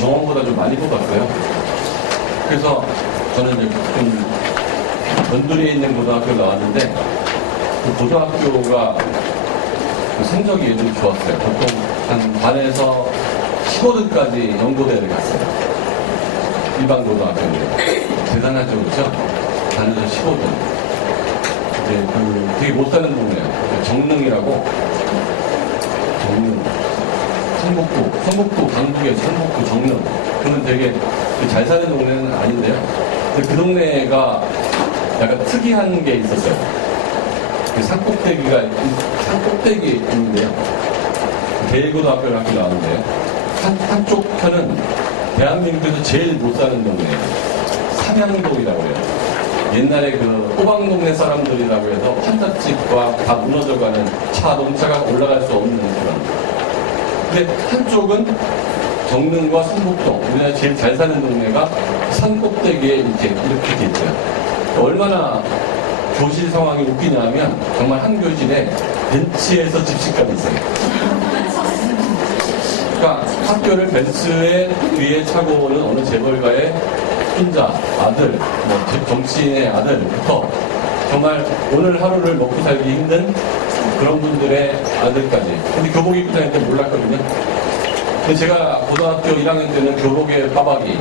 정원보다 좀 많이 뽑았어요. 그래서 저는 이제 좀 연두리에 있는 고등학교를 나왔는데 그 고등학교가 그 성적이 예전에 좋았어요. 보통 한 반에서 15등까지 연고대를 갔어요. 일반 고등학교인데 대단하죠, 그렇죠? 반에서 15등. 이제 그 되게 못 사는 동네예요. 정릉이라고. 정릉. 성북구 강북의 성북구 정릉. 그건 되게 잘 사는 동네는 아닌데요. 근데 그 동네가 약간 특이한 게 있었어요. 그 산꼭대기에 있는데요. 대일고등학교를 학교 나왔는데요. 한쪽 편은 대한민국에서 제일 못 사는 동네예요. 삼양동이라고 해요. 옛날에 그 호박동네 사람들이라고 해서 판잣집과 다 무너져가는 자동차가 올라갈 수 없는 그런. 근데 한쪽은 정릉과 성북동, 우리나라 제일 잘 사는 동네가 산꼭대기에 이렇게 돼 있어요. 얼마나 교실 상황이 웃기냐면 정말 한 교실에 벤치에서 집시까지 있어요. 그러니까 학교를 벤츠에 위에 차고 오는 어느 재벌가의 손자, 아들, 정치인의 아들부터 정말 오늘 하루를 먹고 살기 힘든 그런 분들의 아들까지. 근데 교복 입고 다닐 때 몰랐거든요. 근데 제가 고등학교 1학년 때는 교복에 빠박이,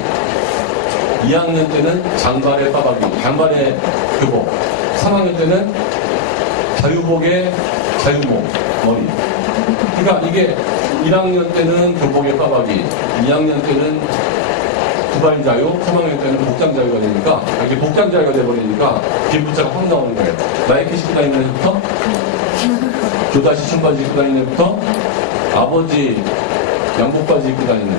2학년 때는 장발에 빠박이, 장발에 교복, 3학년 때는 자유복에 자유복, 머리. 그러니까 이게 1학년 때는 교복에 빠박이, 2학년 때는 두발자유, 3학년 때는 복장자유가 되니까, 이렇게 복장자유가 돼버리니까 빈부자가 확 나오는 거예요. 나이키 신고 다니는 애부터, 조다시 청바지 입고 다니는 애부터, 아버지 양복바지 입고 다니는,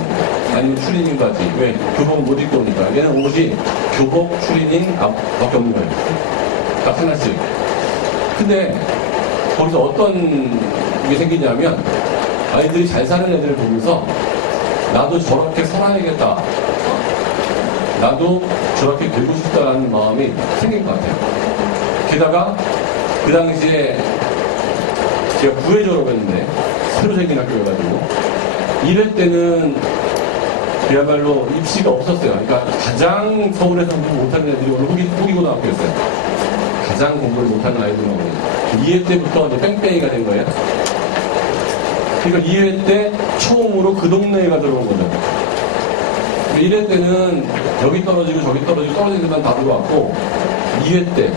아니면 추리닝 바지. 왜? 교복을 못 입고 오니까. 얘는 오직 교복, 추리닝, 밖에 없는 거예요. 딱 하나씩. 근데 거기서 어떤 게 생기냐면 아이들이 잘 사는 애들을 보면서 나도 저렇게 살아야겠다. 나도 저렇게 되고 싶다라는 마음이 생긴 것 같아요. 게다가 그 당시에 제가 9회 졸업했는데 새로 생긴 학교여가지고 1회 때는 그야말로 입시가 없었어요. 그러니까 가장 서울에서 공부 못하는 애들이 오늘 후기고등학교였어요. 가장 공부를 못하는 아이들만 오는. 2회 때부터 이제 뺑뺑이가 된 거예요. 그러니까 2회 때 처음으로 그 동네가 들어온 거죠. 1회 때는 여기 떨어지고 저기 떨어지고 떨어지는 데만 다 들어왔고 2회 때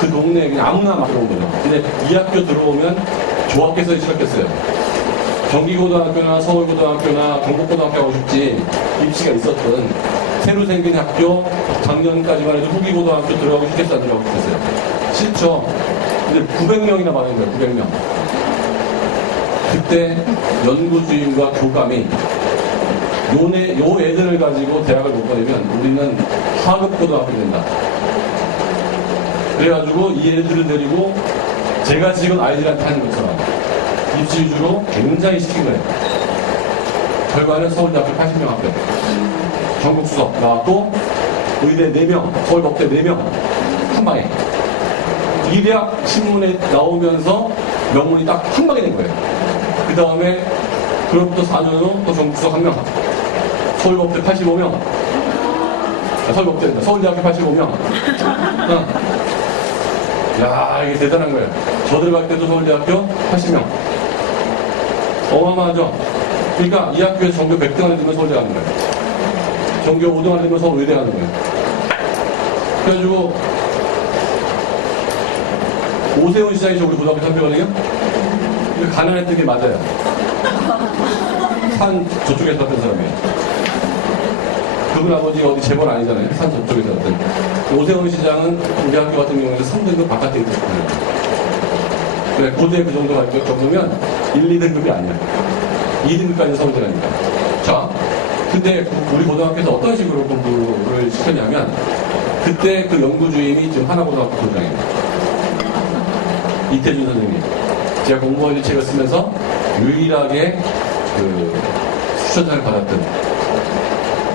그 동네에 그냥 아무나 막 들어온 거죠. 근데 이 학교 들어오면 조합계에서 시작했어요. 경기고등학교나 서울고등학교나 경북고등학교 가고 싶지 입시가 있었던 새로 생긴 학교 작년까지만 해도 후기고등학교 들어가고 싶겠어 안 들어가고 싶겠어요. 싫죠. 근데 900명이나 받은 거예요. 900명. 그때 연구주임과 교감이 요 애들을 가지고 대학을 못 보내면 우리는 하급고등학교 된다. 그래가지고 이 애들을 데리고 제가 지금 아이들한테 하는 것처럼 입시 위주로 굉장히 시킨 거예요. 결과는 서울대학교 80명 합격. 전국 수석 나왔고 의대 4명, 서울법대 4명 한 방에. 이 대학 신문에 나오면서 명문이 딱 한 방에 된 거예요. 그 다음에 그로부터 4년 후 또 전국 수석 1명, 서울법대 85명, 서울대학교 85명. 야, 이게 대단한 거예요. 저 들어갈 때도 서울대학교 80명. 어마어마하죠? 그러니까 이 학교에서 전교 100등 안에 들면 서울대 가는 거예요. 전교 5등 안에 들면 서울의대 가는 거예요. 그래가지고 오세훈 시장이 우리 고등학교 선배거든요? 가난했던 게 맞아요. 산 저쪽에서 왔던 사람이에요. 그분 아버지가 어디 재벌 아니잖아요. 산 저쪽에서 왔던. 오세훈 시장은 우리 학교 같은 경우에는 3등급 바깥에 있었거든요. 그래, 고대 그 정도 갈 정도면 1, 2등급이 아니야. 2등급까지 서울대 가니까. 자, 근데 우리 고등학교에서 어떤 식으로 공부를 시켰냐면 그때 그 연구주임이 지금 하나고등학교 교장입니다. 이태준 선생님. 제가 공무원 책을 쓰면서 유일하게 그 추천장을 받았던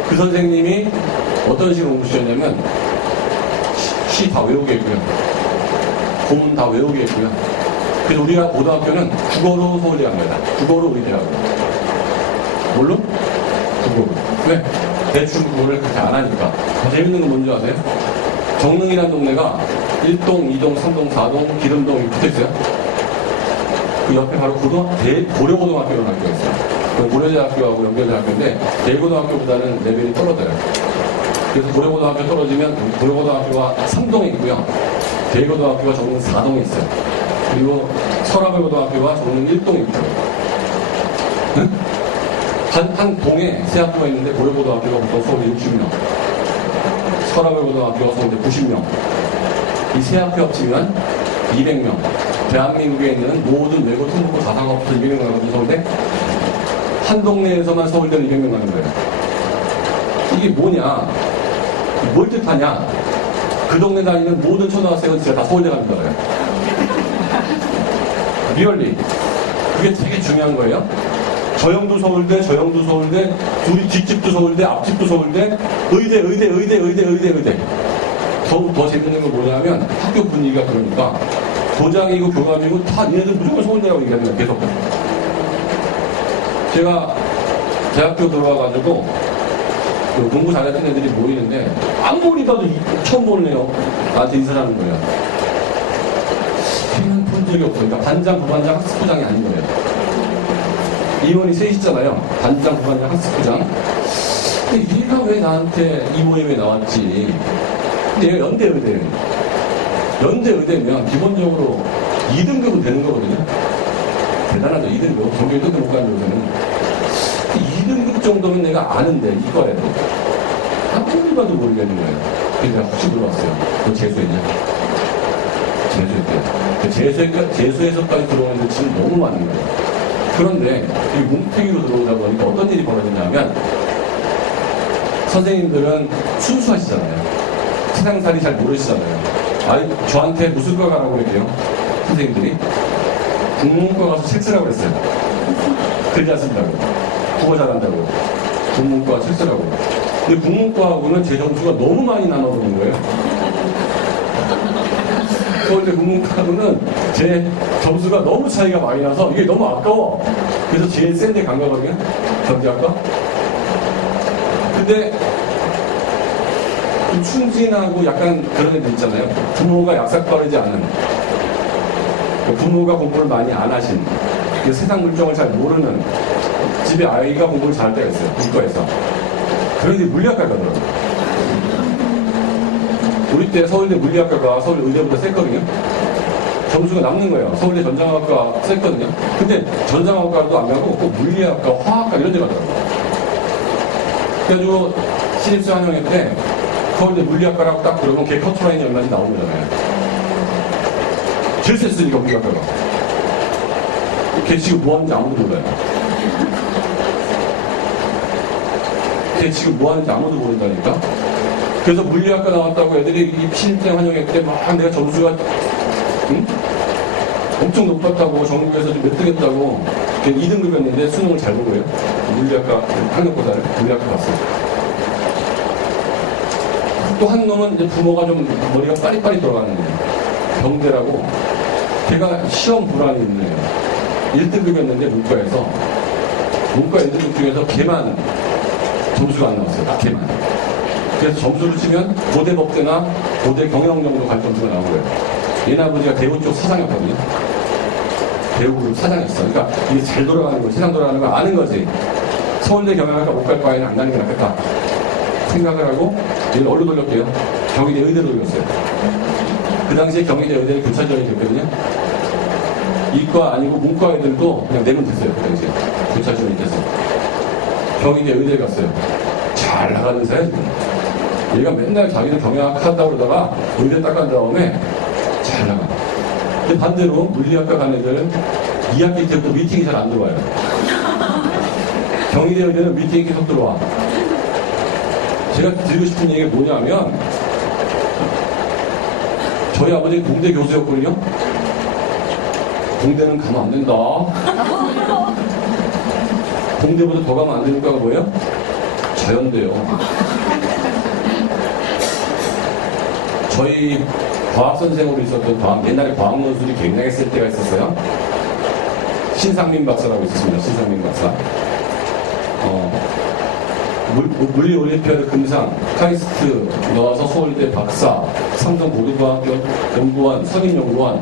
그 선생님이 어떤 식으로 공부 시켰냐면 시 다 외우게 했고요. 고문 다 외우게 했고요. 그래서 우리가 고등학교는 국어로 서울대 간 거야. 국어로 우리 대학. 뭘로? 국어로. 왜? 대충 그거를 그렇게 안 하니까. 더 재밌는 건 뭔지 아세요? 정릉이라는 동네가 1동, 2동, 3동, 4동, 기름동이 붙어있어요. 그 옆에 바로 고려고등학교라는 학교가 있어요. 그 고려대학교하고 연결대학교인데 대고등학교보다는 레벨이 떨어져요. 그래서 고려고등학교 떨어지면 고려고등학교가 3동에 있고요. 대고등학교가 정릉 4동에 있어요. 그리고 서라벌고등학교가 정릉 1동에 있고요. 한 동에 세 학교가 있는데 고려고등학교가 보통 서울에 60명, 서라벌고등학교가 서울에 90명. 이 세 학교 합치면 200명. 대한민국에 있는 모든 외고 특목고 다상업부터 200명 가거든요, 서울대. 한 동네에서만 서울대는 200명 가는 거예요. 이게 뭐냐? 뭘 뜻하냐? 그 동네 다니는 모든 초등학생은 진짜 다 서울대 가는 거예요. 리얼리. 그게 되게 중요한 거예요. 저 형도 서울대, 저 형도 서울대, 둘이 뒷집도 서울대, 앞집도 서울대, 의대. 더 재밌는 건 뭐냐면 학교 분위기가 그러니까 도장이고 교감이고 다 얘네들 무조건 서울대라고 얘기하는 거예요. 계속. 제가 대학교 들어와가지고 그 공부 잘했던 애들이 모이는데 아무리 봐도 처음 보는 애요. 나한테 인사를 하는 거예요. 생각 본 적이 없어요. 그러니까 반장, 부반장, 학습부장이 아닌 거예요. 임원이 셋이잖아요. 반장, 부반장, 학습부장. 근데 얘가 왜 나한테 이 모임에 나왔지? 근데 얘가 연대의대예요. 연대의대면 기본적으로 2등급은 되는 거거든요. 대단하죠. 2등급. 전교 1등급 못 가는 요새는. 2등급 정도면 내가 아는데, 이과에도. 아무리 봐도 모르겠는 거예요. 그래서 내가 혹시 물어봤어요. 너 재수했냐? 재수했대요. 재수에서까지 들어오는 데 지금 너무 많은 거예요. 그런데 이 뭉탱이로 들어오다 보니까 어떤 일이 벌어졌냐면 선생님들은 순수하시잖아요. 세상살이 잘 모르시잖아요. 아니, 저한테 무슨 과 가라고 그랬대요. 선생님들이. 국문과 가서 책 쓰라고 그랬어요. 글 잘 쓴다고. 국어 잘한다고. 국문과 책 쓰라고. 근데 국문과하고는 제 점수가 너무 많이 나눠버린 거예요. 서울대 국문과하고는 제 점수가 너무 차이가 많이 나서 이게 너무 아까워. 그래서 제일 센 데 간 거거든요. 전기학과. 근데 좀 충진하고 약간 그런 애들 있잖아요. 부모가 약삭 빠르지 않은, 부모가 공부를 많이 안 하신, 세상 물정을 잘 모르는, 집에 아이가 공부를 잘할 때가 있어요. 문과에서. 그런 애들이 물리학과 가더라고요. 우리 때 서울대 물리학과가 서울 의대보다 셌거든요. 점수가 남는 거예요. 서울대 전자학과 셌거든요. 근데 전자학과도 안 가고 꼭 물리학과, 화학과 이런 데 가더라고요. 그래가지고 신입생 한 명일 때 서울대 물리학과라고 딱 그러면 걔 커트라인이 얼마인지 나오는 거잖아요. 제일 셌으니까 물리학과가. 걔 지금 뭐 하는지 아무도 몰라요. 걔 지금 뭐 하는지 아무도 모른다니까. 그래서 물리학과 나왔다고 애들이 이 신입생 환영회 때 막 내가 점수가 엄청 높았다고, 전국에서 좀 몇 등 했다고. 걔 2등급이었는데 수능을 잘 본 거예요. 물리학과 학력고사를 물리학과 갔어요. 또 한 놈은 이제 부모가 좀 머리가 빠릿빠릿 돌아가는 거예요. 병대라고. 걔가 시험 불안이 있는 애예요. 1등급이었는데 문과에서. 문과 1등급 중에서 걔만 점수가 안 나왔어요. 딱 걔만. 그래서 점수를 치면 고대 법대나 고대 경영 정도 갈 점수가 나온 거예요. 얘네 아버지가 대우 쪽 사장이었거든요. 대우그룹 사장이었어. 그러니까 이게 잘 돌아가는 거, 세상 돌아가는 거 아는 거지. 서울대 경영학과 못 갈 바에는 안 가는 게 낫겠다 생각을 하고 얘를 어디로 돌렸게요? 경희대 의대로 돌렸어요. 그 당시에 경희대 의대는 교차 지원이 됐거든요. 이과 아니고 문과 애들도 그냥 내면 됐어요. 그 당시에 교차 지원이 됐어요. 경희대 의대 갔어요. 잘 나가는 사야 지금. 얘가 맨날 자기는 경영학 한다고 그러다가 의대 딱 간 다음에 잘 나가. 근데 반대로 물리학과 간 애들은 2학기 때부터 미팅이 잘 안 들어와요. 경희대 의대는 미팅이 계속 들어와. 제가 드리고 싶은 얘기가 뭐냐면 저희 아버지 공대 교수였거든요. 공대는 가면 안 된다. 공대보다 더 가면 안 되는 과가 뭐예요? 자연대요. 저희 과학선생으로 있었던 옛날에 과학논술이 굉장히 쓸 때가 있었어요. 신상민 박사라고 있었습니다. 신상민 박사. 물리올림피아드 금상, 카이스트 나와서 서울대 박사, 삼성 고등과학교 연구원, 선임연구원.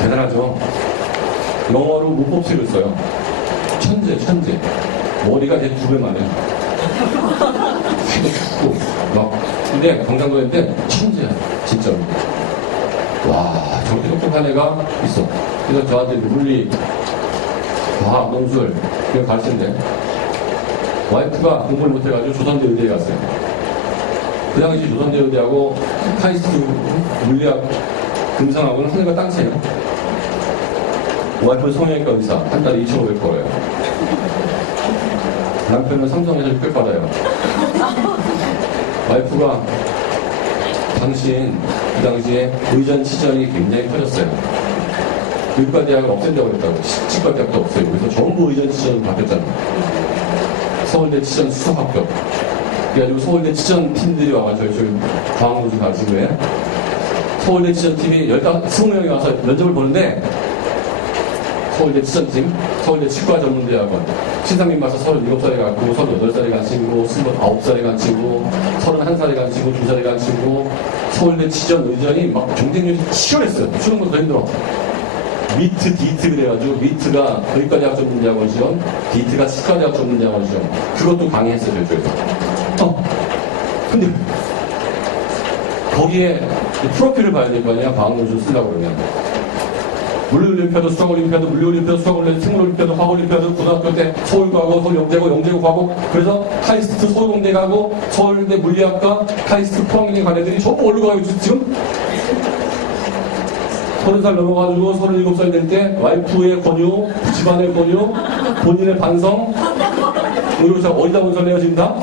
대단하죠. 영어로 문법책을 써요. 천재. 머리가 제 2배 많아요. 키도 작고, 막. 근데 경상도인데 천재야, 진짜로. 와, 저렇게 똑똑한 애가 있어. 그래서 저한테 물리, 과학, 논술, 이런 거 가르치는데, 와이프가 공부를 못해가지고 조선대 의대에 갔어요. 그 당시 조선대 의대하고 카이스트 물리학 금상하고는 하늘과 땅이에요. 와이프는 성형외과 의사, 한 달에 2,500 벌어요. 남편은 삼성에서 600 받아요. 와이프가 그 당시에 의전 치전이 굉장히 커졌어요. 의과대학을 없앤다고 그랬다고. 치과대학도 없어요. 그래서 전부 의전 치전으로 바뀌었잖아요. 서울대 치전 수석 합격. 그래가지고 서울대 치전 팀들이 와가지고 저희 과학노조 가르치고 해. 서울대 치전 팀이 20명이 와서 면접을 보는데, 서울대 치전팀, 서울대 치과 전문대학원, 신상민 마서 37살에 갔고, 38살에 간 친구, 29살에 간 친구, 31살에 간 친구, 2살에 간 친구, 서울대 치전 의전이 막 경쟁률이 치열했어요. 수능보다 더 힘들어. 미트, 디트 그래가지고, 미트가 의과대학 전문대학원 시험, 디트가 치과대학 전문대학원 시험. 그것도 강의했어요, 저쪽에서. 근데, 거기에 프로필을 봐야 될 거 아니야, 과학노조 쓰려고 그러면. 물리올림피아드, 수학올림피아드, 물리올림피아드, 수학올림피아드, 생물올림피아드, 화학올림피아드, 고등학교 때 서울과고, 서울영재고 가고, 그래서 카이스트 서울공대 가고, 서울대 물리학과, 카이스트 포항에 간 애들이 전부 어디로 가고 있지, 지금? 30살 넘어가지고 37살 될 때 와이프의 권유, 집안의 권유, 본인의 반성, 의료사 어디다 원서를 내요, 지금 다?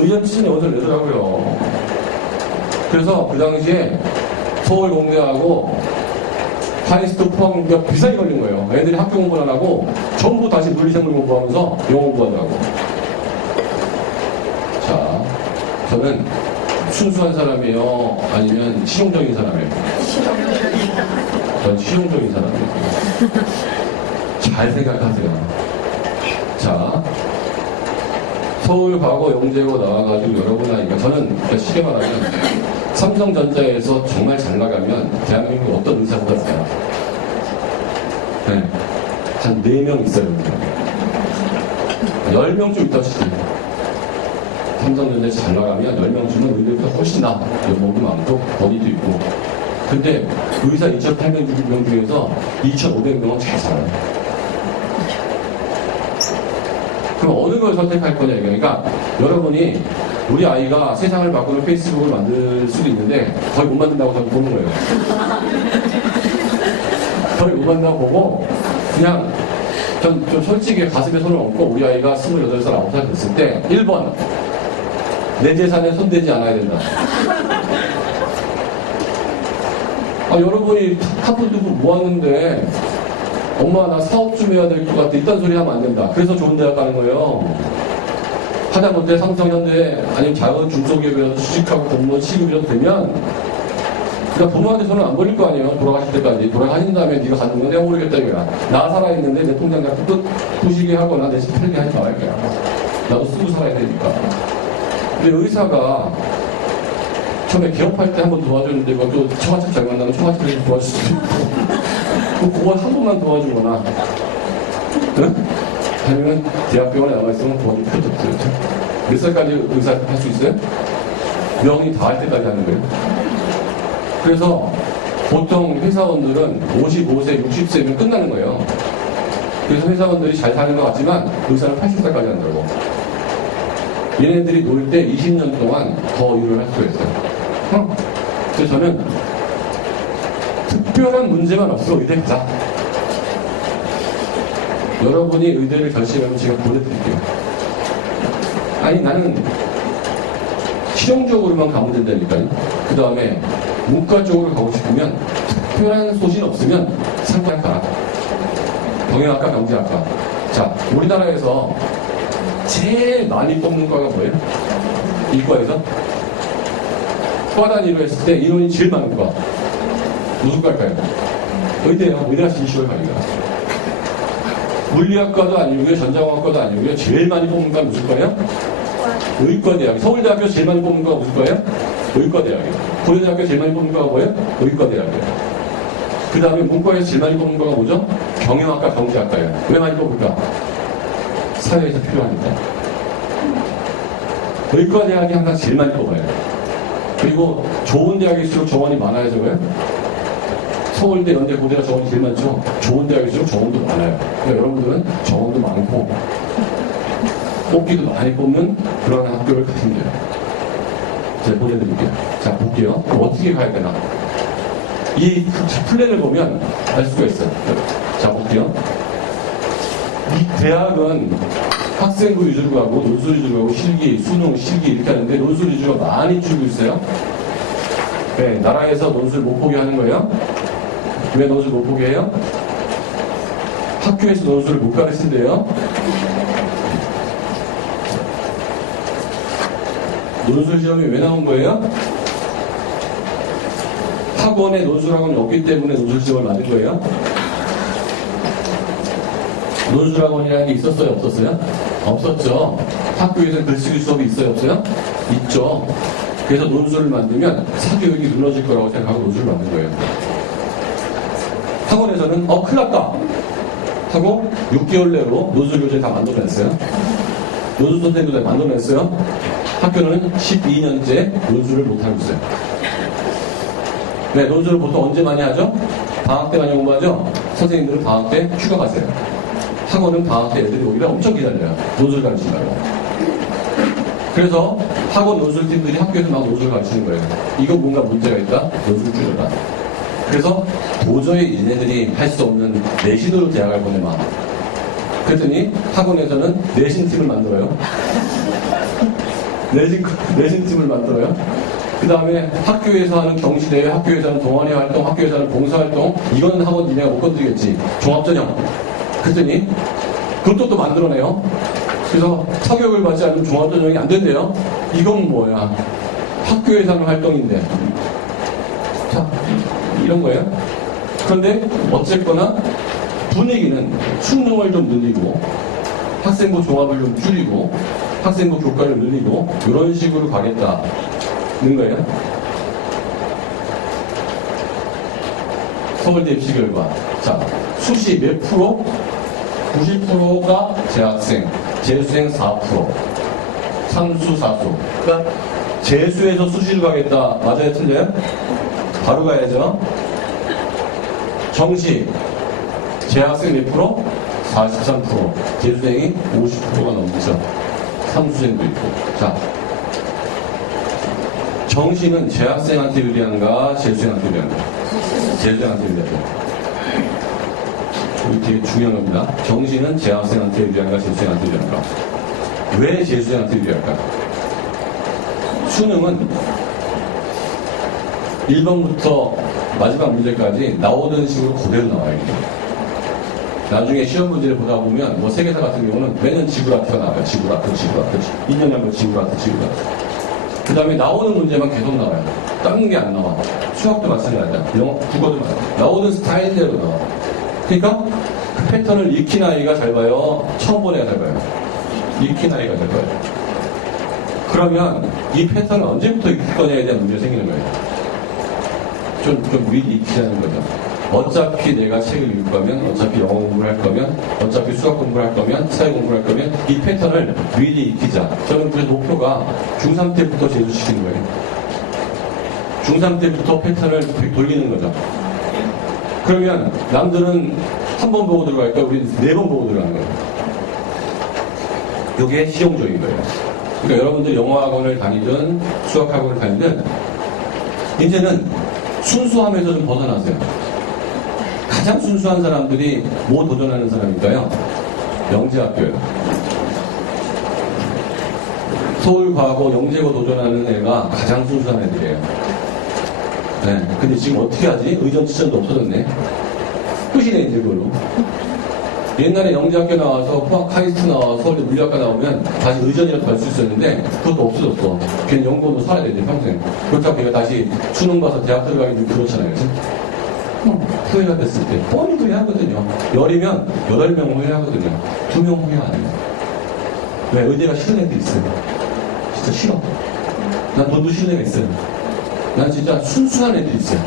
의전 치전에 원서를 내더라고요. 그래서 그 당시에 서울공대하고 카이스트 포항공대가 비싸게 걸린 거예요. 애들이 학교 공부를 안 하고 전부 다시 물리생물 공부하면서 영어 공부하더라고. 자, 저는 순수한 사람이에요? 아니면 실용적인 사람이에요? 전 실용적인 사람이에요. 잘 생각하세요. 자, 서울 과거 영재고 나와가지고 여러분 하니까 저는 쉽게 말하면 삼성전자에서 정말 잘 나가면 대한민국 어떤 의사보다 나아요. 네. 한 4명 있어요. 10명 좀 있다 치지. 삼성전자에서 잘 나가면 10명 중에 의대보다 훨씬 나아. 연봉도 많고 거기도 있고. 근데 의사 2,800명 중에서 2,500명은 잘 살아요. 그럼 어느 걸 선택할 거냐, 그러니까 여러분이 우리 아이가 세상을 바꾸는 페이스북을 만들 수도 있는데 거의 못 만든다고 저는 보는 거예요. 거의 못 만든다고 보고 그냥 전 좀 솔직히 가슴에 손을 얹고 우리 아이가 28살, 9살 됐을 때 1번 내 재산에 손대지 않아야 된다. 여러분이 카푼 두고 모았는데 엄마 나 사업 좀 해야 될 것 같아. 이딴 소리 하면 안 된다. 그래서 좋은 대학 가는 거예요. 하다못해 삼성, 현대 아니면 작은 중소기업이라도 취직하고 공무원 취급이라도 되면 그러니까 부모한테 손을 안 버릴 거 아니에요. 돌아가실 때까지. 돌아가신 다음에 네가 갖는 건 내가 모르겠다 이거야. 나 살아있는데 내 통장 갖고 부시게 하거나 내 집 팔게 하지 말아야 거야. 나도 쓰고 살아야 되니까. 근데 의사가 처음에 개업할 때 한 번 도와줬는데 그것도 처갓집 잘 만나면 처갓집에서 도와줄 수도 있고 그거 한 번만 도와주거나 응? 아니면 대학병원에 나가있으면 도와줄 필요도 없어요. 몇 살까지 의사 할 수 있어요? 명이 다 할 때까지 하는 거예요. 그래서 보통 회사원들은 55세, 60세면 끝나는 거예요. 그래서 회사원들이 잘 사는 것 같지만 의사는 80살까지 한다고. 얘네들이 놀 때 20년 동안 더 일을 할 수가 있어요. 그래서 저는 특별한 문제만 없어 의대 가자. 여러분이 의대를 결심하면 제가 보내드릴게요. 아니 나는 실용적으로만 가면 된다니까요. 그 다음에 문과 쪽으로 가고 싶으면 특별한 소신 없으면 상관학과, 경영학과, 경제학과. 자, 우리나라에서 제일 많이 뽑는 과가 뭐예요? 이과에서? 과 단위로 했을 때 인원이 제일 많은 과. 무슨 과일까요? 의대요. 의대가 제일 쉬워요, 가기가. 물리학과도 아니고요, 전자공학과도 아니고요. 제일 많이 뽑는 건 무슨 과예요? 의과대학. 서울대학교 제일 많이 뽑는 거가 무슨 과예요? 의과대학이에요. 고려대학교 제일 많이 뽑는 거가 뭐예요? 의과대학이에요. 그 다음에 문과에서 제일 많이 뽑는 거가 뭐죠? 경영학과, 경제학과예요. 왜 많이 뽑을까? 사회에서 필요하니까. 의과대학이 항상 제일 많이 뽑아요. 그리고 좋은 대학일수록 정원이 많아요, 저거요? 서울대, 연대, 고대가 정원이 제일 많죠? 좋은 대학일수록 정원도 많아요. 그러니까 여러분들은 정원도 많고, 뽑기도 많이 뽑는 그런 학교를 가시면 돼요. 제가 보내드릴게요. 자, 볼게요. 어떻게 가야 되나? 이 플랜을 보면 알 수가 있어요. 자, 볼게요. 이 대학은 학생부 위주로 가고 논술 위주로 가고 실기, 수능, 실기 이렇게 하는데 논술 위주가 많이 줄고 있어요. 네, 나라에서 논술 못 보게 하는 거예요. 왜 논술 못 보게 해요? 학교에서 논술을 못 가르친대요. 논술 시험이 왜 나온 거예요? 학원에 논술학원이 없기 때문에 논술 시험을 만든 거예요. 논술학원이라는 게 있었어요? 없었어요? 없었죠. 학교에서 글쓰기 수업이 있어요? 없어요? 있죠. 그래서 논술을 만들면 사교육이 무너질 거라고 생각하고 논술을 만든 거예요. 학원에서는 큰일 났다 하고 6개월 내로 논술 교재를 다 만들어냈어요. 논술 선생님도 다 만들어냈어요. 학교는 12년째 논술을 못하고 있어요. 네, 논술을 보통 언제 많이 하죠? 방학 때 많이 공부하죠? 선생님들은 방학 때 휴가 가세요. 학원은 방학 때 애들이 오기를 엄청 기다려요. 논술 가르친다고. 그래서 학원 논술팀들이 학교에서 막 논술 가르치는 거예요. 이거 뭔가 문제가 있다? 논술 줄여라. 그래서 도저히 얘네들이 할 수 없는 내신으로 대학을 보내마. 그랬더니 학원에서는 내신팀을 만들어요. 내신팀을 만들어요. 그 다음에 학교에서 하는 경시대회, 학교에서 하는 동아리 활동, 학교에서 하는 봉사활동, 이거는 학원 니네가 못 건드리겠지. 종합전형. 그랬더니 그것도 또 만들어내요. 그래서 사교육을 받지 않으면 종합전형이 안 된대요. 이건 뭐야? 학교에서 하는 활동인데. 자, 이런 거예요. 그런데 어쨌거나 분위기는 수능을 좀 늘리고 학생부 종합을 좀 줄이고 학생부 교과를 늘리고 이런 식으로 가겠다는 거예요. 서울대 입시 결과. 자, 수시 몇 프로? 90%가 재학생, 재수생 4%, 상수 4수. 그러니까 재수에서 수시를 가겠다. 맞아요? 틀려요? 바로 가야죠. 정시, 재학생 몇 프로? 43%, 재수생이 50%가 넘죠. 상수생도 있고. 자, 정시는 재학생한테 유리한가, 재수생한테 유리한가? 재수생한테 유리하죠. 이게 되게 중요한 겁니다. 정시는 재학생한테 유리한가, 재수생한테 유리한가? 왜 재수생한테 유리할까? 수능은 1번부터 마지막 문제까지 나오는 식으로 그대로 나와요. 나중에 시험 문제를 보다 보면 뭐 세계사 같은 경우는 매년 지구라트가 나와요. 지구라트. 2년에 한 번 지구라트. 그 다음에 나오는 문제만 계속 나와요. 다른 게 안 나와. 수학도 마찬가지야. 영어, 국어도 마찬가지야. 나오는 스타일대로 나와. 그러니까 그 패턴을 익힌 아이가 잘 봐요. 처음 본 애가 잘 봐요. 익힌 아이가 잘 봐요. 그러면 이 패턴을 언제부터 익힐 거냐에 대한 문제가 생기는 거예요. 좀 미리 익히자는 거죠. 어차피 내가 책을 읽을 거면, 어차피 영어 공부를 할 거면, 어차피 수학 공부를 할 거면, 사회 공부를 할 거면 이 패턴을 미리 익히자. 저는 그래서 목표가 중3 때부터 제수시키는 거예요. 중3 때부터 패턴을 돌리는 거죠. 그러면 남들은 한 번 보고 들어갈 거야. 우리는 4번 보고 들어가는 거예요. 이게 실용적인 거예요. 그러니까 여러분들 영어학원을 다니든 수학학원을 다니든 이제는 순수함에서 좀 벗어나세요. 가장 순수한 사람들이 뭐 도전하는 사람일까요? 영재학교예요. 서울과고 영재고 도전하는 애가 가장 순수한 애들이에요. 네. 근데 지금 어떻게 하지? 의전치전도 없어졌네. 끝이네, 이제 그걸로. 옛날에 영재학교 나와서 포학 카이스트 나와서 서울대 물리학과 나오면 다시 의전이라도 갈 수 있었는데 그것도 없어졌어. 걔는 연구원도 살아야 되지, 평생. 그렇다고 걔가 다시 수능 봐서 대학 들어가기 좀 그렇잖아요. 그치? 후회가 됐을 때 뻔히 후회하거든요. 10이면 8명 후회하거든요. 2명 후회 안 해요. 왜? 의대가 싫은 애들 있어요. 진짜 싫어. 난 돈도 싫은 애가 있어요. 난 진짜 순수한 애들 있어요.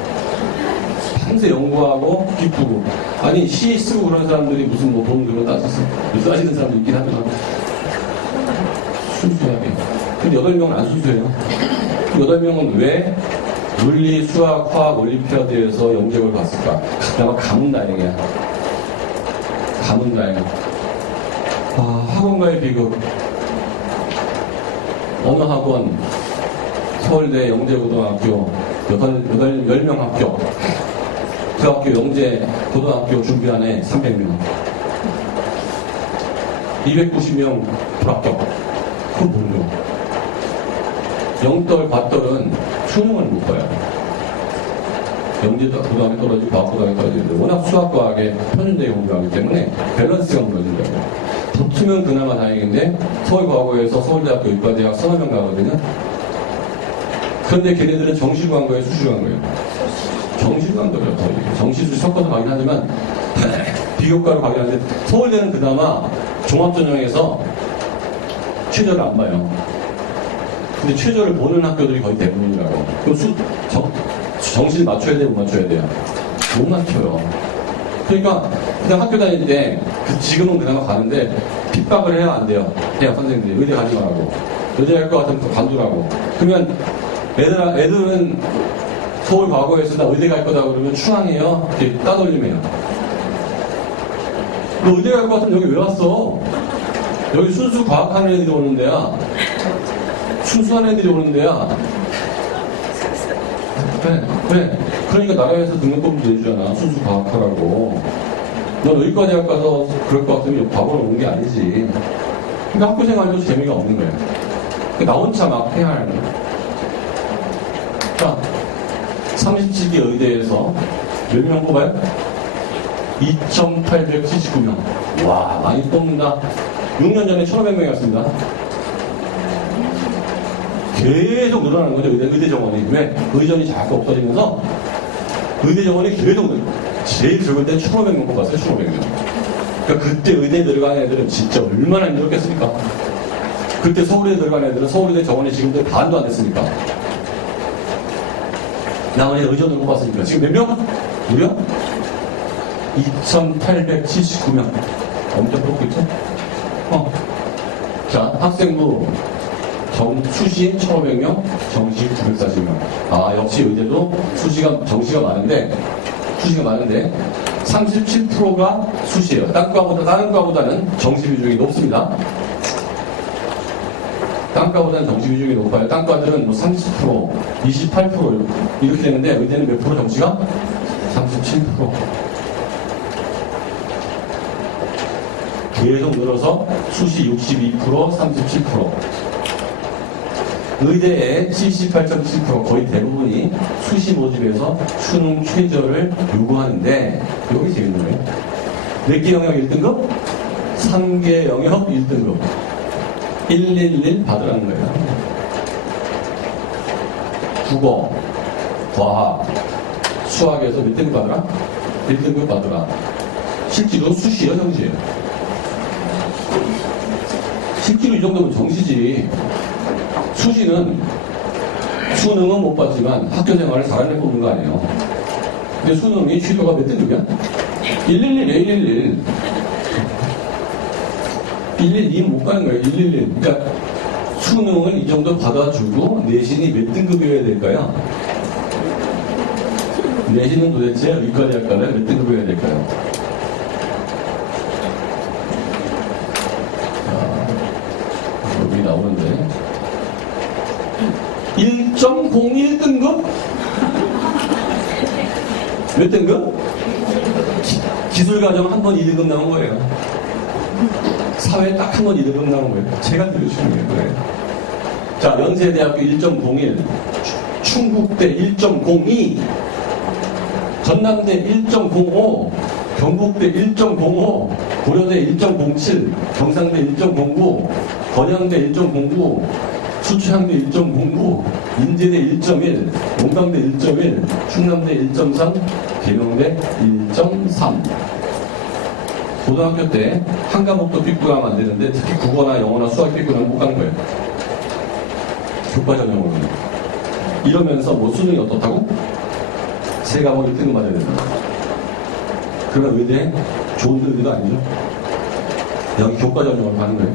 밤새 연구하고 기쁘고. 아니 시 쓰고 그런 사람들이 무슨 뭐 돈 그런 따졌어. 따지는 사람도 있긴 하지만 순수하게. 근데 8명은 안 순수해요. 8명은 왜 물리, 수학, 화학, 올림피아드에서 영재를 봤을까? 그나마 감은 다행이야. 감은 다행. 아, 학원과의 비극. 어느 학원, 서울대 영재고등학교, 10명 합격. 그 학교 영재 고등학교 준비한 애 300명. 290명 불합격. 그건 뭘로? 영떨, 과떨은 수능을 못 봐요. 영재 고등학교 떨어지고 과학고등학교 떨어지는데 워낙 수학과학에 편준되게 공부하기 때문에 밸런스가 무너진다고요. 붙으면 그나마 다행인데 서울과학고에서 서울대학교 의과대학 서너 명 가거든요. 그런데 걔네들은 정시로 간 거예요? 수시로 간 거예요? 정시로 간 거예요. 정시수 섞어서 가긴 하지만 비교과로 가긴 하는데 서울대는 그나마 종합전형에서 최저를 안 봐요. 근데 최저를 보는 학교들이 거의 대부분이라고. 그럼 정시를 맞춰야 돼요? 못 맞춰야 돼요? 못 맞춰요. 그러니까 그냥 학교 다닐 때 지금은 그나마 가는데 핍박을 해야 안 돼요. 대학 선생님들이 의대 가지 말라고. 의대 갈 것 같으면 관두라고. 그러면 애들은 서울 과거에서 나 의대 갈 거다 그러면 추앙해요. 이렇게 따돌림해요. 너 의대 갈 것 같으면 여기 왜 왔어? 여기 순수 과학하는 애들이 오는 데야. 순수한 애들이 오는 데야. 왜? 그러니까 나라에서 등록금도 내주잖아. 순수 과학하라고. 넌 의과대학 가서 그럴 것 같으면 과거로 온 게 아니지. 그러니까 학교 생활도 재미가 없는 거예요. 나 혼자 막 해야 하는 거예요. 자, 37개 의대에서 몇 명 뽑아요? 2,879명. 와, 많이 뽑는다. 6년 전에 1,500명이었습니다. 계속 늘어나는 거죠, 의대 정원이. 왜? 의전이 자꾸 없어지면서 의대 정원이 계속 제일 적을 때 1,500명 뽑았어요, 1,500명. 그러니까 그때 의대에 들어간 애들은 진짜 얼마나 힘들었겠습니까? 그때 서울에 들어간 애들은 서울의대 정원이 지금도 반도 안 됐으니까. 나머지 의전을 뽑았으니까. 지금 몇 명? 무려? 2,879명. 엄청 뽑고 있죠? 자, 학생부 수시 1,500명, 정시 940명. 아, 역시 의대도 정시가 많은데 37%가 수시예요. 다른 과보다는 정시 비중이 높습니다. 다른 과보다는 정시 비중이 높아요. 다른 과들은 뭐 30%, 28% 이렇게 되는데 의대는 몇 프로 정시가? 37%. 계속 늘어서 수시 62%, 37%. 의대의 78.7% 거의 대부분이 수시 모집에서 수능 최저를 요구하는데 여기 재밌는 거예요. 몇 개 영역 1등급? 3개 영역 1등급. 111 받으라는 거예요. 국어, 과학, 수학에서 몇 등급 받으라? 1등급 받으라. 실제로 수시예요, 정시예요? 실제로 이 정도면 정시지. 수능은 못 봤지만 학교 생활을 잘하는 애 뽑는 거 아니에요. 근데 수능이 취소가 몇 등급이야? 111, 112는 못 가는 거예요. 111. 그러니까 수능을 이 정도 받아주고 내신이 몇 등급이어야 될까요? 내신은 도대체 의과대학 가면 몇 등급이어야 될까요? 자, 여기 나오는데 1.01등급? 몇 등급? 기술과정 한 번 2등급 나온 거예요. 사회 딱 한 번 2등급 나온 거예요. 제가 들으시는 거예요. 자, 연세대학교 1.01, 충북대 1.02, 전남대 1.05, 경북대 1.05, 고려대 1.07, 경상대 1.09, 건양대 1.09, 수초향대 1.09, 인제대 1.1, 용담대 1.1, 충남대 1.3, 계명대 1.3. 고등학교 때 한 과목도 삐꾸가 하면 안 되는데 특히 국어나 영어나 수학 삐꾸는 못 간 거예요. 교과 전형으로는. 이러면서 뭐 수능이 어떻다고? 세 과목 1등은 맞아야 된다. 그러면 의대 좋은 의대도 아니죠. 여기 교과 전형으로 가는 거예요.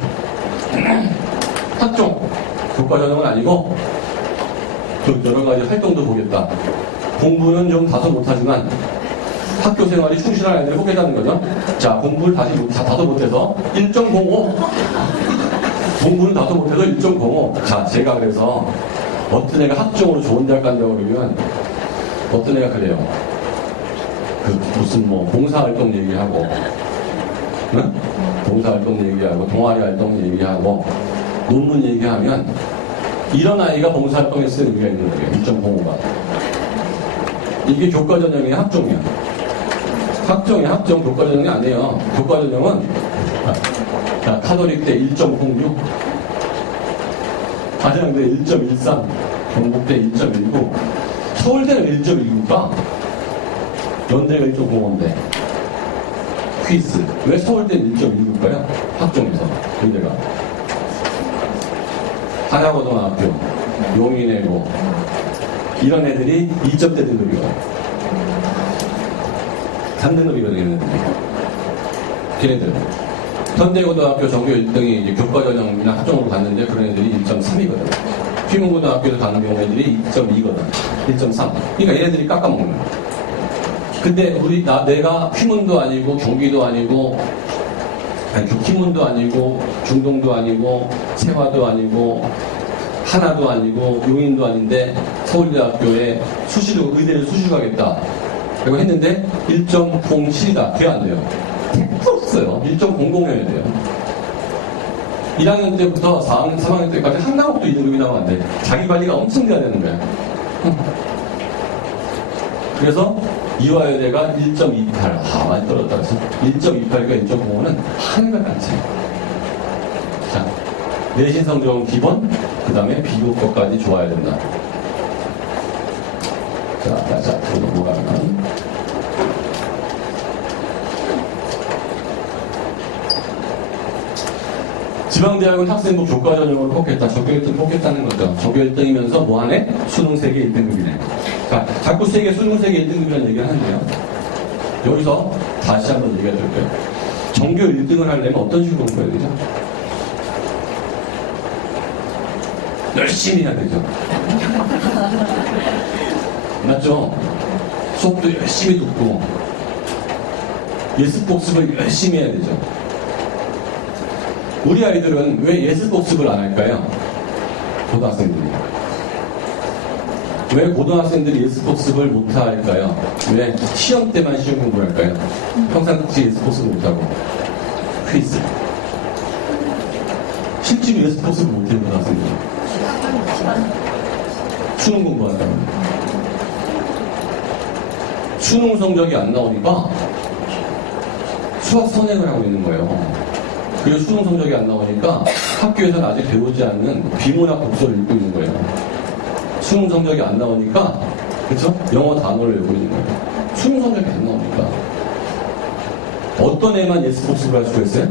학종 교과 전형은 아니고 좀 여러 가지 활동도 보겠다. 공부는 좀 다소 못하지만 학교 생활이 충실한 아이들을 뽑겠다는 거죠. 자, 공부를 다소 못해서 1.05. 공부는 다소 못해서 1.05. 자, 제가 그래서 어떤 애가 학종으로 좋은 대학 간다고 그러면 어떤 애가 그래요. 무슨 뭐 봉사활동 얘기하고, 응? 봉사활동 얘기하고, 동아리 활동 얘기하고, 논문 얘기하면 이런 아이가 봉사활동했을 의미가 있는 거예요. 1.05가. 이게 교과 전형이야, 학종이야. 학종이 학종, 교과 전형이 아니에요. 교과 전형은 카톨릭대 1.06, 한양대 1.13, 경북대 1.19, 서울대는 1.19가 연대가 1.05인데 퀴즈. 왜 서울대는 1.19일까요? 학종에서 연대가. 한양고등학교, 용인외고 이런 애들이 2점대 등급이거든요. 3등급이거든요, 얘네들이. 걔네들. 현대고등학교 전교 1등이 이제 교과 전형이나 학종으로 갔는데 그런 애들이 1.3이거든. 휘문고등학교에서 가는 경우 애들이 2.2거든. 1.3. 그러니까 얘네들이 깎아먹는 거야. 근데 내가 휘문도 아니고 경기도 아니고 휘문도 아니고 중동도 아니고 세화도 아니고 하나도 아니고 용인도 아닌데 서울대학교에 의대를 수시로 가겠다. 라고 했는데 1.07이다. 그게 안 돼요. 100% 없어요. 1.00이어야 돼요. 1학년 때부터 4학년, 3학년 때까지 한 과목도 2등급이 나오면 안 돼. 자기 관리가 엄청 돼야 되는 거야. 그래서 이화여대가 1.28. 많이 떨어졌다. 그래서 1.28과 1.05는 하늘과 같이. 자, 내신 성적은 기본, 그 다음에 비교과까지 좋아야 된다. 자, 또 넘어가면. 지방대학은 학생부 교과 전형으로 뽑겠다. 전교 1등 뽑겠다는 거죠. 전교 1등이면서 뭐 하네? 수능 세계 1등급이네. 자, 자꾸 수능 세계 1등급이라는 얘기를 하는데요. 여기서 다시 한번 얘기해 드릴게요. 전교 1등을 하려면 어떤 식으로 공부해야 되죠? 열심히 해야 되죠. 맞죠? 수업도 열심히 듣고 예습 복습을 열심히 해야 되죠. 우리 아이들은 왜 예습 복습을 안 할까요? 고등학생들이. 왜 고등학생들이 예습 복습을 못 할까요? 왜 시험 때만 시험 공부를 할까요? 평상시 예습 복습을 못하고. 퀴즈. 실제로 예습 복습을 못해요, 고등학생들이. 수능 공부한다고. 수능 성적이 안 나오니까 수학 선행을 하고 있는 거예요. 그리고 수능 성적이 안 나오니까 학교에서는 아직 배우지 않는 비문학 독서를 읽고 있는 거예요. 수능 성적이 안 나오니까, 그쵸? 영어 단어를 외우고 있는 거예요. 수능 성적이 안 나오니까. 어떤 애만 예습 복습을 할 수가 있어요?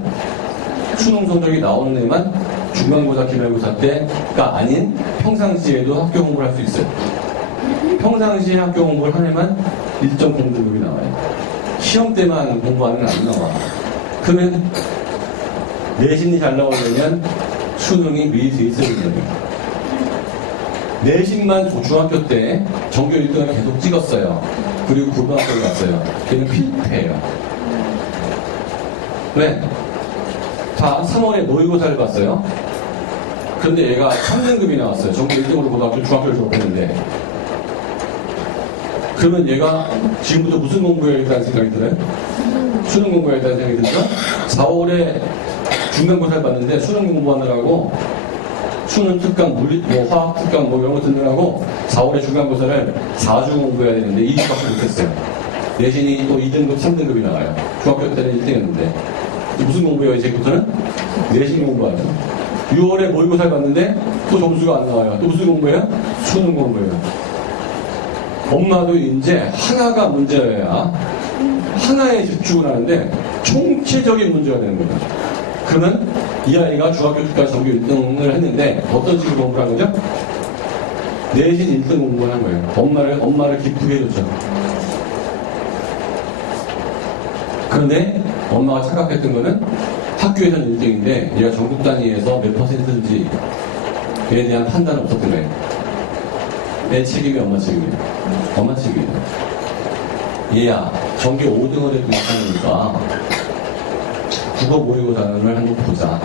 수능 성적이 나오는 애만 중간고사, 기말고사 때가 아닌 평상시에도 학교 공부를 할 수 있어요. 평상시에 학교 공부를 하는 애만 1.0등급이 나와요. 시험 때만 공부하는 애는 안 나와. 그러면 내신이 잘 나오려면 수능이 미리 돼 있어야 돼요. 내신만 중학교 때 전교 1등을 계속 찍었어요. 그리고 고등학교를 갔어요. 걔는 필패예요. 왜? 다 3월에 모의고사를 봤어요. 그런데 얘가 3등급이 나왔어요. 전교 1등으로 고등학교, 중학교를 졸업했는데. 그러면 얘가 지금부터 무슨 공부해야겠다는 생각이 들어요? 수능 공부해야겠다는 생각이 들죠? 4월에 중간고사를 봤는데 수능 공부하느라고 수능 특강, 화학 특강 이런 거 듣느라고 4월에 중간고사를 4주 공부해야 되는데 2주밖에 못했어요. 내신이 또 2등급, 3등급이 나와요. 중학교 때는 1등이었는데. 무슨 공부해요, 이제부터는? 내신 공부하죠. 6월에 모의고사를 봤는데 또 점수가 안 나와요. 또 무슨 공부예요? 수능 공부예요. 엄마도 이제 하나가 문제여야 하나에 집중을 하는데 총체적인 문제가 되는 거예요. 그러면 이 아이가 중학교 때까지 전교 1등을 했는데 어떤 식으로 공부를 한 거죠? 내신 1등 공부를 한 거예요. 엄마를 기쁘게 해줬죠. 그런데 엄마가 착각했던 거는 학교에서는 1등인데 얘가 전국 단위에서 몇 %인지에 대한 판단은 없었던 거예요. 내 책임이 엄마 책임이에요. 엄마 책임이에요. 얘야, 전교 5등을 해도 괜찮으니까 국어 모의고사를 한번 보자.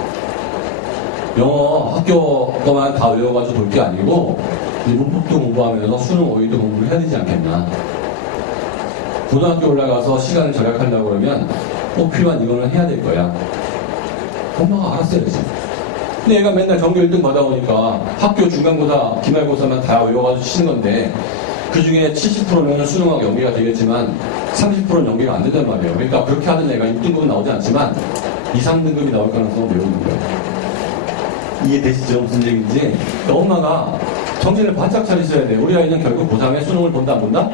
영어 학교 거만 다 외워가지고 볼 게 아니고 문법도 공부하면서 수능 어휘도 공부를 해야 되지 않겠나. 고등학교 올라가서 시간을 절약하려고 그러면 꼭 필요한 이거는 해야 될 거야. 엄마가 알았어야지. 근데 얘가 맨날 전교 1등 받아오니까 학교 중간고사, 기말고사만 다 외워가지고 치는 건데 그 중에 70%는 수능하고 연계가 되겠지만 30%는 연계가 안 된단 말이에요. 그러니까 그렇게 하던 애가 6등급은 나오지 않지만 2, 3등급이 나올 가능성은 매우 있는 거예요. 이해되시죠? 무슨 얘기인지. 그러니까 엄마가 정신을 바짝 차리셔야 돼요. 우리 아이는 결국 고3에 수능을 본다 안 본다?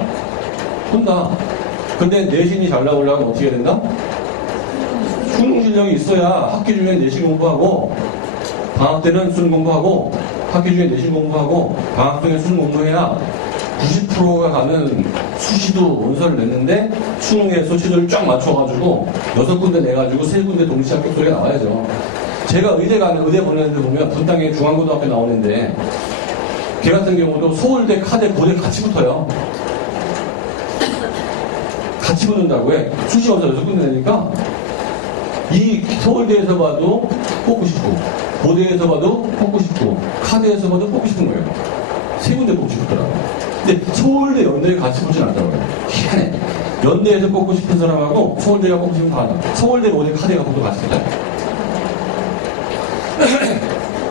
본다. 근데 내신이 잘 나오려면 어떻게 해야 된다? 수능 실력이 있어야 학기 중에 내신 공부하고 방학 때는 수능 공부하고 학기 중에 내신 공부하고 방학 중에 수능 공부해야 90%가 가는 수시도 원서를 냈는데 수능에 소치들을 쫙 맞춰가지고 6군데 내가지고 3군데 동시 합격 소리가 나와야죠. 제가 의대 보내는 데 보면 분당에 중앙고등학교 나오는데 걔 같은 경우도 서울대, 카대, 고대 같이 붙어요. 같이 붙는다고 해. 수시 원서 6군데 내니까 이 서울대에서 봐도 뽑고 싶고 고대에서 봐도 뽑고 싶고 카대에서 봐도 뽑고 싶은 거예요. 3군데 뽑고 싶더라고요. 근데 서울대, 연대에 같이 보진 않더라고요. 희한해. 연대에서 뽑고 싶은 사람하고 서울대가 뽑고 싶은 사람, 서울대, 고대, 카대가 뽑고 같이 붙어요.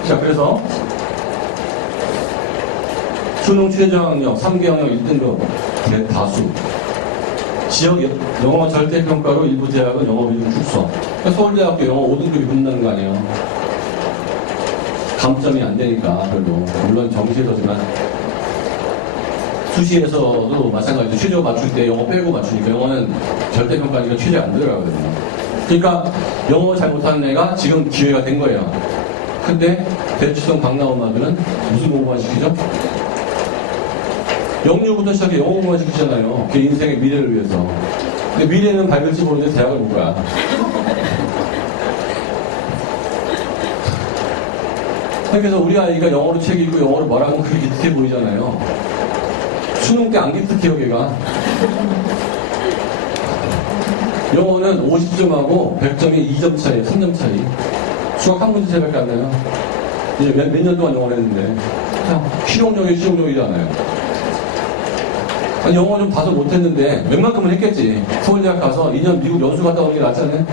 자, 그래서 수능 최저학력 3개 학력 1등급 대다수 지역 영어 절대평가로 일부 대학은 영어 위주 축소. 그러니까 서울대학교 영어 5등급이 붙는다는 거 아니에요. 감점이 안 되니까 별로. 물론 정시에서지만 수시에서도 마찬가지로 최저 맞출 때 영어 빼고 맞추니까 영어는 절대평가니까 최저에 안 들어가거든요. 그러니까 영어 잘 못하는 애가 지금 기회가 된 거예요. 근데 대치동 강남 엄마들은 무슨 공부만 시키죠? 영유부터 시작해 영어 공부만 시키잖아요. 걔 인생의 미래를 위해서. 근데 미래는 밝을지 모르는데 대학을 못 가. 그래서 우리 아이가 영어로 책 읽고 영어로 말하면 그게 기특해 보이잖아요. 수능 때 안 기특해요, 걔가. 영어는 50점하고 100점이 2점 차이에요, 3점 차이. 수학 한 문제 차이밖에 안 나요. 이제 몇 년 동안 영어를 했는데. 실용적이잖아요. 아니, 영어 좀 봐서 못했는데 웬만큼은 했겠지. 서울대학 가서 2년 미국 연수 갔다 오는 게 낫잖아요.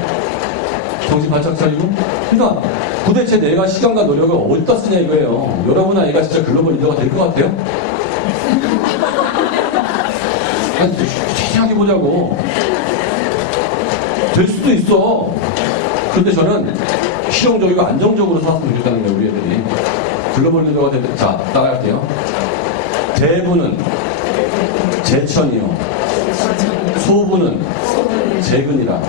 정신 바짝 차리고. 그러니까 도대체 내가 시간과 노력을 어디다 쓰냐 이거예요. 여러분 아이가 진짜 글로벌 리더가 될 것 같아요? 아니, 생각해 보자고. 될 수도 있어. 그런데 저는 실용적이고 안정적으로 살았으면 좋겠다는 거예요, 우리 애들이. 글로벌 리더가 될 때, 자, 따라갈게요. 대부는 제천이요. 소부는 재근이라.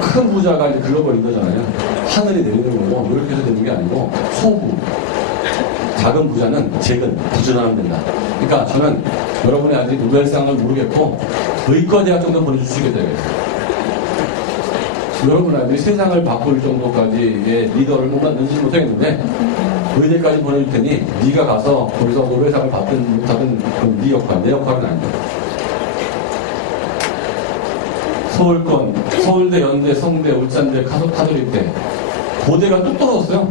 큰 부자가 이제 글로벌 리더잖아요. 하늘이 내리는 거고, 노력해서 되는 게 아니고, 소부. 작은 부자는 재근, 부전하면 된다. 그러니까 저는 여러분이 아직 노벨상을 모르겠고, 의과대학 정도 보내줄 수 있게 되겠어요. 여러분 아이들이 세상을 바꿀 정도까지의 리더를 못 만들지 못하겠는데, 의대까지 보내줄 테니 네가 가서 거기서 노벨상을 받든 못하든 그건 네 역할, 내 역할은 아니다. 서울권, 서울대, 연대, 성대, 울산대, 카톨릭대 고대가 뚝 떨어졌어요.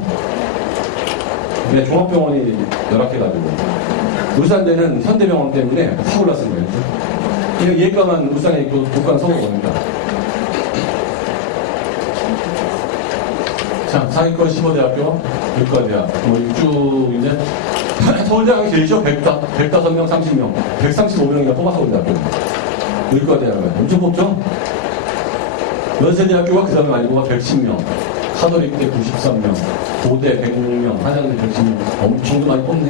근데 종합병원이 열악해가지고 울산대는 현대병원 때문에 확 올랐은 거예요. 그냥 예과만 울산에 있고 독과는 서울 오니까. 자, 상위권 15대학교, 의과대학, 쭉 이제, 서울대학이 제일죠? 105명, 30명. 135명이나 뽑아 서울대학교. 의과대학은. 엄청 뽑죠? 연세대학교가 그 다음에 아니고 110명. 카톨릭대 93명, 고대 106명, 한양대 110명, 엄청 많이 뽑네.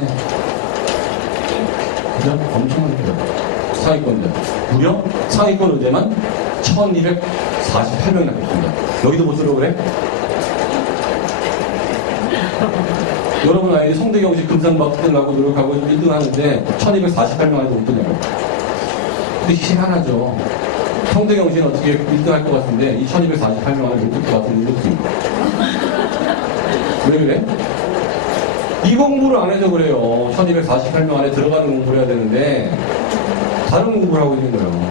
그죠? 엄청 많이 뽑아요. 상위권대. 무려 상위권 의대만 1248명이 나왔습니다. 여기도 못 들어 그래? 여러분 아이들이 성대경시 금상박등하고 노력하고 1등 하는데 1248명 아이도 못 드냐고. 근데 희한하죠. 성대경시는 어떻게 1등 할 것 같은데 이 1248명 안에 못 들 것 같은 이유가 없습니다. 왜 그래? 이 공부를 안 해서 그래요. 1248명 안에 들어가는 공부를 해야 되는데 다른 공부를 하고 있는 거예요.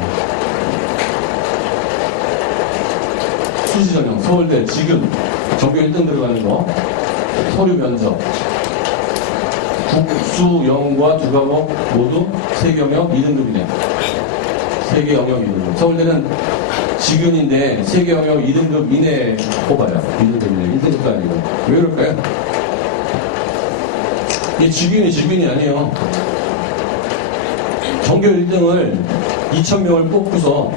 수시전형, 서울대 지금 전교 1등 들어가는 거 서류 면접 국수, 영과 두 과목 모두 세개 영역 2등급이네. 세개 영역 2등급. 서울대는 지근인데 세개 영역 2등급 이내에 뽑아요. 2등급 이내. 1등급도 아니고. 왜 그럴까요? 이게 지근이 아니에요. 전교 1등을 2,000명을 뽑고서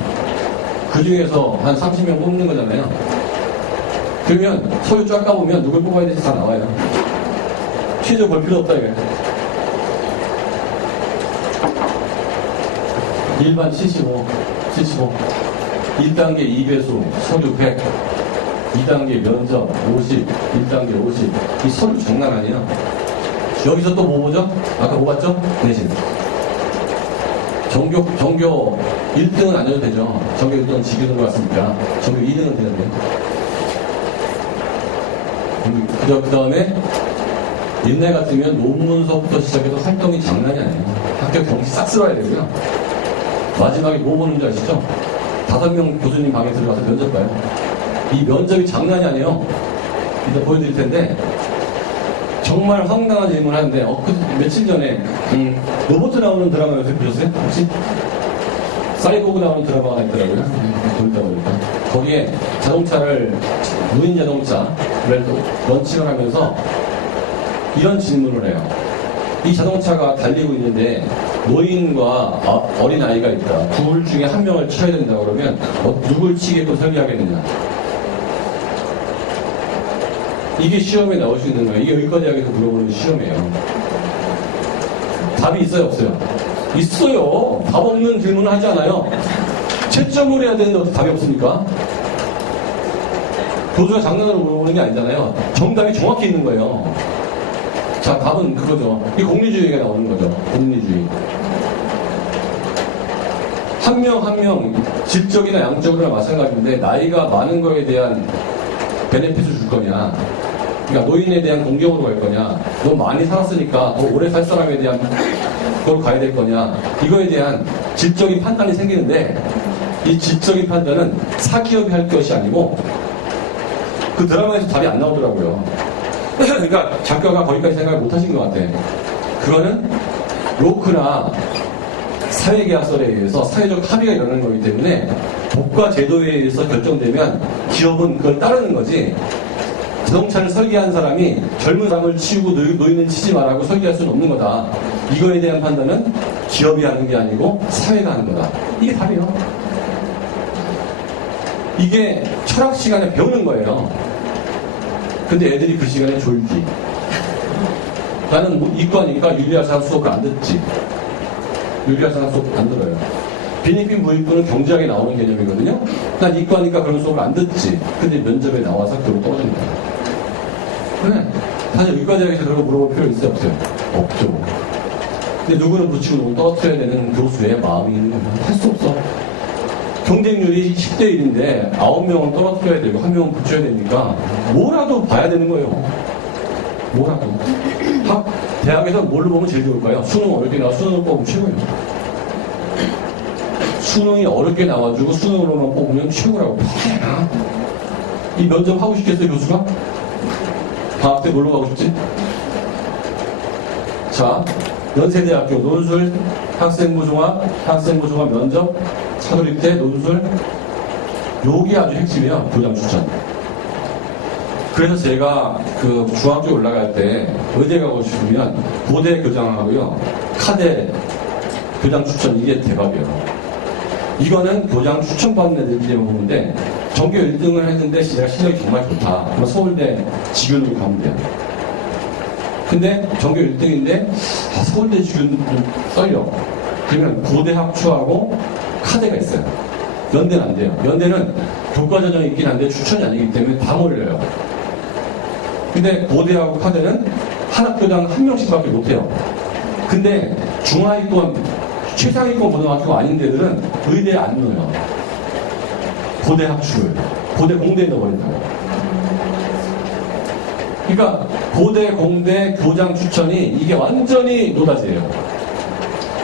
그 중에서 한 30명 뽑는 거잖아요. 그러면 서류 쫙 까보면 누굴 뽑아야 될지 다 나와요. 취재 볼 필요 없다 이거예요. 일반 75, 1단계 2배수, 서류 100, 2단계 면접 50, 1단계 50. 이 서류 장난 아니에요. 여기서 또 뭐 보죠? 아까 뭐 봤죠? 내신. 전교 1등은 안 해도 되죠. 전교 1등은 지기으로 갔으니까. 전교 2등은 돼야 돼요. 그 다음에 옛날 같으면 논문서부터 시작해서 활동이 장난이 아니에요. 합격 경시 싹 쓸어야 되고요. 마지막에 뭐 보는 줄 아시죠? 5명 교수님 방에 들어가서 면접 봐요. 이 면접이 장난이 아니에요. 이따 보여드릴 텐데 정말 황당한 질문을 하는데 며칠 전에 로봇 나오는 드라마 요새 보셨어요? 혹시? 사이보그 나오는 드라마가 있더라고요. 보다 보니까 거기에 무인 자동차를 런칭을 하면서 이런 질문을 해요. 이 자동차가 달리고 있는데 노인과 어린아이가 있다. 둘 중에 한 명을 쳐야 된다 그러면 누굴 치게끔 설계하겠느냐. 이게 시험에 나올 수 있는 거예요. 이게 의과대학에서 물어보는 시험이에요. 답이 있어요, 없어요? 있어요. 답 없는 질문을 하지 않아요. 채점을 해야 되는데 어떻게 답이 없습니까? 교수가 장난으로 물어보는 게 아니잖아요. 정답이 정확히 있는 거예요. 자, 답은 그거죠. 이게 공리주의가 나오는 거죠. 공리주의. 한 명 한 명 질적이나 양적으로나 마찬가지인데 나이가 많은 거에 대한 베네핏을 줄 거냐, 그러니까 노인에 대한 공경으로 갈 거냐, 너무 많이 살았으니까 더 오래 살 사람에 대한 그걸 가야 될 거냐, 이거에 대한 질적인 판단이 생기는데 이 질적인 판단은 사기업이 할 것이 아니고 그 드라마에서 답이 안 나오더라고요. 그러니까 작가가 거기까지 생각을 못 하신 것 같아. 그거는 로크나 사회계약설에 의해서 사회적 합의가 일어나는 거기 때문에 법과 제도에 의해서 결정되면 기업은 그걸 따르는 거지. 자동차를 설계한 사람이 젊은 사람을 치우고 노인은 치지 말라고 설계할 수는 없는 거다. 이거에 대한 판단은 기업이 하는 게 아니고 사회가 하는 거다. 이게 답이에요. 이게 철학 시간에 배우는 거예요. 근데 애들이 그 시간에 졸기. 나는 이과니까 윤리학상 수업을 안 듣지. 윤리학상 수업 안 들어요. 비니핀 부익부는 경제학에 나오는 개념이거든요. 난 이과니까 그런 수업을 안 듣지. 근데 면접에 나와서 그걸 떨어집니다. 그래. 사실 의과대학에서 그런 거 물어볼 필요 있어요, 없어요? 없죠. 근데 누구는 붙이고 누구는 떨어뜨려야 되는 교수의 마음이 있는 거예요. 할 수 없어. 경쟁률이 10대 1인데 9명은 떨어뜨려야 되고 1명은 붙여야 되니까 뭐라도 봐야 되는 거예요. 뭐라도. 대학에서 뭘로 보면 제일 좋을까요? 수능 어렵게 나와 수능을 뽑으면 최고예요. 수능이 어렵게 나와주고 수능으로만 뽑으면 최고라고. 이 면접 하고 싶겠어요, 교수가? 방학 때 뭘로 가고 싶지? 자, 연세대학교 논술, 학생부 종합 면접, 차돌입대, 논술, 요게 아주 핵심이에요. 교장 추천. 그래서 제가 그 중학교 올라갈 때 의대 가고 싶으면 고대 교장하고요, 카대 교장 추천, 이게 대박이에요. 이거는 교장 추천받는 애들끼리만 보는데 전교 1등을 했는데 내가 실력이 정말 좋다. 그럼 서울대 직윤으로 가면 돼요. 근데 전교 1등인데 서울대 직윤 좀 떨려. 그러면 고대 합추하고 카대가 있어요. 연대는 안 돼요. 연대는 교과 전형이 있긴 한데 추천이 아니기 때문에 다 몰려요. 근데 고대하고 카대는 한 학교당 한 명씩밖에 못해요. 근데 중하위권, 최상위권 고등학교가 아닌 데들은 의대에 안 넣어요. 고대 합추를. 고대 공대에 넣어버린다고. 그러니까 고대, 공대, 교장 추천이 이게 완전히 노다지예요.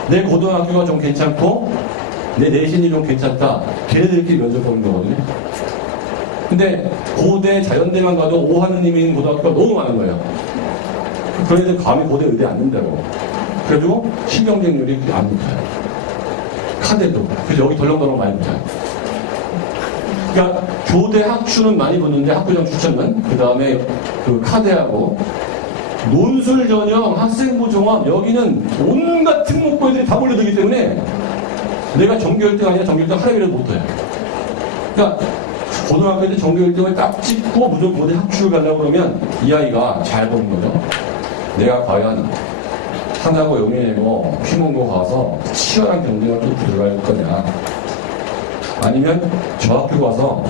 내 고등학교가 좀 괜찮고 내 내신이 좀 괜찮다. 걔네들끼리 면접 보는 거거든요. 근데 고대, 자연대만 가도 오하느님이 있는 고등학교가 너무 많은 거예요. 그런 애들 감히 고대 의대 안 넣는다고. 그래가지고 신경쟁률이 안 붙어요. 카대도. 그래서 여기 덜렁덜렁 많이 붙어요. 그러니까 교대 학추는 많이 붙는데 학교장 추천은 그 다음에 그 카대하고 논술 전형, 학생부 종합 여기는 온갖 특목고들이 다 몰려들기 때문에 내가 전교 1등 아니야 전교 1등 하나이라도 못해요. 그러니까 고등학교 때 전교 1등을 딱 찍고 무조건 고대 학추를 가려고 그러면 이 아이가 잘 보는 거죠. 내가 과연 하나고 용인이고 휘문고 가서 치열한 경쟁을 또 들어갈 거냐, 아니면 저 학교 가서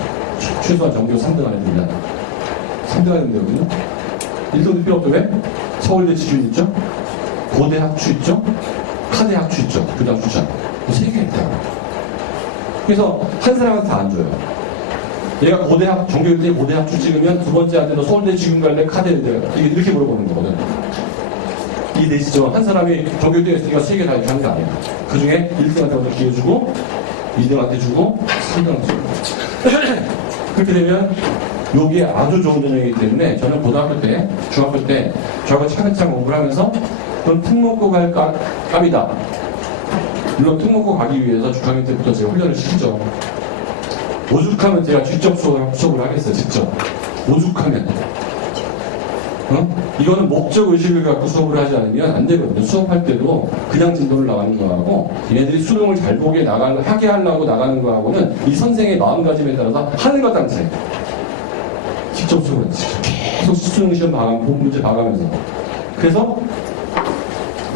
최소한 전교 3등 안에 듭니다. 3등 안에 든다거든요. 1등도 필요 없죠. 왜? 서울대 지준 있죠? 고대 학추 있죠? 카대 학추 있죠? 교장 추천. 세 개 있다고. 그래서 한 사람한테 다 안 줘요. 얘가 고대 학, 전교 1등 고대 학추 찍으면 두 번째한테 너 서울대 지금 갈래? 카대 이렇게 물어보는 거거든. 이해되시죠? 한 사람이 전교 1등 했으니까 세 개 다 이렇게 하는 게 아니에요. 그 중에 1등한테 먼저 기회 주고, 2등한테 주고, 3등한테 주고. 그렇게 되면 여기에 아주 좋은 전형이기 때문에 저는 고등학교 때, 중학교 때 저하고 차근차근 공부를 하면서 그럼 특목고 갈 값이다. 물론 특목고 가기 위해서 6학년 때부터 제가 훈련을 시키죠. 오죽하면 제가 직접 수업을 하겠어요. 직접. 오죽하면. 이거는 목적의식을 갖고 수업을 하지 않으면 안 되거든요. 수업할 때도 그냥 진도를 나가는 거하고 얘네들이 수능을 잘 보게 하게 하려고 나가는 거하고는 이 선생의 마음가짐에 따라서 하늘과 땅 차이. 직접 수업을 계속 수능 시험 문제 봐가면서. 그래서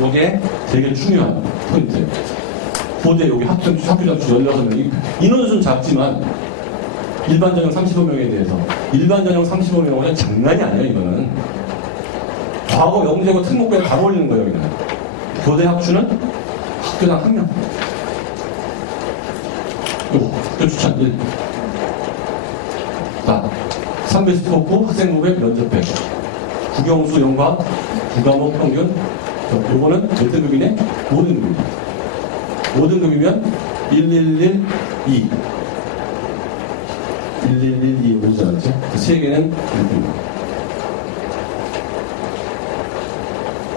이게 되게 중요한 포인트예요. 고대 여기 학교장 16명이 인원수는 작지만 일반 전형 35명에 대해서 일반 전형 35명은 장난이 아니에요. 이거는 과거 영재고 특목고에 다 몰리는 거예요. 여기는 교대 학추는 학교당 한 명. 학교 추천 1. 자, 3배스 토크 학생부백 면접백 국영수 영과 국과목 평균. 요거는 몇 등급이네? 5등급입니다. 5등급이면 1112. 1112 오지 않았죠? 그 세 개는 1등급.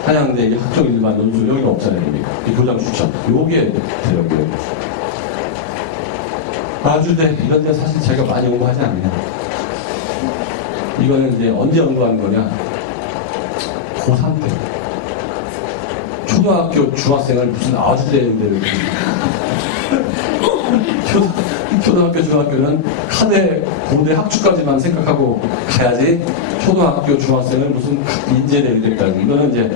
한양대 학종 일반 논술 여기가 없잖아요. 여기 교장 추천. 요게 대역이에요. 아주대 이런 데 사실 제가 많이 공부하지 않느냐. 이거는 이제 언제 연구하는 거냐? 고3 때. 초등학교 중학생을 무슨 아주대인데 초등학교 중학교는 카대 고대 학추까지만 생각하고 가야지 초등학교 중학생은 무슨 인재대를 될까요? 이거는 이제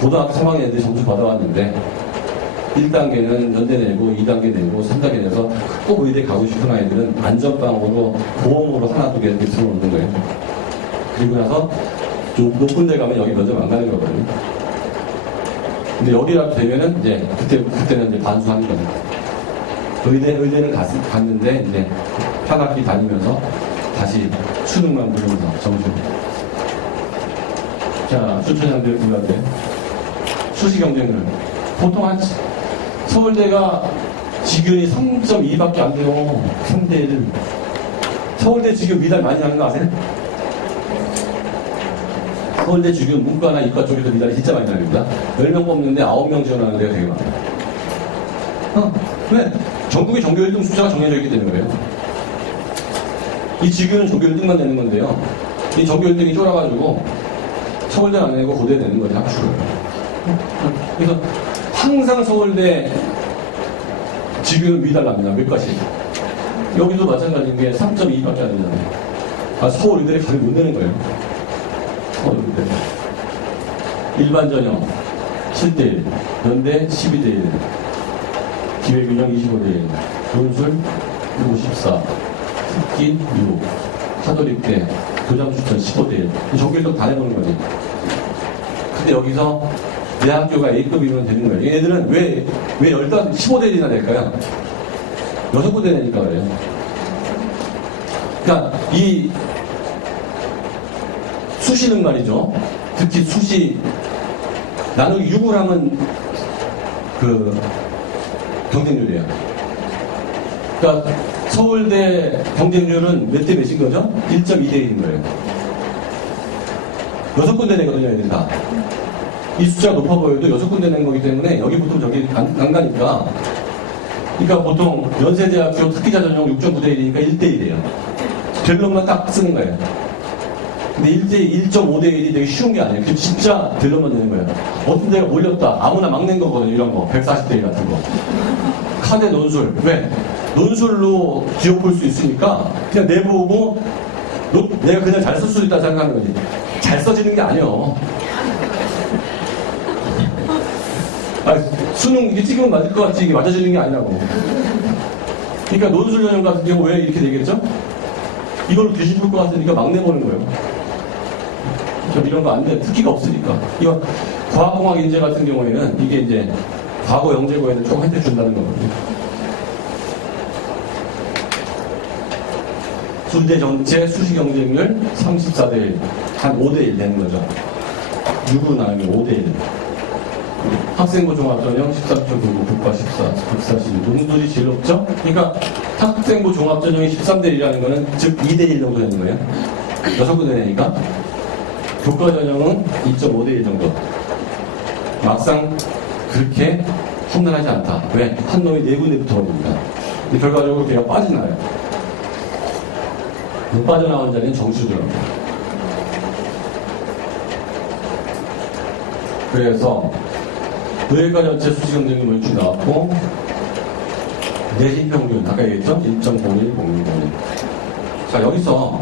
고등학교 3학년 애들이 점수 받아왔는데 1단계는 연대 내고 2단계 내고 3단계 내서 꼭 의대 가고 싶은 아이들은 안전빵으로 보험으로 하나 두 개 이렇게 들어오는 거예요. 그리고 나서 좀 높은 데 가면 여기 면접 안 가는 거거든요. 근데 여기라도 되면은 이제 그때는 이제 반수하는 겁니다. 의대를 갔는데 이제 한 학기 다니면서 다시 수능만 보면서 점수. 자, 수천양대 불러대 수시 경쟁률 보통 한 서울대가 지균이 3.2밖에 안 돼요. 3대1. 서울대 지균 미달 많이 나는 거 아세요? 서울대 지균 문과나 이과 쪽에서 미달이 진짜 많이 나립니다. 10명 뽑는데 9명 지원하는 데가 되게 많아요. 왜? 전국의 전교 1등 숫자가 정해져 있기 때문에 그래요. 이 지균은 전교 1등만 되는 건데요. 이 전교 1등이 쫄아가지고 서울대 안 내고 고대 내는 거지, 학추를. 그래서 항상 서울대 지균은 미달납니다. 몇 가지. 여기도 마찬가지인 게 3.2밖에 안 되잖아요. 아, 서울 의대를 가득 못 내는 거예요. 서울 의대. 일반 전형 7대1, 연대 12대1, 기회균형 25대1, 논술 54, 특기 6, 사도립대, 교장추천 15대1. 저길도 다 내놓는 거지. 근데 여기서 내 학교가 A급이면 되는 거예요. 얘네들은 왜 15대1이나 낼까요? 6군데 내니까 그래요. 그러니까 이 수시는 말이죠. 특히 수시 나누기 6을 하면 그 경쟁률이에요. 그러니까 서울대 경쟁률은 몇 대 몇인 거죠? 1.2대 1인 거예요. 6군데 내거든요, 애들 다. 이 숫자가 높아 보여도 6군데 낸 거기 때문에 여기부터 저기 안 가니까. 그러니까 보통 연세대학교 특기자 전형 6.9대 1이니까 1대 1이에요. 될 놈만 딱 쓰는 거예요. 근데 1.5대 1이 되게 쉬운 게 아니에요. 그 진짜 될 놈만 내는 거예요. 어떤 데가 몰렸다. 아무나 막 낸 거거든요, 이런 거. 140대 1 같은 거. 카드 논술. 왜? 논술로 기억 볼 수 있으니까 그냥 내보고 내가 그냥 잘 쓸 수 있다 생각하는 거지. 잘 써지는 게 아니에요. 수능 이게 찍으면 맞을 것 같지 이게 맞아지는 게 아니라고. 그러니까 논술 전형 같은 경우 왜 이렇게 되겠죠? 이걸로 뒤집을 것 같으니까 막 내보는 거예요. 좀 이런 거 안 돼. 특기가 없으니까. 이거 과학공학 인재 같은 경우에는 이게 이제 과거 영재고에는 조금 혜택 준다는 거거든요. 순대 전체 수시 경쟁률 34대 1, 한 5대 1 되는 거죠. 6으로 나누면 5대 1. 학생부 종합전형 13.99, 국가 14, 국사시, 논술이 제일 높죠? 그러니까 학생부 종합전형이 13대 1이라는 거는 즉 2대 1 정도 되는 거예요. 6군데 되니까. 교과전형은 2.5대 1 정도. 막상 그렇게 험난하지 않다. 왜? 한 놈이 4군데 붙어버립니다. 결과적으로 걔가 빠져나와요. 못 빠져나온 자리는 정수 들어갑니다. 그래서 의예과 전체 수시 경쟁률 이렇게 나왔고 내신 평균 아까 얘기했죠? 1.01, 01. 자 여기서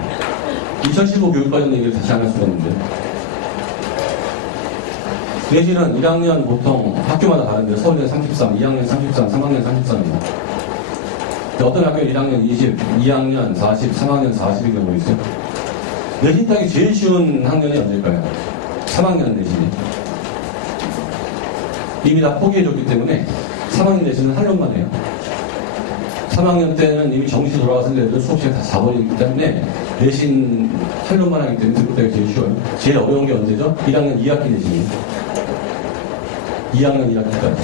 2015 교육과정 얘기를 다시 안 할 수가 없는데 내신은 1학년 보통 학교마다 다른데 서울대 33, 2학년 33, 3학년 33입니다. 어떤 학교는 1학년 20, 2학년 40, 3학년 40인 경우 있어요. 내신 따기 제일 쉬운 학년이 언제일까요? 3학년 내신이. 이미 다 포기해줬기 때문에 3학년 내신은 학년만 해요. 3학년 때는 이미 정시 돌아가서 애들 수업 시간 다 자버리기 때문에 내신 학년만 하기 때문에 그때가 제일 쉬워요. 제일 어려운 게 언제죠? 1학년 2학기 내신이에요. 2학년 1학기까지.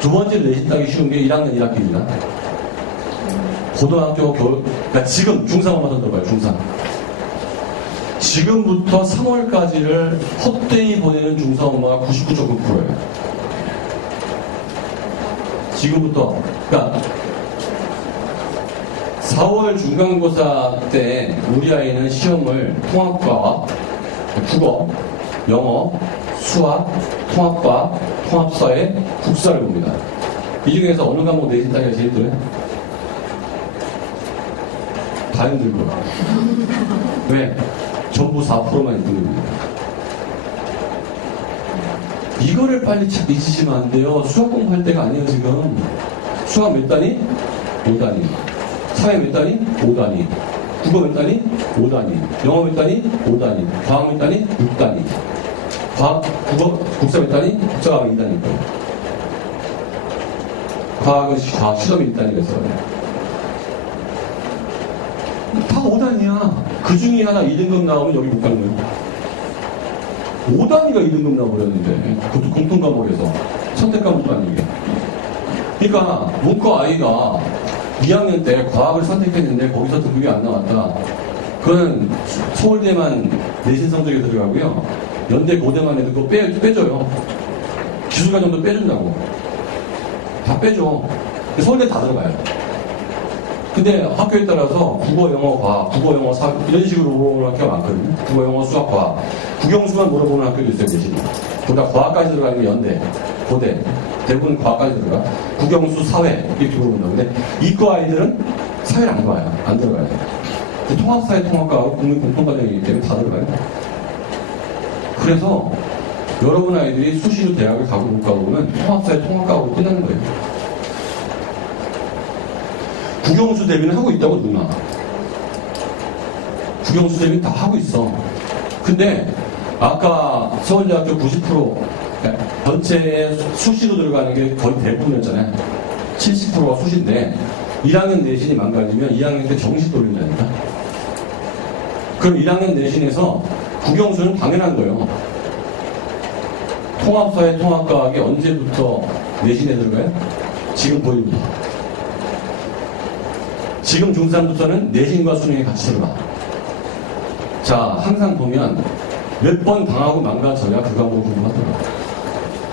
두 번째로 내신 따기 쉬운 게 1학년 1학기입니다. 고등학교 그러니까 지금 중3만 들어봐요. 중3. 지금부터 3월까지를 헛되이 보내는 중3 엄마가 99.9%예요. 지금부터. 그러니까 4월 중간고사 때 우리 아이는 시험을 통합과학, 국어, 영어, 수학, 통합과학, 통합사회, 국사를 봅니다. 이 중에서 어느 과목 내신 따기가 제일 힘들어요? 다 힘들고. 왜? 전부 4%만 힘듭니다. 이거를 빨리 잊으시면 안 돼요. 수학 공부할 때가 아니에요, 지금. 수학 몇 단위? 5단위. 사회 몇 단위? 5단위. 국어 몇 단위? 5단위. 영어 몇 단위? 5단위. 과학 몇 단위? 6단위. 과학, 국어, 국사 몇 단위? 국사과학 2단위. 과학은 과학 시험이 1단위라서. 다 5단위야. 그 중에 하나 2등급 나오면 여기 못 가는 거예요. 5단위가 2등급 나와버렸는데, 그것도 공통과목에서. 선택과목도 아니게. 그러니까, 문과 아이가 2학년 때 과학을 선택했는데 거기서 등급이 안 나왔다. 그건 서울대만 내신 성적에 들어가고요. 연대 고대만 해도 그거 빼줘요. 기술과정도 빼준다고. 다 빼줘. 서울대 다 들어가요. 근데 학교에 따라서 국어, 영어, 과학, 국어, 영어, 사학 이런 식으로 물어보는 학교가 많거든요. 국어, 영어, 수학, 과학. 국영수만 물어보는 학교도 있어요, 대신. 보다 과학까지 들어가는 게 연대, 고대. 대부분 과학까지 들어가. 국영수, 사회 이렇게 물어본다고. 근데 이과 아이들은 사회를 안 가요. 안 들어가요. 통합사회 통합과하고 국민공통과정이기 때문에 다 들어가요. 그래서 여러분 아이들이 수시로 대학을 가고 못 가고 보면 통합사회 통합과하고 끝나는 거예요. 국영수 대비는 하고 있다고 누나. 국영수 대비 다 하고 있어. 근데 아까 서울대학교 90% 전체에 수시로 들어가는 게 거의 대부분이었잖아요. 70%가 수시인데 1학년 내신이 망가지면 2학년 때 정시 돌린다니까. 그럼 1학년 내신에서 국영수는 당연한 거예요. 통합사회 통합과학이 언제부터 내신에 들어가요? 지금 보입니다. 지금 중3부터는 내신과 수능이 같이 들어가. 자, 항상 보면 몇 번 당하고 망가져야 그 과목을 공부하더라고요.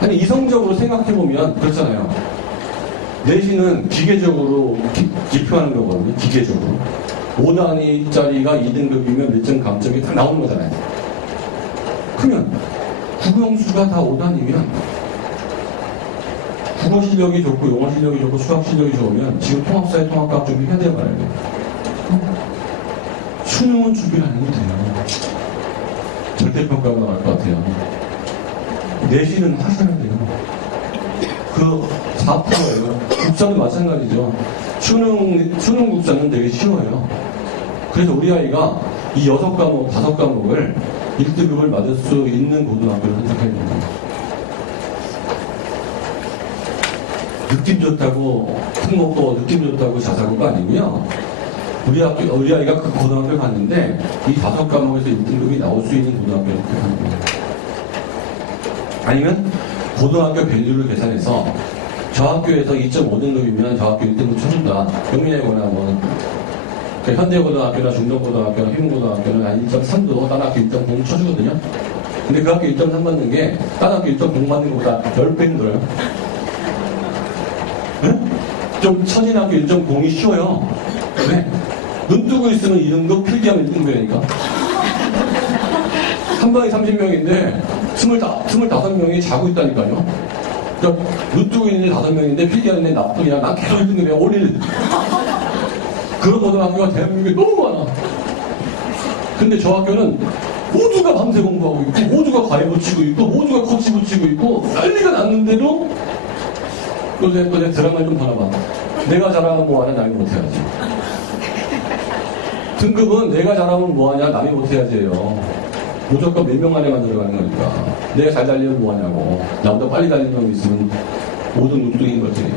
아니, 이성적으로 생각해보면 그렇잖아요. 내신은 기계적으로 기표하는 거거든요. 기계적으로. 5단위짜리가 2등급이면 몇 점 감점이 다 나오는 거잖아요. 그러면 국영수가 다 5단이면 국어 실력이 좋고 영어 실력이 좋고 수학 실력이 좋으면 지금 통합사회 통합과학 준비해야 돼요, 말이에요. 수능은 준비를 안 해도 돼요. 절대평가가 나올 것 같아요. 내신은 하셔야 돼요. 그 4%예요. 국사도 마찬가지죠. 수능 국사는 되게 쉬워요. 그래서 우리 아이가 이 6과목, 5과목을 1등급을 맞을 수 있는 고등학교를 선택해야 됩니다. 느낌 좋다고 특목고, 느낌 좋다고 자사고가 아니고요. 우리 아이가 그 고등학교를 갔는데 이 5과목에서 1등급이 나올 수 있는 고등학교를 선택하는 거예요. 아니면 고등학교 변율을 계산해서 저 학교에서 2.5등급이면 저 학교 1등급 쳐준다. 경민이거나 뭐 현대고등학교나 중동고등학교나 희문고등학교는 한 1.3도 딴 학교 1.0 쳐주거든요. 근데 그 학교 1.3 받는 게 딴 학교 1.0 받는 것보다 10배 힘들어요. 응? 좀 처진 학교 1.0이 쉬워요. 왜? 눈 뜨고 있으면 2등급, 필기하면 1등급이니까. 한 방에 30명인데 25명이 자고 있다니까요. 그러니까 눈 뜨고 있는 애 5명인데 필기하는 애 나쁘냐. 난 계속 1등급이야. 올릴. 그런 고등학교가 대한민국에 너무 많아. 근데 저 학교는 모두가 밤새 공부하고 있고 모두가 과외 붙이고 있고 모두가 코치 붙이고 있고 난리가 났는데도 또 내 드라마를 좀 보나봐. 내가 잘하면 뭐하냐 남이 못해야지. 등급은 내가 잘하면 뭐하냐 남이 못해야지예요. 무조건 몇 명 안에만 들어가는 거니까. 내가 잘 달리면 뭐하냐고. 나보다 빨리 달리는 놈이 있으면 모든 육등인 거지.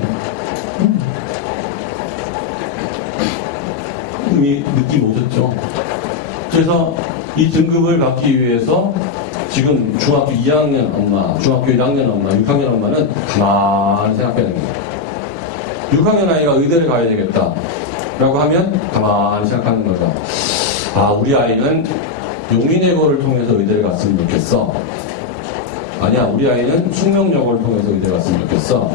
이미 느낌 오셨죠? 그래서 이 등급을 받기 위해서 지금 중학교 2학년 엄마, 중학교 1학년 엄마, 6학년 엄마는 가만히 생각해야 됩니다. 6학년 아이가 의대를 가야 되겠다 라고 하면 가만히 생각하는 거죠. 아, 우리 아이는 용인외고를 통해서 의대를 갔으면 좋겠어. 아니야, 우리 아이는 숙명여고를 통해서 의대를 갔으면 좋겠어.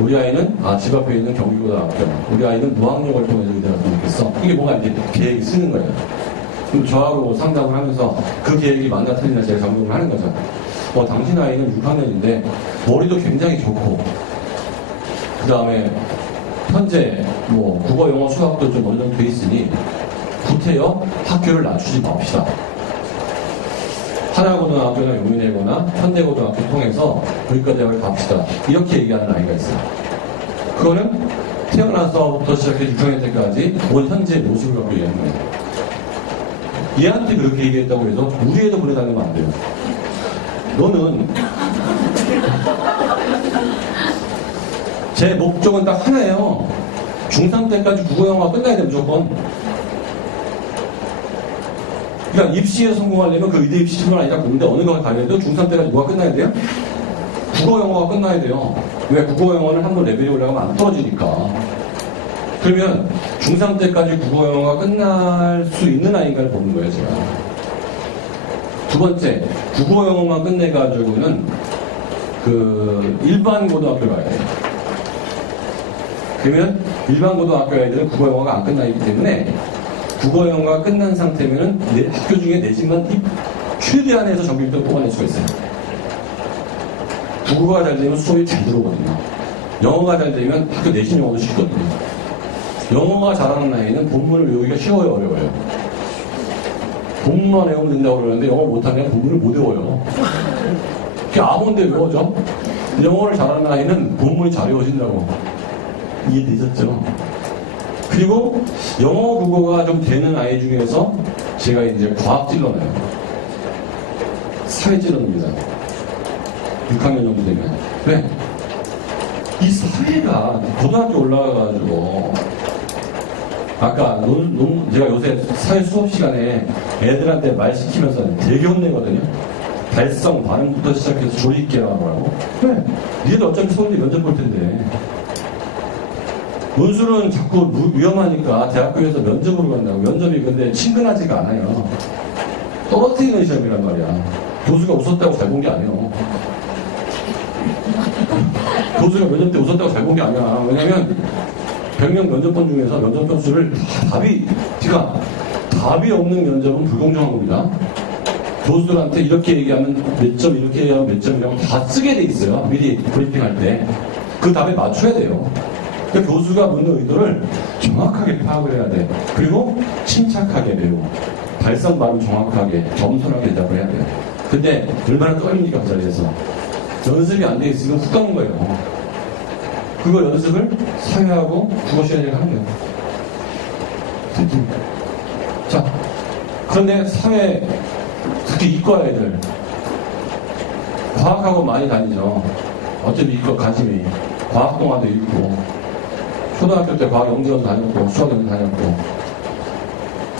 우리 아이는 집 앞에 있는 경기고등학교, 우리 아이는 무학여고를 통해서 의대를 갔으면 좋겠어. 이게 뭔가 이렇게 계획이 쓰는 거예요. 그럼 저하고 상담을 하면서 그 계획이 맞나 틀리나 제가 점검을 하는 거죠. 당신 아이는 6학년인데 머리도 굉장히 좋고 그 다음에 현재 뭐 국어, 영어, 수학도 좀 어느 정도 돼 있으니 구태여 학교를 낮추지 맙시다. 하나고등학교나 용인외고나 현대고등학교 통해서 의과대학을 갑시다. 이렇게 얘기하는 아이가 있어요. 그거는 태어나서부터 시작해 6학년 때까지 온 현재의 모습을 갖고 얘기하는 거예요. 얘한테 그렇게 얘기했다고 해서 우리 애도 보내달라면 안 돼요. 너는 제 목적은 딱 하나예요. 중3 때까지 국어영어가 끝나야 돼 무조건. 그러니까 입시에 성공하려면 그 의대 입시뿐만 아니라 군대 어느 거 가야 돼도 중3 때까지 뭐가 끝나야 돼요? 국어영어가 끝나야 돼요. 왜? 국어영어는 한번 레벨이 올라가면 안 떨어지니까. 그러면 중3 때까지 국어영어가 끝날 수 있는 아이인가를 보는 거예요, 제가. 두 번째, 국어영어만 끝내가지고는 그 일반 고등학교를 가야 돼요. 그러면 일반 고등학교 아이들은 국어영어가 안 끝나기 때문에 국어영어가 끝난 상태면은 학교 중에 내 집만 최대한해서 정규 1등 뽑아낼 수가 있어요. 국어가 잘 되면 수업이 잘 들어오거든요. 영어가 잘 되면 학교 내신 영어도 쉽거든요. 영어가 잘하는 나이는 본문을 외우기가 쉬워요, 어려워요? 본문만 외우면 된다고 그러는데 영어 못하면 본문을 못 외워요. 그게 아무데 외워져? 영어를 잘하는 나이는 본문이 잘 외워진다고. 이해되셨죠? 그리고 영어 국어가 좀 되는 아이 중에서 제가 이제 과학 찔러놔요. 사회 찔러놓습니다. 6학년 정도 되면. 왜? 이 사회가 고등학교 올라가가지고 아까 제가 요새 사회 수업 시간에 애들한테 말 시키면서 되게 혼내거든요. 발성, 반응부터 시작해서 조리 있게 나가라고. 왜? 니들 어차피 서울대 면접 볼 텐데. 문수는 자꾸 위험하니까 대학교에서 면접으로 간다고. 면접이 근데 친근하지가 않아요. 떨어뜨리는 시험이란 말이야. 교수가 웃었다고 잘 본 게 아니에요. 교수가 면접 때 웃었다고 잘 본 게 아니야. 왜냐면 100명 면접본 중에서 면접 변수를 답이 없는 면접은 불공정한 겁니다. 교수들한테 이렇게 얘기하면 몇 점, 이렇게 얘기하면 몇 점이라고 다 쓰게 돼 있어요. 미리 브리핑할 때. 그 답에 맞춰야 돼요. 그러니까 교수가 묻는 의도를 정확하게 파악을 해야 돼. 그리고 침착하게 배우고 발성 발음 정확하게 겸손하게 대답을 해야 돼요. 근데 얼마나 떨립니까 그 자리에서. 연습이 안 돼 있으면 훅 가는 거예요. 그거 연습을 사회하고 국어 시간에 하는 거예요. 자, 그런데 사회, 특히 이과 애들 과학학원 많이 다니죠. 어차피 이과 관심이 과학 동화도 읽고 초등학교 때 과학 영재원도 다녔고 수학 영재 다녔고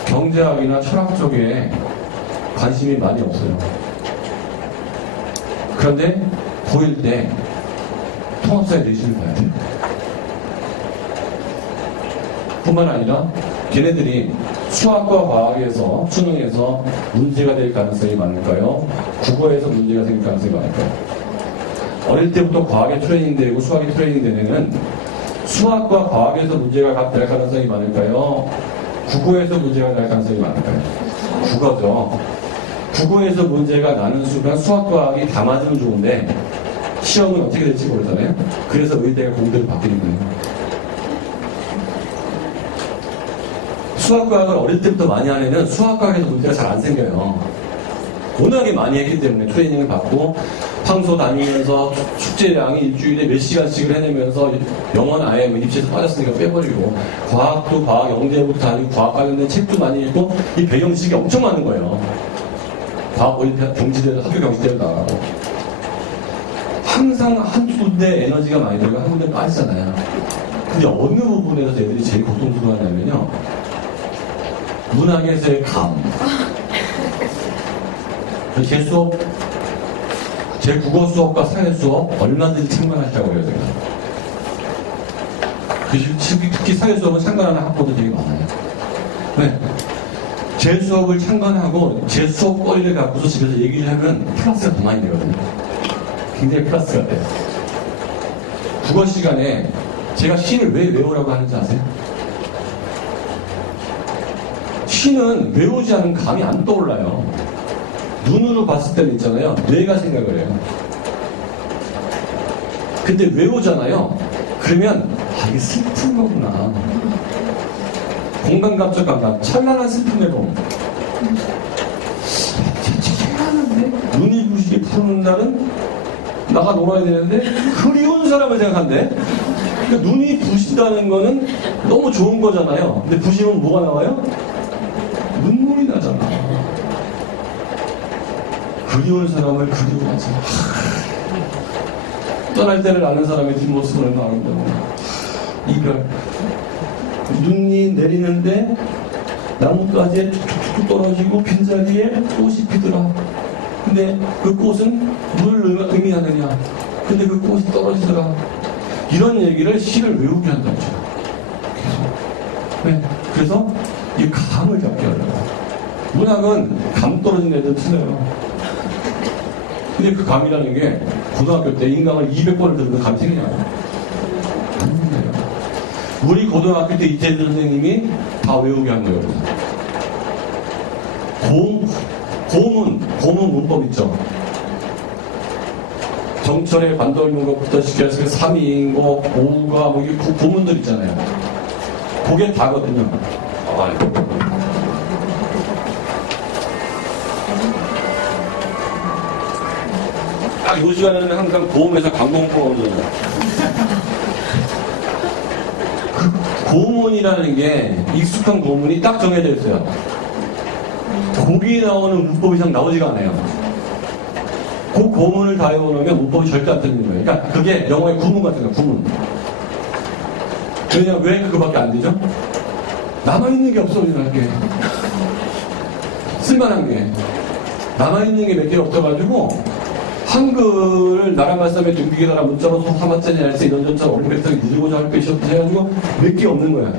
경제학이나 철학 쪽에 관심이 많이 없어요. 그런데 고1 때 통합사회 내신을 봐야 돼요. 뿐만 아니라 걔네들이 수학과 과학에서 수능에서 문제가 될 가능성이 많을까요? 국어에서 문제가 생길 가능성이 많을까요? 어릴 때부터 과학에 트레이닝되고 수학에 트레이닝되는 애는 수학과 과학에서 문제가 될 가능성이 많을까요? 국어에서 문제가 될 가능성이 많을까요? 국어죠. 국어에서 문제가 나는 순간 수학과 과학이 다 맞으면 좋은데 시험은 어떻게 될지 모르잖아요. 그래서 의대가 공대로 바뀌는 거예요. 수학과학을 어릴 때부터 많이 하는 애는 수학과학에서 문제가 잘 안 생겨요. 워낙에 많이 했기 때문에 트레이닝을 받고 황소 다니면서 숙제량이 일주일에 몇 시간씩을 해내면서 영어는 아예 입시에서 빠졌으니까 빼버리고 과학도 과학 영재부터 다니고 과학 관련된 책도 많이 읽고 이 배경 지식이 엄청 많은 거예요. 과학 올림피아드 경지대로 학교 경지대로 나가고 항상 한두 군데 에너지가 많이 들고 한 군데 빠지잖아요. 근데 어느 부분에서 애들이 제일 고통스러워하냐면요. 문학에서의 감. 제 수업, 제 국어 수업과 사회 수업 얼마든지 참관하시라고 해요, 제가. 특히 사회 수업은 참관하는 학부도 되게 많아요. 네. 제 수업을 참관하고 제 수업 거리를 갖고서 집에서 얘기를 하면 플러스가 더 많이 되거든요. 굉장히 플러스가 돼요. 국어 시간에 제가 시를 왜 외우라고 하는지 아세요? 시는 외우지 않으면 감이 안 떠올라요. 눈으로 봤을 때는 있잖아요. 뇌가 생각을 해요. 근데 외우잖아요. 그러면 이게 슬픈 거구나. 공감감적 감각, 찬란한 슬픔의 봄. 찬란한데? 눈이 부시게 푸는 날은 나가 놀아야 되는데 그리운 사람을 생각한대. 그러니까 눈이 부신다는 거는 너무 좋은 거잖아요. 근데 부시면 뭐가 나와요? 눈물이 나잖아. 그리운 사람을 그리워하지. 떠날 때를 아는 사람의 뒷모습은 얼마나 아름다워. 이별. 눈이 내리는데 나뭇가지에 툭툭툭 떨어지고 빈자리에 꽃이 피더라. 근데 그 꽃은 뭘 의미하느냐. 근데 그 꽃이 떨어지더라. 이런 얘기를 시를 외우게 한다고. 계속. 네. 그래서 이 감을 잡기 어려워요. 문학은 감 떨어진 애들 틀려요. 근데 그 감이라는 게 고등학교 때 인강을 200번을 들으면 감이 생기냐고. 우리 고등학교 때 이태준 선생님이 다 외우게 한 거예요. 고문 문법 있죠. 정철의 반돌문법부터 시켜서 3인고, 5가, 이게 고문들 있잖아요. 그게 다거든요. 딱 이 시간에는 항상 보험회사 광고문이 그 고문이라는 게 익숙한 고문이 딱 정해져 있어요. 거기에 나오는 문법 이상 나오지가 않아요. 그 고문을 다 외워놓으면 문법이 절대 안 틀리는 거예요. 그러니까 그게 영어의 구문 같은 거예요. 구문. 왜냐면 왜 그거밖에 안 되죠? 남아있는 게 없어, 우리나라에. 쓸만한 게. 남아있는 게 몇 개 없어가지고, 한글 나라 말씀에 등기계 나라 문자로 소하마짜리 날씨 이런 전차 올림픽상이 늦고자 할 것이 없다 해가지고 몇 개 없는 거야.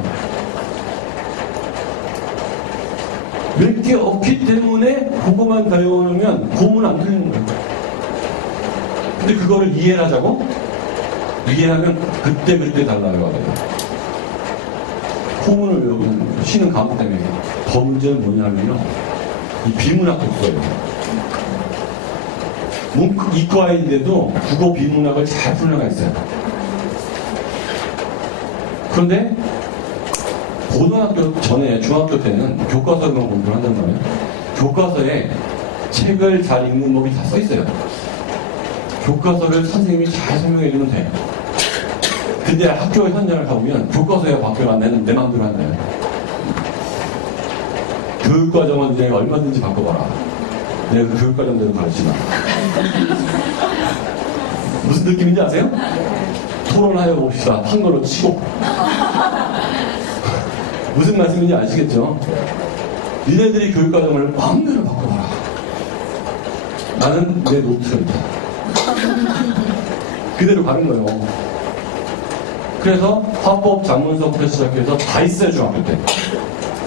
몇 개 없기 때문에 그거만 다 외워놓으면 고문 안 틀리는 거야. 근데 그거를 이해를 하자고? 이해하면 그때 달라요. 고문을 외우면 쉬는 과목 때문에 더 문제는 뭐냐면요. 이 비문학 독서예요. 이과인데도 국어 비문학을 잘 풀려가 있어요. 그런데 고등학교 전에 중학교 때는 교과서만 공부를 한단 말이에요. 교과서에 책을 잘 읽는 법이 다 써 있어요. 교과서를 선생님이 잘 설명해 주면 돼. 근데 학교 현장을 가보면 교과서에 바뀌어 내는 내 맘대로 한다요. 교육과정은 이제 얼마든지 바꿔봐라. 내가 그 교육과정대로 가르치나. 무슨 느낌인지 아세요? 토론하여 봅시다. 한 걸로 치고. 무슨 말씀인지 아시겠죠? 니네들이 교육과정을 마음대로 바꿔봐라. 나는 내 노트를 그대로 가는 거예요. 그래서 화법 작문서부터 시작해서 다 있어요. 중학교 때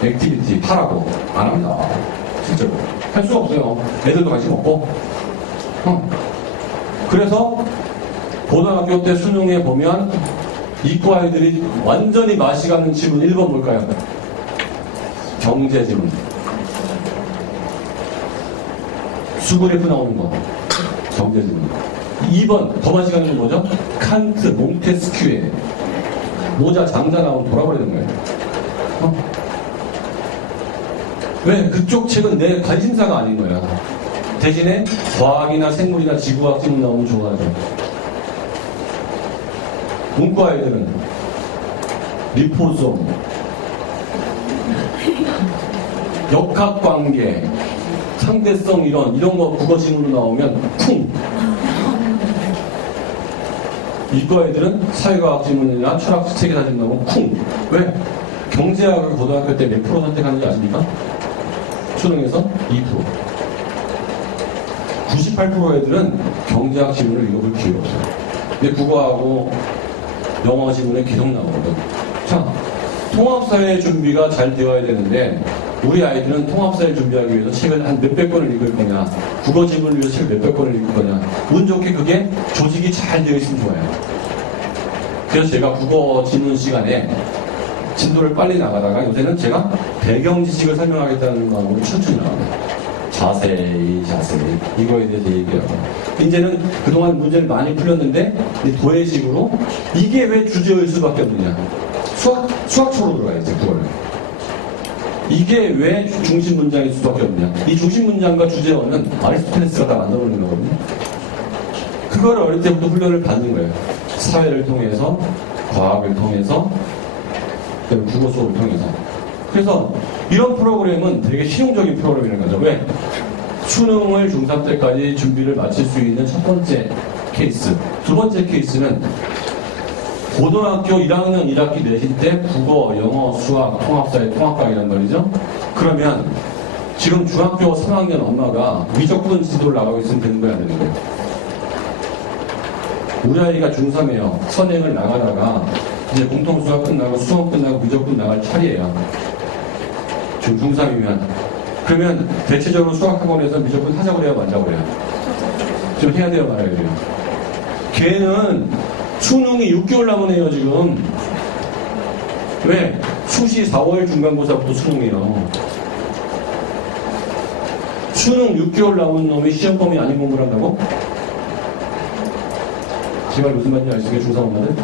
액티비티 파라고 안 합니다. 실제로 할 수가 없어요. 애들도 관심 없고. 그래서 고등학교 때 수능에 보면 이과 애들이 완전히 맛이 가는 지문 1번 뭘까요? 경제 지문. 수그래프 나오는 거. 경제 지문. 2번 더 맛이 가는 건 뭐죠? 칸트, 몽테스큐에 모자 장자 나오면 돌아버리는 거예요. 왜? 그쪽 책은 내 관심사가 아닌 거야. 대신에 과학이나 생물이나 지구과학 지문 나오면 좋아하죠. 문과 애들은 리포솜, 역학관계, 상대성 이런 거 국어 지문으로 나오면 쿵. 이과 애들은 사회과학 지문이나 철학 체계사 지문 나오면 쿵. 왜? 경제학을 고등학교 때 몇 프로 선택하는지 아십니까? 수능에서 2%. 98% 애들은 경제학 지문을 읽어볼 기회가 없어요. 근데 국어하고 영어 지문에 계속 나오거든. 자, 통합사회 준비가 잘 되어야 되는데 우리 아이들은 통합사회 준비하기 위해서 책을 한 몇백 권을 읽을 거냐, 국어 지문을 위해서 책 몇백 권을 읽을 거냐. 운 좋게 그게 조직이 잘 되어 있으면 좋아요. 그래서 제가 국어 지문 시간에 진도를 빨리 나가다가 요새는 제가 배경 지식을 설명하겠다는 마음으로 천천히 나갑니다. 자세히 이거에 대해서 얘기하고 이제는 그동안 문제를 많이 풀렸는데 도해식으로 이게 왜 주제일 수밖에 없느냐. 수학초로 들어가야지 그거를. 이게 왜 중심 문장일 수밖에 없느냐. 이 중심 문장과 주제어는 아리스토텔레스가 다 만들어 놓은 거거든요. 그거를 어릴 때부터 훈련을 받는 거예요. 사회를 통해서, 과학을 통해서, 국어 수업을 통해서. 그래서 이런 프로그램은 되게 실용적인 프로그램이라는 거죠. 왜? 수능을 중3 때까지 준비를 마칠 수 있는 첫 번째 케이스. 두 번째 케이스는 고등학교 1학년 1학기 내신 때 국어, 영어, 수학, 통합사회, 통합과학이란 말이죠. 그러면 지금 중학교 3학년 엄마가 미적분 지도를 나가고 있으면 되는 거야, 되는 거예요. 우리 아이가 중3이에요. 선행을 나가다가 이제 공통수학 끝나고 수업 끝나고 미적분 나갈 차례예요. 지금 중3이면. 그러면 대체적으로 수학학원에서 미적분 하자고 그래요, 말자고 그래요? 좀 해야 돼요, 말아야 돼요? 걔는 수능이 6개월 남으네요, 지금. 왜? 수시 4월 중간고사부터 수능이에요. 수능 6개월 남은 놈이 시험범위 아닌 공부를 한다고? 제 말 무슨 말인지 아시겠어요, 중3 엄마들?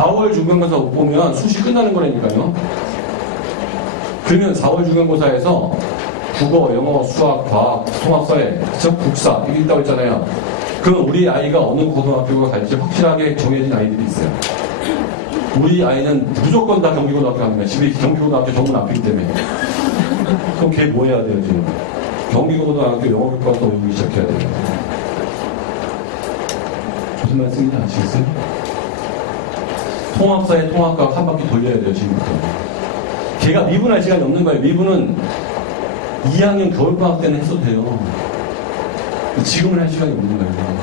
4월 중간고사 못 보면 수시 끝나는 거라니까요. 그러면 4월 중간고사에서 국어, 영어, 수학, 과학, 통합사회, 국사 이게 있다고 했잖아요. 그럼 우리 아이가 어느 고등학교가 갈지 확실하게 정해진 아이들이 있어요. 우리 아이는 무조건 다 경기고등학교 갑니다. 집이 경기고등학교 정문 앞이기 때문에. 그럼 걔 뭐 해야 돼요, 지금? 경기고등학교 영어교과서 오기 시작해야 돼요. 무슨 말씀인지 아시겠어요? 통합사회 통합과학 한 바퀴 돌려야 돼요, 지금부터. 걔가 미분할 시간이 없는 거예요. 미분은 2학년 겨울방학 때는 했어도 돼요. 지금은 할 시간이 없는 거예요.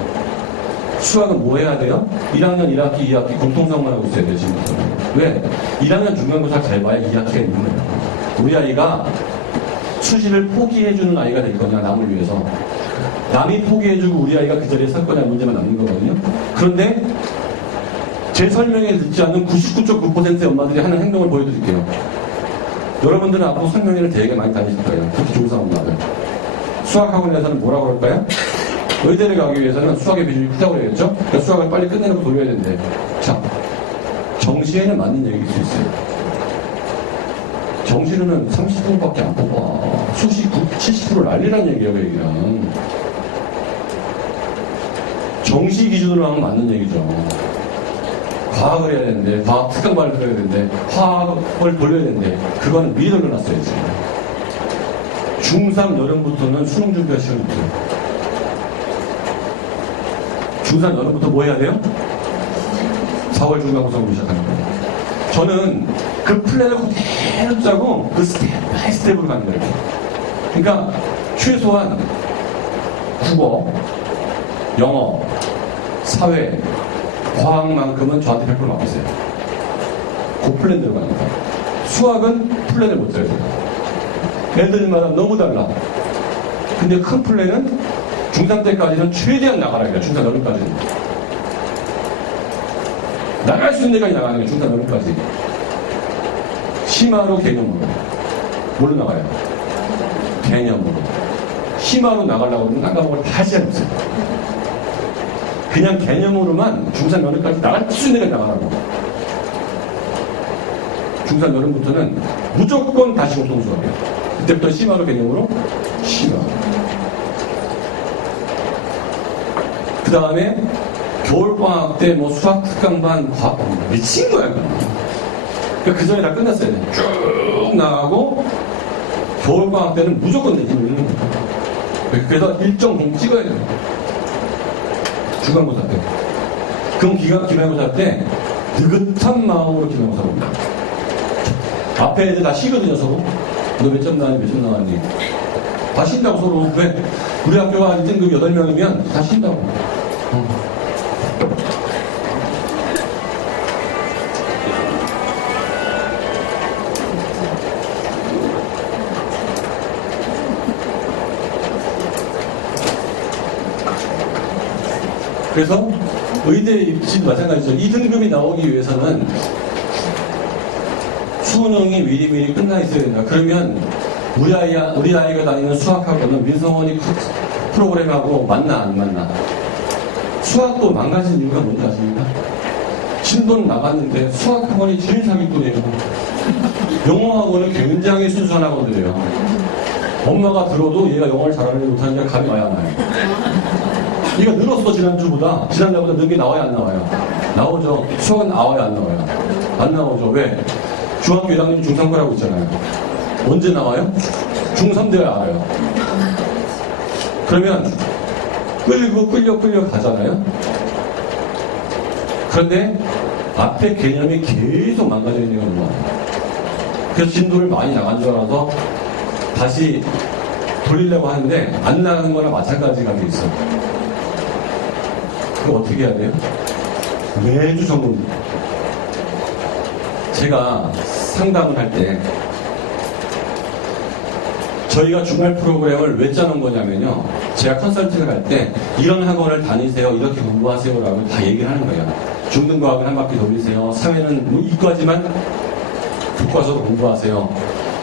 수학은 뭐 해야 돼요? 1학년 1학기, 2학기 공통성만 하고 있어야 돼요, 지금부터. 왜? 1학년 중간고사 잘 봐야 2학기가 있는 거예요. 우리 아이가 수시를 포기해주는 아이가 될 거냐, 남을 위해서. 남이 포기해주고 우리 아이가 그 자리에 설 거냐 문제만 남는 거거든요. 그런데 제 설명에 듣지 않는 99.9%의 엄마들이 하는 행동을 보여드릴게요. 여러분들은 앞으로 설명회를 되게 많이 다니실 거예요. 특히 중상 엄마들. 수학학원에서는 뭐라고 그럴까요? 의대를 가기 위해서는 수학의 비중이 크다고 그러겠죠? 그러니까 수학을 빨리 끝내놓고 돌려야 된대. 자, 정시에는 맞는 얘기일 수 있어요. 정시로는 30분밖에 안 뽑아. 수시 70% 난리란 얘기예요, 그 얘기는. 정시 기준으로 하면 맞는 얘기죠. 과학을 해야 되는데, 과학 특강반을 들어야 되는데, 화학을 돌려야 되는데, 그거는 미리 돌려놨어야지. 중3 여름부터는 수능 준비할 시간이 없어요. 중3 여름부터 뭐 해야 돼요? 4월 중간고사 보기 시작하는 거예요. 저는 그 플랜을 그대로 짜고 그 스텝 바이 스텝으로 가는 거예요. 그러니까 최소한 국어, 영어, 사회, 과학만큼은 저한테 100% 맡기세요. 그 플랜대로 가는 거예요. 수학은 플랜을 못 짜요. 애들마다 너무 달라. 근데 큰 플랜은 중3 때까지는 최대한 나가라. 중3 여름까지는. 나갈 수 있는 데까지 나가는 거예요. 중3 여름까지. 심화로 개념으로. 뭘로 나가요? 개념으로. 심화로 나가려고 하면 한 과목을 다 시작했어요. 그냥 개념으로만 중3 여름까지 나갈 수 있는 데까지 나가라고. 중3 여름부터는 무조건 다시 공통수학이에요. 그때부터 심화로 개념으로 심화. 그 다음에 겨울방학 때 뭐 수학 특강반 미친 거야. 그러니까 그 전에 다 끝났어야 돼. 쭉 나가고 겨울방학 때는 무조건 내기는 거야. 그래서 일정 공 찍어야 돼. 중간고사 때. 그럼 기말고사 때 느긋한 마음으로 기말고사 봅니다. 앞에 애들 다 쉬거든요, 서로. 너 몇 점 나왔니, 몇 점 나왔니? 다 쉰다고 서로. 왜? 우리 학교가 1등급 8명이면 다 쉰다고. 그래서 의대 입시도 마찬가지죠. 2등급이 나오기 위해서는 수능이 미리미리 끝나 있어야 된다. 그러면 우리 아이가 다니는 수학학원은 민성원이 프로그램하고 맞나 안 맞나? 수학도 망가진 이유가 뭔지 아십니까? 신돈 나갔는데 수학학원이 제일 사기꾼이에요. 영어학원은 굉장히 순수한 학원들이에요. 엄마가 들어도 얘가 영어를 잘하는지 못하는지 감이 와야 안 와요. 얘가 늘었어, 지난달보다 는 게 나와야 안 나와요? 나오죠. 수학은 나와야 안 나와요? 안 나오죠. 왜? 중학교 1학년 중3과라고 있잖아요. 언제 나와요? 중3 돼야 알아요. 그러면 끌려 가잖아요. 그런데 앞에 개념이 계속 망가져 있는 건 뭐예요? 그래서 진도를 많이 나간 줄 알아서 다시 돌리려고 하는데 안 나가는 거랑 마찬가지가 돼 있어요. 그거 어떻게 해야 돼요? 매주 점검. 제가 상담을 할 때 저희가 주말 프로그램을 왜 짜는 거냐면요. 제가 컨설팅을 할 때 이런 학원을 다니세요. 이렇게 공부하세요라고 다 얘기를 하는 거예요. 중등과학을 한 바퀴 돌리세요. 사회는 뭐 이과지만 교과서로 공부하세요.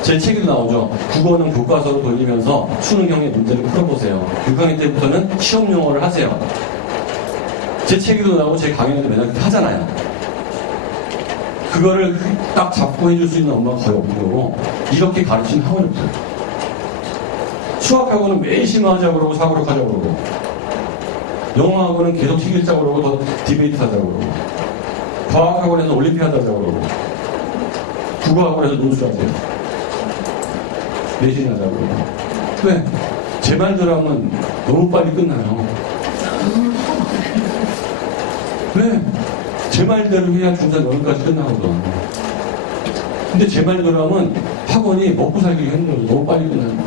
제 책에도 나오죠. 국어는 교과서로 돌리면서 수능형의 문제를 풀어보세요. 6학년 때부터는 시험 용어를 하세요. 제 책에도 나오고 제 강연에도 맨날 하잖아요. 그거를 딱 잡고 해줄 수 있는 엄마가 거의 없는 거고, 이렇게 가르치는 학원이 없어요. 수학학원은 매일 심화하자고 그러고 사고력 하자고 그러고, 영어학원은 계속 책 읽자고 그러고 더 디베이트 하자고 그러고, 과학학원에서 올림피아드 하자고 그러고, 국어학원에서 논술하세요. 내신 하자고 그러고. 왜? 제 말대로 하면 너무 빨리 끝나요. 왜? 제 말대로 해야 중사 여기까지 끝나거든. 근데 제 말대로 하면 학원이 먹고 살기 힘들어서 너무 빨리 끝나니까.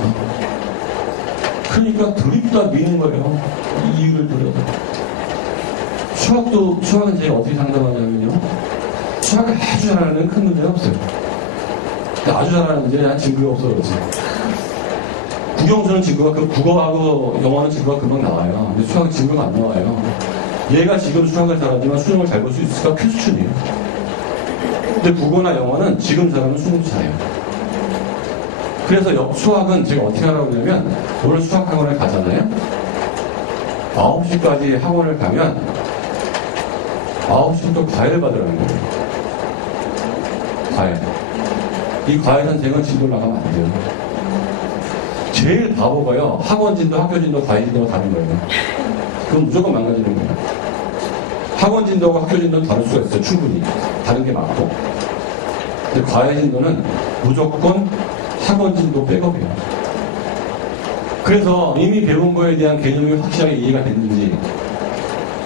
그러니까 드립다 미는 거예요. 이 이유를 들어서. 수학은 제가 어떻게 상담하냐면요. 수학을 아주 잘하는 큰 문제는 없어요. 아주 잘하는 문제는 한 증거가 없어졌지. 국영수는 증거가, 국어하고 영어는 증거가 금방 나와요. 근데 수학은 증거가 안 나와요. 얘가 지금 수학을 잘하지만 수능을 잘 볼 수 있을까? 필수춘이에요. 근데 국어나 영어는 지금 잘하면 수능도 잘해요. 그래서 수학은 제가 어떻게 하라고 하냐면, 오늘 수학학원을 가잖아요. 9시까지 학원을 가면 9시부터 과외를 받으라는 거예요. 과외. 이 과외 선생은 진도를 나가면 안 돼요. 제일 바보가요, 학원진도, 학교진도, 과외진도가 다른 거예요. 그럼 무조건 망가지는 거예요. 학원진도하고 학교진도는 다를 수가 있어요. 충분히. 다른 게 맞고. 근데 과외진도는 무조건 학원진도 백업이에요. 그래서 이미 배운 거에 대한 개념이 확실하게 이해가 됐는지,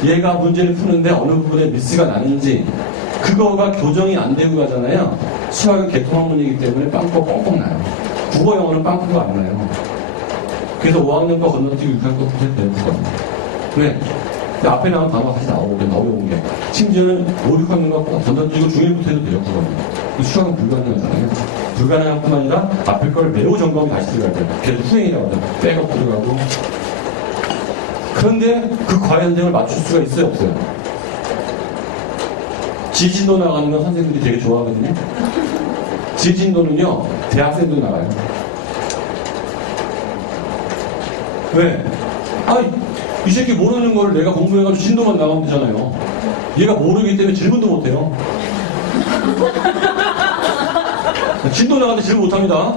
얘가 문제를 푸는데 어느 부분에 미스가 나는지, 그거가 교정이 안 되고 가잖아요. 수학은 개통학문이기 때문에 빵꾸 뻥뻥 나요. 국어, 영어는 빵꾸가 안 나요. 그래서 5학년 거 건너뛰고 6학년 거 배웠거든요. 왜? 근데 앞에 나온 단어가 다시 나오고, 어려운 게. 심지어는 5, 6학년 거 건너뛰고 중1부터 해도 돼요, 그거는. 수학은 불가능하잖아요. 불가능할 뿐 아니라 앞에 거를 매우 점검이 다시 들어갈 거예요. 그래서 후행이라고 하죠. 백업 들어가고. 그런데 그 과외 선생을 맞출 수가 있어요, 없어요? 지진도 나가는 건 선생님들이 되게 좋아하거든요. 지진도는요, 대학생도 나가요. 왜? 이 새끼 모르는 거를 내가 공부해가지고 진도만 나가면 되잖아요. 얘가 모르기 때문에 질문도 못해요. 진도 나가는데 질문 못합니다.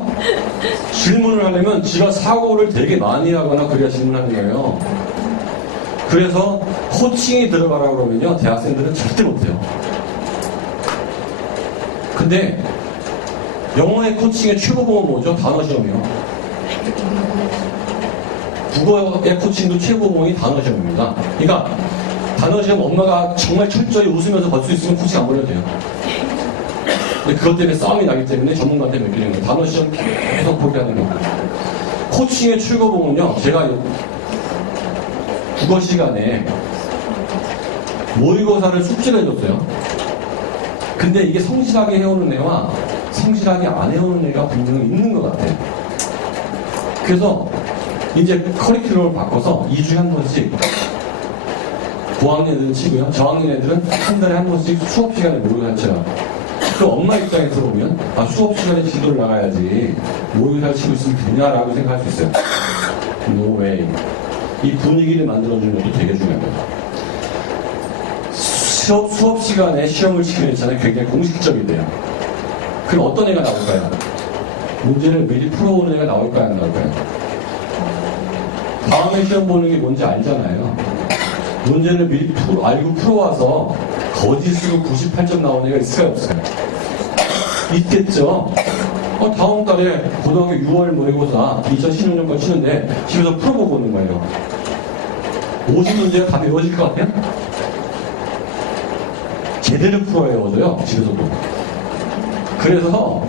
질문을 하려면 지가 사고를 되게 많이 하거나 그래야 질문하는 거예요. 그래서 코칭이 들어가라고 그러면요, 대학생들은 절대 못해요. 근데 영어의 코칭의 최고봉은 뭐죠? 단어 시험이요. 국어의 코칭도 최고봉이 단어 시험입니다. 그러니까 단어 시험 엄마가 정말 철저히 웃으면서 벌 수 있으면 코칭 안 벌려도 돼요. 근데 그것 때문에 싸움이 나기 때문에 전문가한테 맡기는 거예요. 단어 시험 계속 보게 하는 거예요. 코칭의 최고봉은요, 제가 국어 시간에 모의고사를 숙제를 해줬어요. 근데 이게 성실하게 해오는 애와 성실하게 안 해오는 애가 분명히 있는 것 같아요. 그래서 이제 커리큘럼을 바꿔서 2주에 한 번씩, 고학년 애들은 치고요, 저학년 애들은 한 달에 한 번씩 수업 시간에 모의고사를 쳐요. 그 엄마 입장에서 보면, 수업 시간에 진도를 나가야지 모의고사를 치고 있으면 되냐라고 생각할 수 있어요. No way. 이 분위기를 만들어주는 것도 되게 중요합니다. 수업 시간에 시험을 치기로 했잖아요. 굉장히 공식적이 돼요. 그럼 어떤 애가 나올까요? 문제를 미리 풀어오는 애가 나올까요? 안 나올까요? 다음에 시험 보는 게 뭔지 알잖아요. 문제를 미리 알고 풀어와서 거짓 쓰고 98점 나오는 애가 있을까요? 없어요? 있겠죠? 다음 달에 고등학교 6월 모의고사 2016년 거 치는데 집에서 풀어보고 오는 거예요. 50문제가 다 외워질 것 같아요? 제대로 풀어야 외워져요, 집에서도. 그래서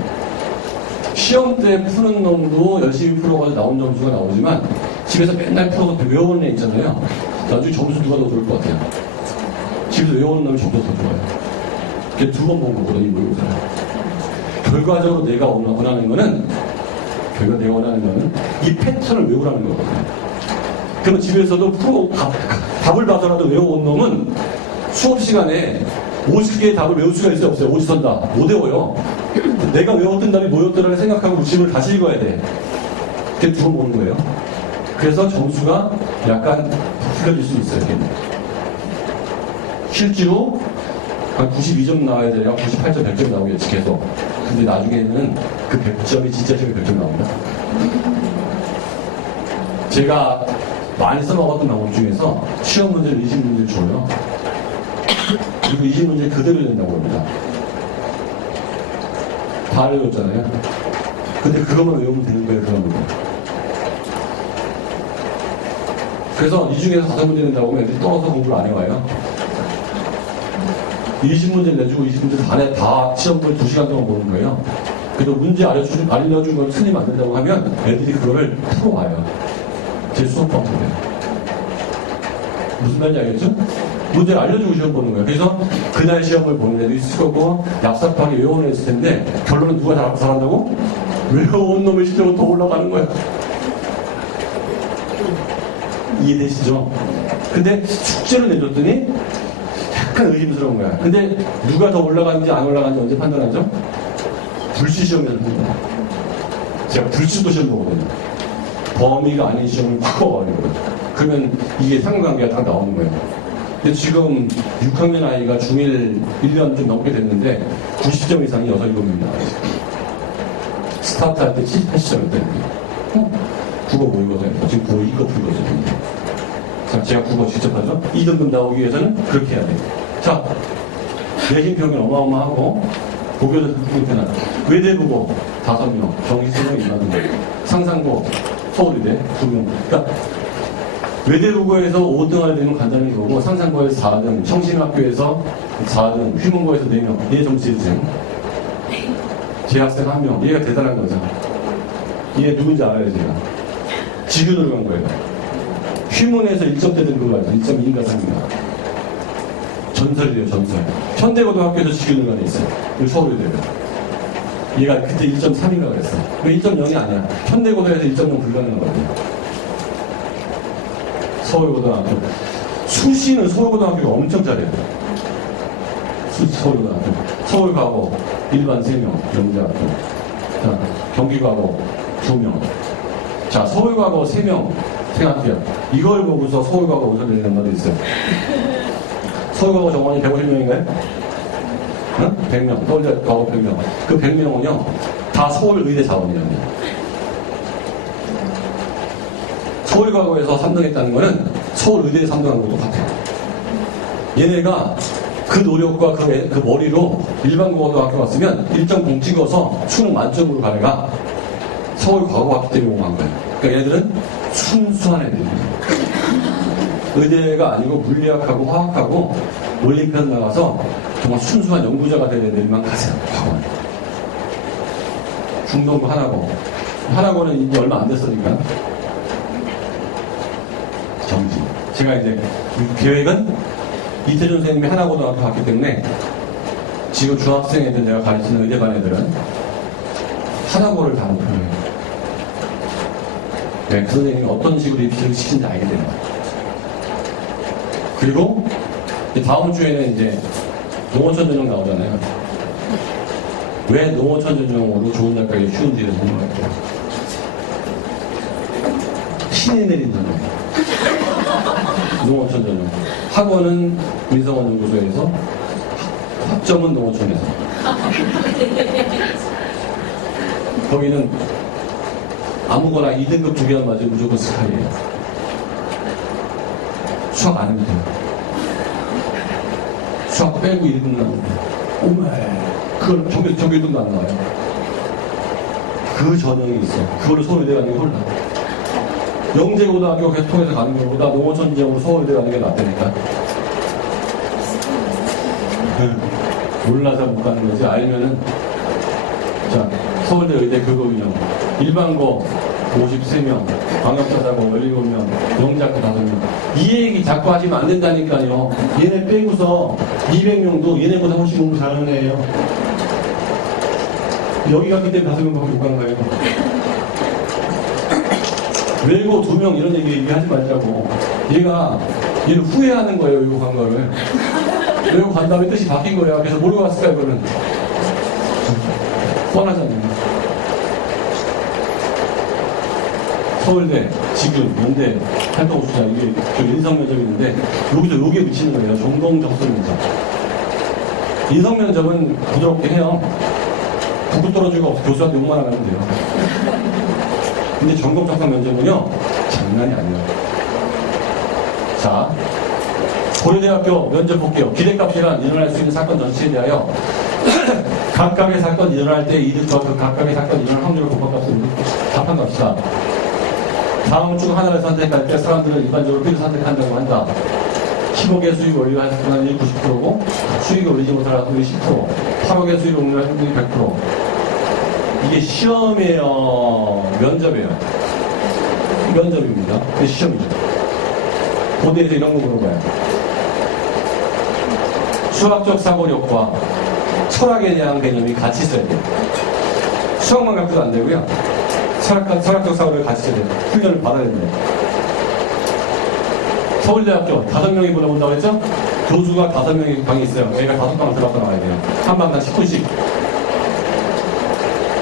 시험 때 푸는 놈도 열심히 풀어가지고 나온 점수가 나오지만 집에서 맨날 풀어서 외우는 애 있잖아요. 나중에 점수 누가 더 좋을 것 같아요? 집에서 외우는 놈이 점수가 더 좋아요. 그게 두 번 본 거거든요, 이 모의고사를. 결과적으로 내가 원하는 거는, 이 패턴을 외우라는 거거든요. 그러면 집에서도 답을 봐서라도 외워온 놈은 수업 시간에 50개의 답을 외울 수가 있어요, 없어요? 오지선다. 못 외워요. 내가 외웠던 답이 뭐였더라를 생각하고 집을 다시 읽어야 돼. 그게 두 번 보는 거예요. 그래서 점수가 약간 부풀려질 수 있어요. 실제로 한 92점 나와야 되냐, 98점, 100점 나오겠지, 계속. 근데 나중에는 그 100점이 진짜 시험에 100점 나옵니다. 제가 많이 써먹었던 방법 중에서 시험 문제를 20문제를 줘요. 그리고 20문제 그대로 낸다고 합니다. 다 알려줬잖아요. 근데 그것만 외우면 되는 거예요, 그런 거. 그래서 이 중에서 5문제 낸다고 하면 애들이 떠나서 공부를 안 해와요. 20문제를 내주고 20문제 다 시험을 2시간 동안 보는 거예요. 그래도 문제 알려준 걸 틀리면 안 된다고 하면 애들이 그거를 풀어와요. 제 수업 방법이에요. 무슨 말인지 알겠죠? 문제를 알려주고 시험 보는 거예요. 그래서 그날 시험을 보는 애도 있을 거고 얍삽하게 외워내 있을 텐데 결론은 누가 잘한다고? 외워온 놈의 실력은 더 올라가는 거예요. 이해되시죠? 근데 숙제를 내줬더니 약간 의심스러운 거야. 근데 누가 더 올라가는지 안 올라가는지 언제 판단하죠? 불시 시험에서 판단해요. 제가 불시도 시험 보거든요. 범위가 아닌 시험을 바꿔버리는 거예요. 그러면 이게 상관관계가 딱 나오는 거예요. 근데 지금 6학년 아이가 중1 1년 좀 넘게 됐는데 90점 이상이 6, 7명이 나와요. 스타트 할 때 70, 80점일 때 국어 모의고사예요. 지금 거의 이거 불거든요. 자, 제가 국어 직접 하죠. 2등급 나오기 위해서는 그렇게 해야 돼요. 자, 내신 평균 어마어마하고 고교도 평균 외대국어 5명, 정시 3명, 이만한 거. 상상고 서울이대 2명. 그러니까 외대국어에서 5등 하게 되면 간단한 거고 상상고에서 4등, 청신학교에서 4등, 휘문고에서 4명. 얘 정시생. 재학생 1명. 얘가 대단한 거죠. 얘 누군지 알아요, 제가. 지균으로 간 거예요. 휘문에서 1점대 등급을 가죠. 1.2인가 3인가. 전설이에요, 전설. 현대고등학교에서 지균으로 간 애 있어요. 서울대요. 얘가 그때 1.3인가 그랬어. 1.0이 아니야. 현대고등에서 1.0 불가능한 거거든요. 서울고등학교. 수시는 서울고등학교가 엄청 잘해요. 서울고등학교. 서울과고 일반 3명, 영재학교. 자, 경기과고 2명. 자, 서울과고 3명 생각해요. 이걸 보고서 서울과고 우선 내리는 말도 있어요. 서울과고 정원이 150명인가요? 응? 100명. 서울과고 100명. 그 100명은요, 다 서울의대 자원이에요. 서울과고에서 3등 했다는 거는 서울의대에 3등한 것도 똑같아요. 얘네가 그 노력과 그 머리로 일반고등학교 갔으면 1.0 찍어서 수능 만점으로 가다가 서울과고학기 때문에 온 거예요. 그러니까 얘들은 순수한 애들이에요. 의대가 아니고 물리학하고 화학하고 올림피아드 나가서 정말 순수한 연구자가 된 애들만 가세요. 학원. 중동부 하나고. 하나고는 이제 얼마 안 됐으니까. 정지. 제가 이제 계획은 이태준 선생님이 하나고등학교 갔기 때문에 지금 중학생 애들 내가 가르치는 의대반 애들은 하나고를 다 목표해요. 네, 그 선생님이 어떤 식으로 입시를 시키는지 알게 됩니다. 그리고 다음 주에는 이제 농어촌 전형 나오잖아요. 왜 농어촌 전형으로 좋은 작가에게 쉬운지를 설명할게요. 신이 내린 전형. 농어촌 전형. 학원은 민성원 연구소에서, 학점은 농어촌에서. 거기는 아무거나 2등급 2개만 맞으면 무조건 스카이예요. 수학 안 해도 돼요. 수학 빼고 1등 나오는데, 그걸 정규등도 안 나와요. 그 전형이 있어. 그걸로 서울대가 아니고 홀라. 영재고등학교 계속 통해서 가는 것보다 농어촌 지역으로 서울대 가는 게 낫다니까. 몰라서 못 가는 거지. 알면은. 자, 서울대 의대 교육인형. 일반고 53명, 광역사사고 17명, 영작고 5명. 이 얘기 자꾸 하시면 안 된다니까요. 얘네 빼고서 200명도 얘네보다 훨씬 공부 잘하는 애예요. 여기 갔기 때문에 5명밖에 못 가는 거예요. 외고 2명 이런 얘기하지 말자고. 얘는 후회하는 거예요, 외고 간 거를. 외고 간 다음에 뜻이 바뀐 거야. 그래서 모르고 갔을까, 이거는. 뻔하잖아요. 서울대, 지금, 연대, 활동수자, 이게 인성면접이 있는데, 여기서 요게 붙이는 거예요. 전공 적성 면접. 인성 면접은 부드럽게 해요. 북구 떨어지고 교수한테 욕만 안 하면 돼요. 근데 전공 작성 면접은요, 장난이 아니에요. 자, 고려대학교 면접 볼게요. 기대값이란 일어날 수 있는 사건 전체에 대하여 각각의 사건이 일어날 때 이득과 그 각각의 사건이 일어날 확률을 곱합값으로 답한 값이다. 다음 중 하나를 선택할 때 사람들은 일반적으로 B를 선택한다고 한다. 15개 수익 올리고 할 확률이 90%고 수익을 올리지 못할 확률이 10%, 8억의 수익을 올리고 할 확률이 100%. 이게 시험이에요, 면접이에요? 면접입니다. 그게 시험이죠. 고대에서 이런 거 물어봐요. 수학적 사고력과 철학에 대한 개념이 같이 있어야 돼요. 수학만 갖고도 안 되고요. 철학적 사고를 같이 써야 돼요. 훈련을 받아야 됩니다. 서울대학교 5명이 물어본다고 했죠? 교수가 5명이 방이 있어요. 애가 5방을 들어가서 나와야 돼요. 한 방당 10분씩.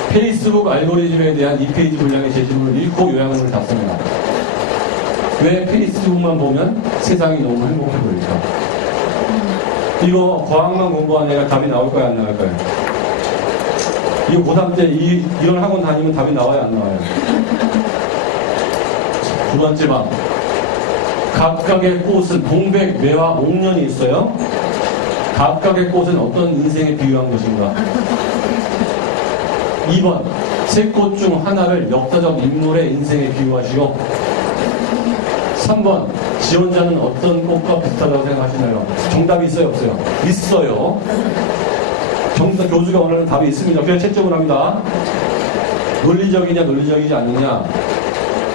페이스북 알고리즘에 대한 2페이지 분량의 제시문을 읽고 요약문을 답습니다. 왜 페이스북만 보면 세상이 너무 행복해 보일까? 이거 과학만 공부한 애가 답이 나올까요, 안 나올까요? 이거 고3 때 이런 학원 다니면 답이 나와요, 안 나와요? 두 번째 방. 각각의 꽃은 동백, 매화, 옥년이 있어요. 각각의 꽃은 어떤 인생에 비유한 것인가? 2번. 세 꽃 중 하나를 역사적 인물의 인생에 비유하시오. 3번. 지원자는 어떤 꽃과 비슷하다고 생각하시나요? 정답이 있어요, 없어요? 있어요. 정답 교수가 원하는 답이 있습니다. 그냥 채점을 합니다. 논리적이냐, 논리적이지 않느냐.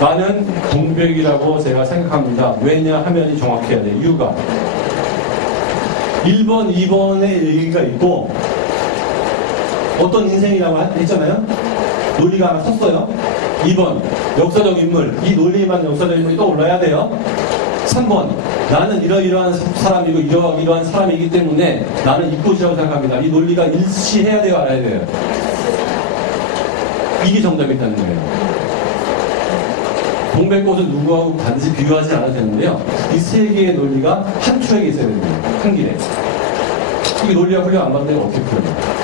나는 동백이라고 제가 생각합니다. 왜냐 하면이 정확해야 돼. 이유가 1번, 2번의 얘기가 있고 어떤 인생이라고 했잖아요. 논리가 하나 섰어요. 2번 역사적 인물. 이 논리만 역사적 인물이 떠올라야 돼요. 3번 나는 이러이러한 사람이고 이러이러한 사람이기 때문에 나는 이 꽃이라고 생각합니다. 이 논리가 일치해야 돼요, 알아야 돼요. 이게 정답이 있다는 거예요. 동백꽃은 누구하고 반드시 비교하지 않아도 되는데요. 이 세 개의 논리가 한 초에 있어야 됩니다. 한 길에. 이게 논리가 훈련 안 받는 데가 어떻게 풀어요?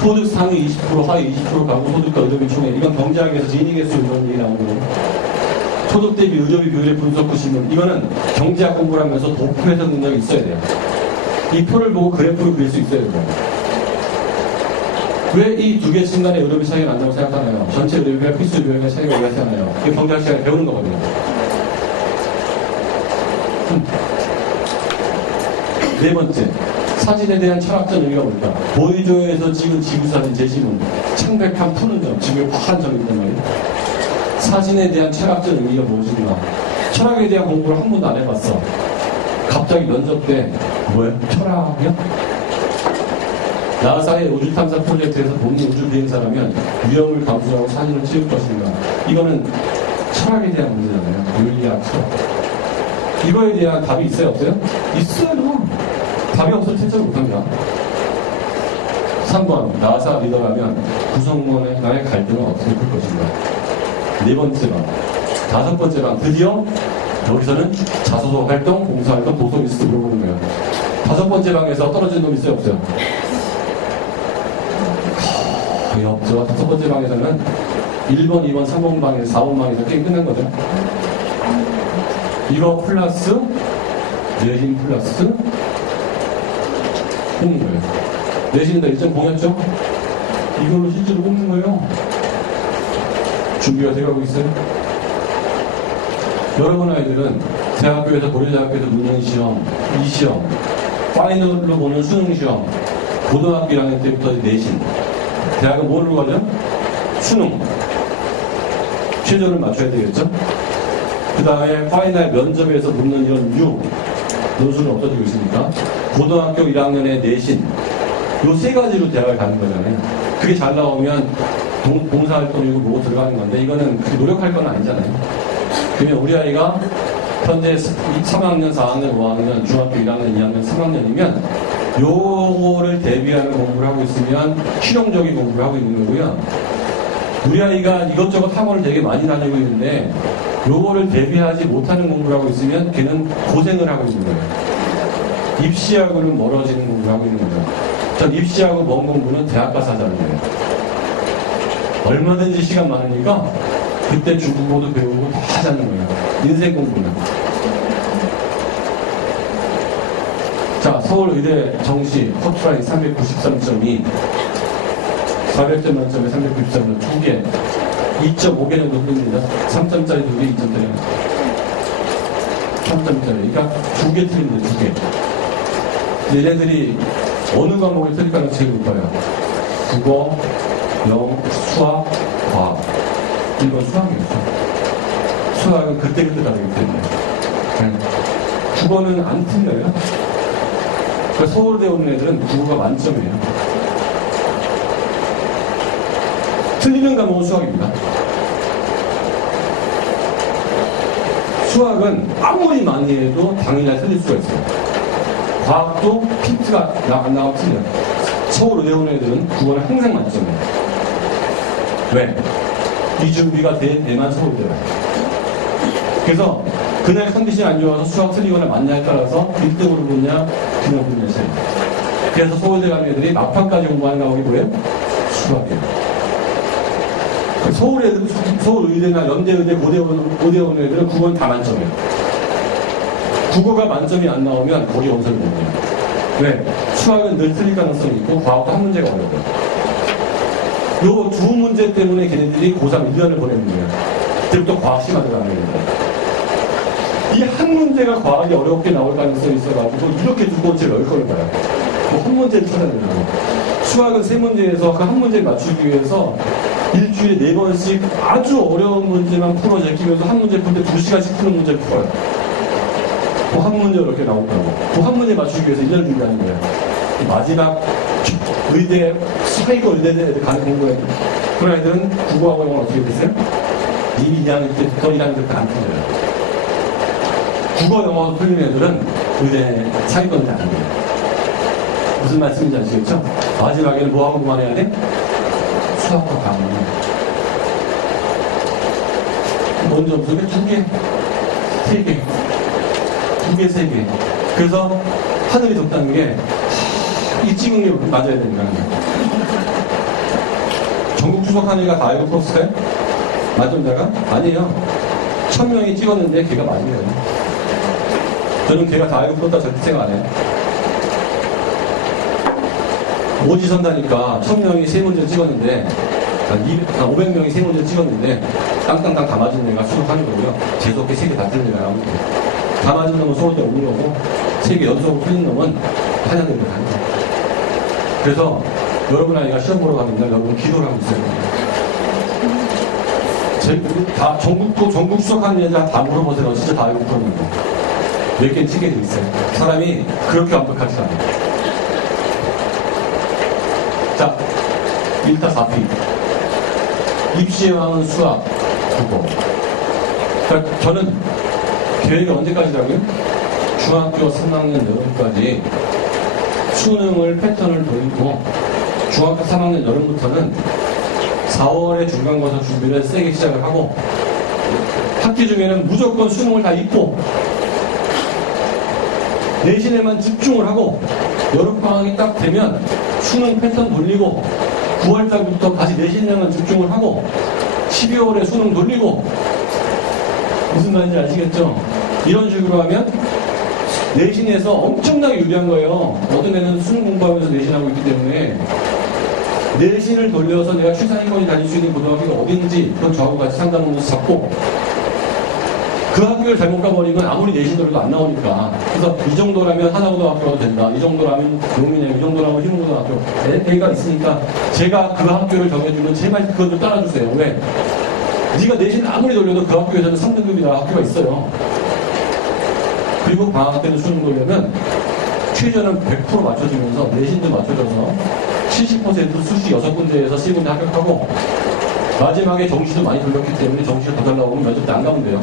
소득 상위 20%, 하위 20% 가구 소득과 의료비 총액. 이건 경제학에서 지니개수 이런 얘기 나오는 거예요. 소득 대비 의료비 비율의 분석 구시문. 이거는 경제학 공부를 하면서 도표 해석 능력이 있어야 돼요. 이 표를 보고 그래프를 그릴 수 있어야 돼요. 왜 이 두 개 순간에 의료비 차이가 난다고 생각하나요? 전체 의료비와 필수 의료비가 차이가 왜 나잖아요. 이게 경제학 시간에 배우는 거거든요. 네 번째, 사진에 대한 철학적 의미가 뭘까? 보이조에서 찍은 지구사진 제시문, 창백한 푸른 점, 지구에 파란 점이 있단 말이에요. 사진에 대한 철학적 의미가 무엇인가? 철학에 대한 공부를 한 번도 안 해봤어. 갑자기 면접 때 뭐예요? 철학이요? 나사의 우주탐사 프로젝트에서 본인 우주 비행사라면 위험을 감수하고 사진을 찍을 것인가? 이거는 철학에 대한 문제잖아요. 윤리학, 철학. 이거에 대한 답이 있어요, 없어요? 있어요. 답이 없어서 채점을 못합니다. 3번, 나사 리더라면 구성원의 간의 갈등은 어떻게 풀 것인가? 네 번째 방. 다섯 번째 방. 드디어 여기서는 자소서 활동, 봉사활동, 도서 리스트 물어보는 거예요. 다섯 번째 방에서 떨어진 놈 있어요, 없어요? 거의 없죠. 다섯 번째 방에서는 1번, 2번, 3번 방에서 4번 방에서 게임 끝난 거죠. 이거 플러스 내신 플러스 뽑는 거예요. 내신은 다 1.0였죠? 이걸로 실제로 뽑는 거예요. 준비가 돼가고 있어요. 여러분 아이들은 대학교에서 고려대학교에서 묻는 시험, 이 시험, 파이널로 보는 수능 시험, 고등학교 1학년 때부터 내신, 대학은 뭐를 가죠? 수능. 최저를 맞춰야 되겠죠? 그 다음에 파이널 면접에서 묻는 이런 논술은 없어지고 있으니까 고등학교 1학년의 내신, 요 세 가지로 대학을 가는 거잖아요. 그게 잘 나오면 봉사활동이고 뭐고 들어가는 건데 이거는 그렇게 노력할 건 아니잖아요. 그러면 우리 아이가 현재 3학년, 4학년, 5학년, 중학교 1학년, 2학년, 3학년이면 요거를 대비하는 공부를 하고 있으면 실용적인 공부를 하고 있는 거고요. 우리 아이가 이것저것 학원을 되게 많이 다니고 있는데 요거를 대비하지 못하는 공부를 하고 있으면 걔는 고생을 하고 있는 거예요. 입시하고는 멀어지는 공부를 하고 있는 거예요. 전 입시하고 먼 공부는 대학 가서 하자는 거예요. 얼마든지 시간 많으니까 그때 중국어도 배우고 다 하자는 거예요. 인생 공부는. 자, 서울의대 정시 커트라인 393.2, 400점 만점에 393점 2개, 2.5개 정도 뜹니다. 3점짜리 2개, 2점짜리 3점짜리. 그러니까 2개 틀립니다. 2개. 얘네들이 어느 과목을 틀릴 가능성이 높아요? 국어, 영어, 수학, 과학. 1번 수학이었죠. 수학은 그때그때 다르기 때문에. 국어는 안 틀려요. 그러니까 서울대 오는 애들은 국어가 만점이에요. 틀리는 과목은 수학입니다. 수학은 아무리 많이 해도 당일날 틀릴 수가 있어요. 과학도 핀트가 안 나오면 틀려요. 서울의대 오는 애들은 국어는 항상 만점이에요. 왜? 이 준비가 된 애만 서울대라. 그래서 그날 컨디션이 안 좋아서 수학 틀리거나 맞냐에 따라서 1등으로 붙냐, 그냥 붙냐 차이. 그래서 서울대 가는 애들이 막판까지 공부하는 과목이 뭐예요? 수학이에요. 서울 애들, 서울의대나 연대의대, 고대 오는 애들은 국어는 다 만점이에요. 국어가 만점이 안 나오면 거기 원서를 못 내요. 왜? 수학은 늘 틀릴 가능성이 있고 과학도 한 문제가 어려워요. 요 두 문제 때문에 걔네들이 고3 1년을 보내는 거예요. 그때부터 과학 시간을 가는 거예요. 이 한 문제가 과학이 어렵게 나올 가능성이 있어가지고 이렇게 두 번째를 넣을 거는 거야. 뭐 한 문제를 찾아내려고. 수학은 세 문제에서 그 한 문제를 맞추기 위해서 일주일에 4번씩 아주 어려운 문제만 풀어 제끼면서 한 문제 풀 때 2시간씩 푸는 문제를 풀어요. 그 한 문제 이렇게 나오더라고. 그 한 문제 맞추기 위해서 1년 준비하는 거예요. 마지막 의대, 사이고 의대에 가는 공부에 그런 애들은 국어하고 영어는 어떻게 됐어요? 이미 2학년 때부터 1학년 때부터 안 틀려요. 국어, 영어 틀리는 애들은 의대 사이고인지 안 돼요. 무슨 말씀인지 아시겠죠? 마지막에는 뭐 하고 그만해야 돼? 수학과 과목. 먼저 무슨 2개, 3개, 2개, 3개. 그래서 하늘이 덥다는 게 이 찍은 게 맞아야 되니까. 전국 추석하는 애가 다 알고 풀었을까요? 만점자가? 아니에요. 1000명이 찍었는데 걔가 맞아요. 저는 걔가 다 알고 풀었다 절대 생각 안 해요. 오지선다니까 1000명이 3문제 찍었는데 500명이 3문제 찍었는데 땅땅땅 다 맞은 애가 수록하는 거고요. 재수없게 3개 다 틀린 애가 나오는 거예요. 다 맞은 놈은 서울대 오는 거고 3개 연속으로 틀린 놈은 한양대로 가는 거예요. 그래서 여러분 아이가 시험 보러 가는 날 여러분 기도를 하고 있어요. 다 전국 수석하는 여자 다 물어보세요. 진짜 다 알고 그러는 거. 몇 개 찍게 돼 있어요. 사람이 그렇게 완벽하지 않아요. 자, 1타 4피. 입시의 왕은 수학, 국어. 그러니까 저는 계획이 언제까지라고요? 중학교 3학년 여름까지 수능을 패턴을 돌리고 중학교 3학년 여름부터는 4월에 중간고사 준비를 세게 시작을 하고 학기 중에는 무조건 수능을 다 잊고 내신에만 집중을 하고 여름방학이 딱 되면 수능 패턴 돌리고 9월달부터 다시 내신에만 집중을 하고 12월에 수능 돌리고 무슨 말인지 아시겠죠? 이런 식으로 하면 내신에서 엄청나게 유리한 거예요. 어떤 애는 수능 공부하면서 내신하고 있기 때문에 내신을 돌려서 내가 최상위권이 다닐 수 있는 고등학교가 어딘지 그건 저하고 같이 상담하면서 잡고 그 학교를 잘못 가버리면 아무리 내신 돌려도 안 나오니까 그래서 이 정도라면 하나고등학교 가도 된다. 이 정도라면 용민이야. 이 정도라면 희문고등학교 애가 있으니까 제가 그 학교를 정해주면 제발 그것 좀 따라주세요. 왜? 네가 내신 아무리 돌려도 그 학교에서는 3등급이나 학교가 있어요. 그리고 방학 때는 수능 돌려면 최저는 100% 맞춰주면서 내신도 맞춰줘서 70% 수시 6군데에서 3군데 합격하고 마지막에 정시도 많이 돌렸기 때문에 정시가 더 잘 나오면 면접 때 안 가면 돼요.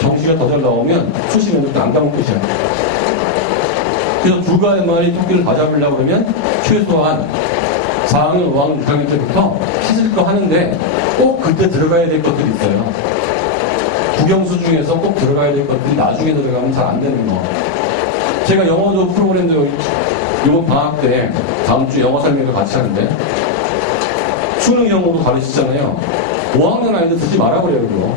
정시가 더 잘 나오면 수시 면접 때 안 가면 끝이야. 그래서 두 가지만이 토끼를 다 잡으려고 그러면 최소한 4학년, 5학년, 6학년 때부터 시술거 하는데 꼭 그때 들어가야 될 것들이 있어요. 국영수 중에서 꼭 들어가야 될 것들이 나중에 들어가면 잘 안 되는 거. 제가 영어도 프로그램도 이번 방학 때 다음 주 영어 설명도 같이 하는데 수능 영어도 가르치잖아요. 5학년 아이들 듣지 말아버려요, 그거.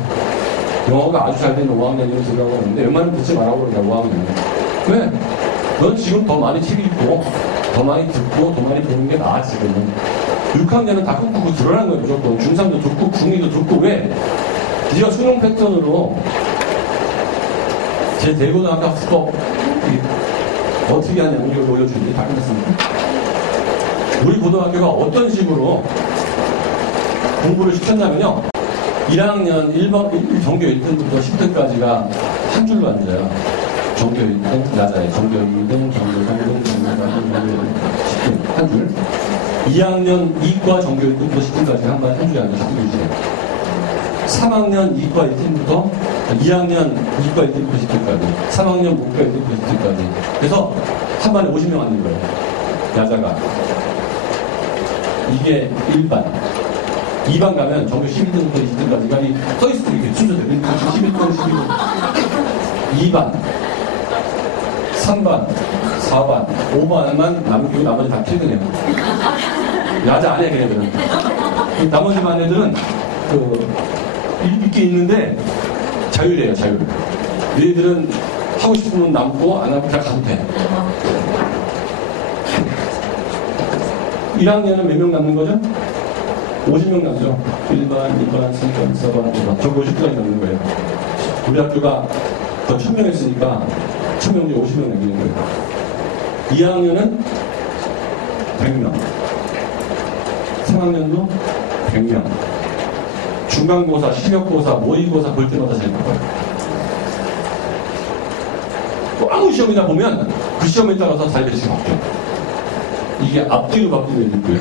영어가 아주 잘 되는 5학년이면 들으라고 하는데 웬만하면 듣지 말아버려요, 5학년. 왜? 넌 지금 더 많이 책 읽고 더 많이 듣고 더 많이 보는 게 나아, 지금은. 6학년은 다 꾹꾹 들어라는 거예요, 무조건. 중3도 듣고 중2도 듣고. 왜? 네가 수능 패턴으로 제 대고등학교 학습법 어떻게 하냐면 이걸 보여주는데 다 끝났습니다. 우리 고등학교가 어떤 식으로 공부를 시켰냐면요. 1학년 1번, 정교 1등부터 10등까지가 한 줄로 앉아요. 정교 1등, 낮아요. 정교 2등, 정교 3등, 정교 4등, 정교 10등, 한 줄. 2학년 이과 정교 1등부터 10등까지 한 줄에 앉아서 한 줄이세요. 3학년 이과 1등부터 2학년 이과 1등부터 10등까지, 3학년 문과 1등부터 10등까지. 그래서 한 반에 50명 앉는 거예요. 야자가. 이게 1반. 2반 가면 정교 12등부터 20등까지가 써있어. 이렇게 순서대로. 11등, 12등. 2반, 3반, 4반, 5반만 남기고 나머지 다 퇴근해요. 야자 안 해, 걔네들은. 나머지 반 애들은 이렇게 있는데 자율이에요, 자율. 얘들은 하고 싶으면 남고 안 하면 그냥 가도 돼. 1학년은 몇 명 남는 거죠? 50명 남죠. 1반, 2반, 3반, 4반, 5반. 전 50까지 남는 거예요. 우리 학교가 더 1000명 했으니까 1000명 중에 50명 남기는 거예요. 2학년은 100명. 3학년도 100명. 중간고사, 실력고사, 모의고사 볼 때마다 제일 바빠요. 아무 시험이나 보면 그 시험에 따라서 자리배치가 바뀌어요. 이게 앞뒤로 바뀌고 있는 거예요.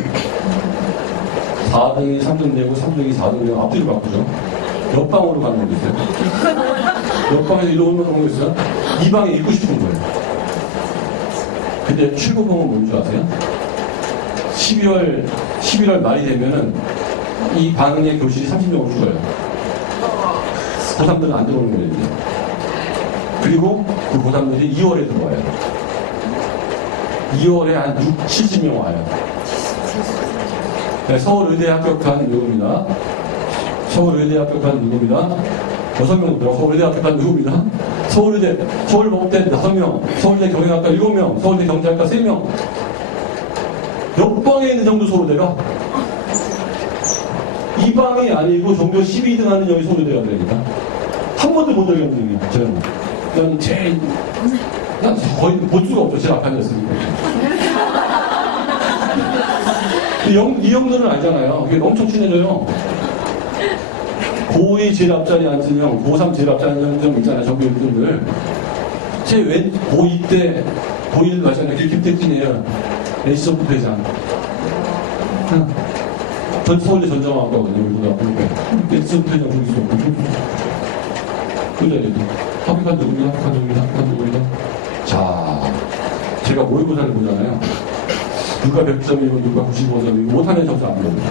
4등이 3등 되고 3등이 4등 되고 앞뒤로 바꾸죠. 옆방으로 가는 거 있어요. 옆방에서 이러고 오는 거 있어요. 이 방에 있고 싶은 거예요. 근데 최고봉은 뭔 줄 아세요? 11월 말이 되면은 이 방의 교실이 30명으로 줄어요. 고3들은 안 들어오는 거예요, 이제. 그리고 그 고3들이 2월에 들어와요. 2월에 한 70명 와요. 네, 서울의대 합격한 누구입니다. 서울의대 합격한 누구입니다. 6명 들어. 서울의대 합격한 누구입니다. 서울법대 5명, 서울대 경영학과 7명, 서울대 경제학과 3명. 옆방에 있는 정도 서울대가 이 방이 아니고 정도 12등 하는 여기 서울대가 되니까 한 번도 못 들어갔거든요. 저는 제일 그냥 거의 볼 수가 없죠. 제일 앞에 앉았으니까. 이 형들은 알잖아요. 이게 엄청 친해져요. 고2 제일 앞자리에 앉은 형, 고3 제일 앞자리에 앉은 형 있잖아요. 정규 1등들. 제 고2 때, 고1 마찬가지 김택진이에요. H점프 대장. 전 서울대 전자학과거든요. 우리 고등학교. H점프 대장 거기 있어. 그 자리에도. 합격한 누구입니다. 자, 제가 모의고사를 보잖아요. 누가 100점이고 누가 95점이고 못하는 점수 안 보거든요.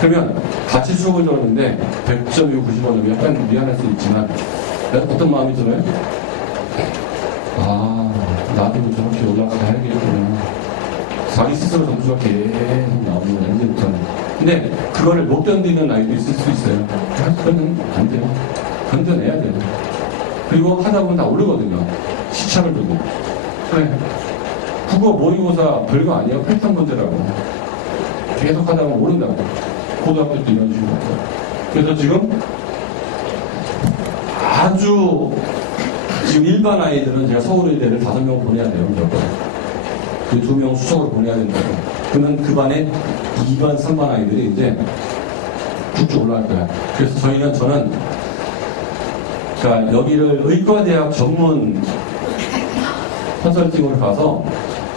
그러면 같이 수업을 들었는데 100점이고 95점이 약간 미안할 수 있지만 어떤 마음이 들어요? 아, 나도 저렇게 올라가야겠구나. 자기 스스로 점수가 계속 나오는 거예요, 이제부터는. 근데 그거를 못 견디는 아이도 있을 수 있어요. 그건 안 돼요. 견뎌내야 돼요. 그리고 하다 보면 다 오르거든요. 시차를 두고. 그래. 국어 모의고사 별거 아니에요. 패턴 문제라고. 계속 하다 보면 오른다고. 고등학교 때 이런 식으로. 그래서 지금 지금 일반 아이들은 제가 서울의대를 5명 보내야 돼요. 무조건. 그 2명 수석으로 보내야 된다고. 그러면 그 반에 2반, 3반 아이들이 이제 쭉쭉 올라갈 거야. 그래서 저는 그러니까 여기를 의과대학 전문 컨설팅으로 가서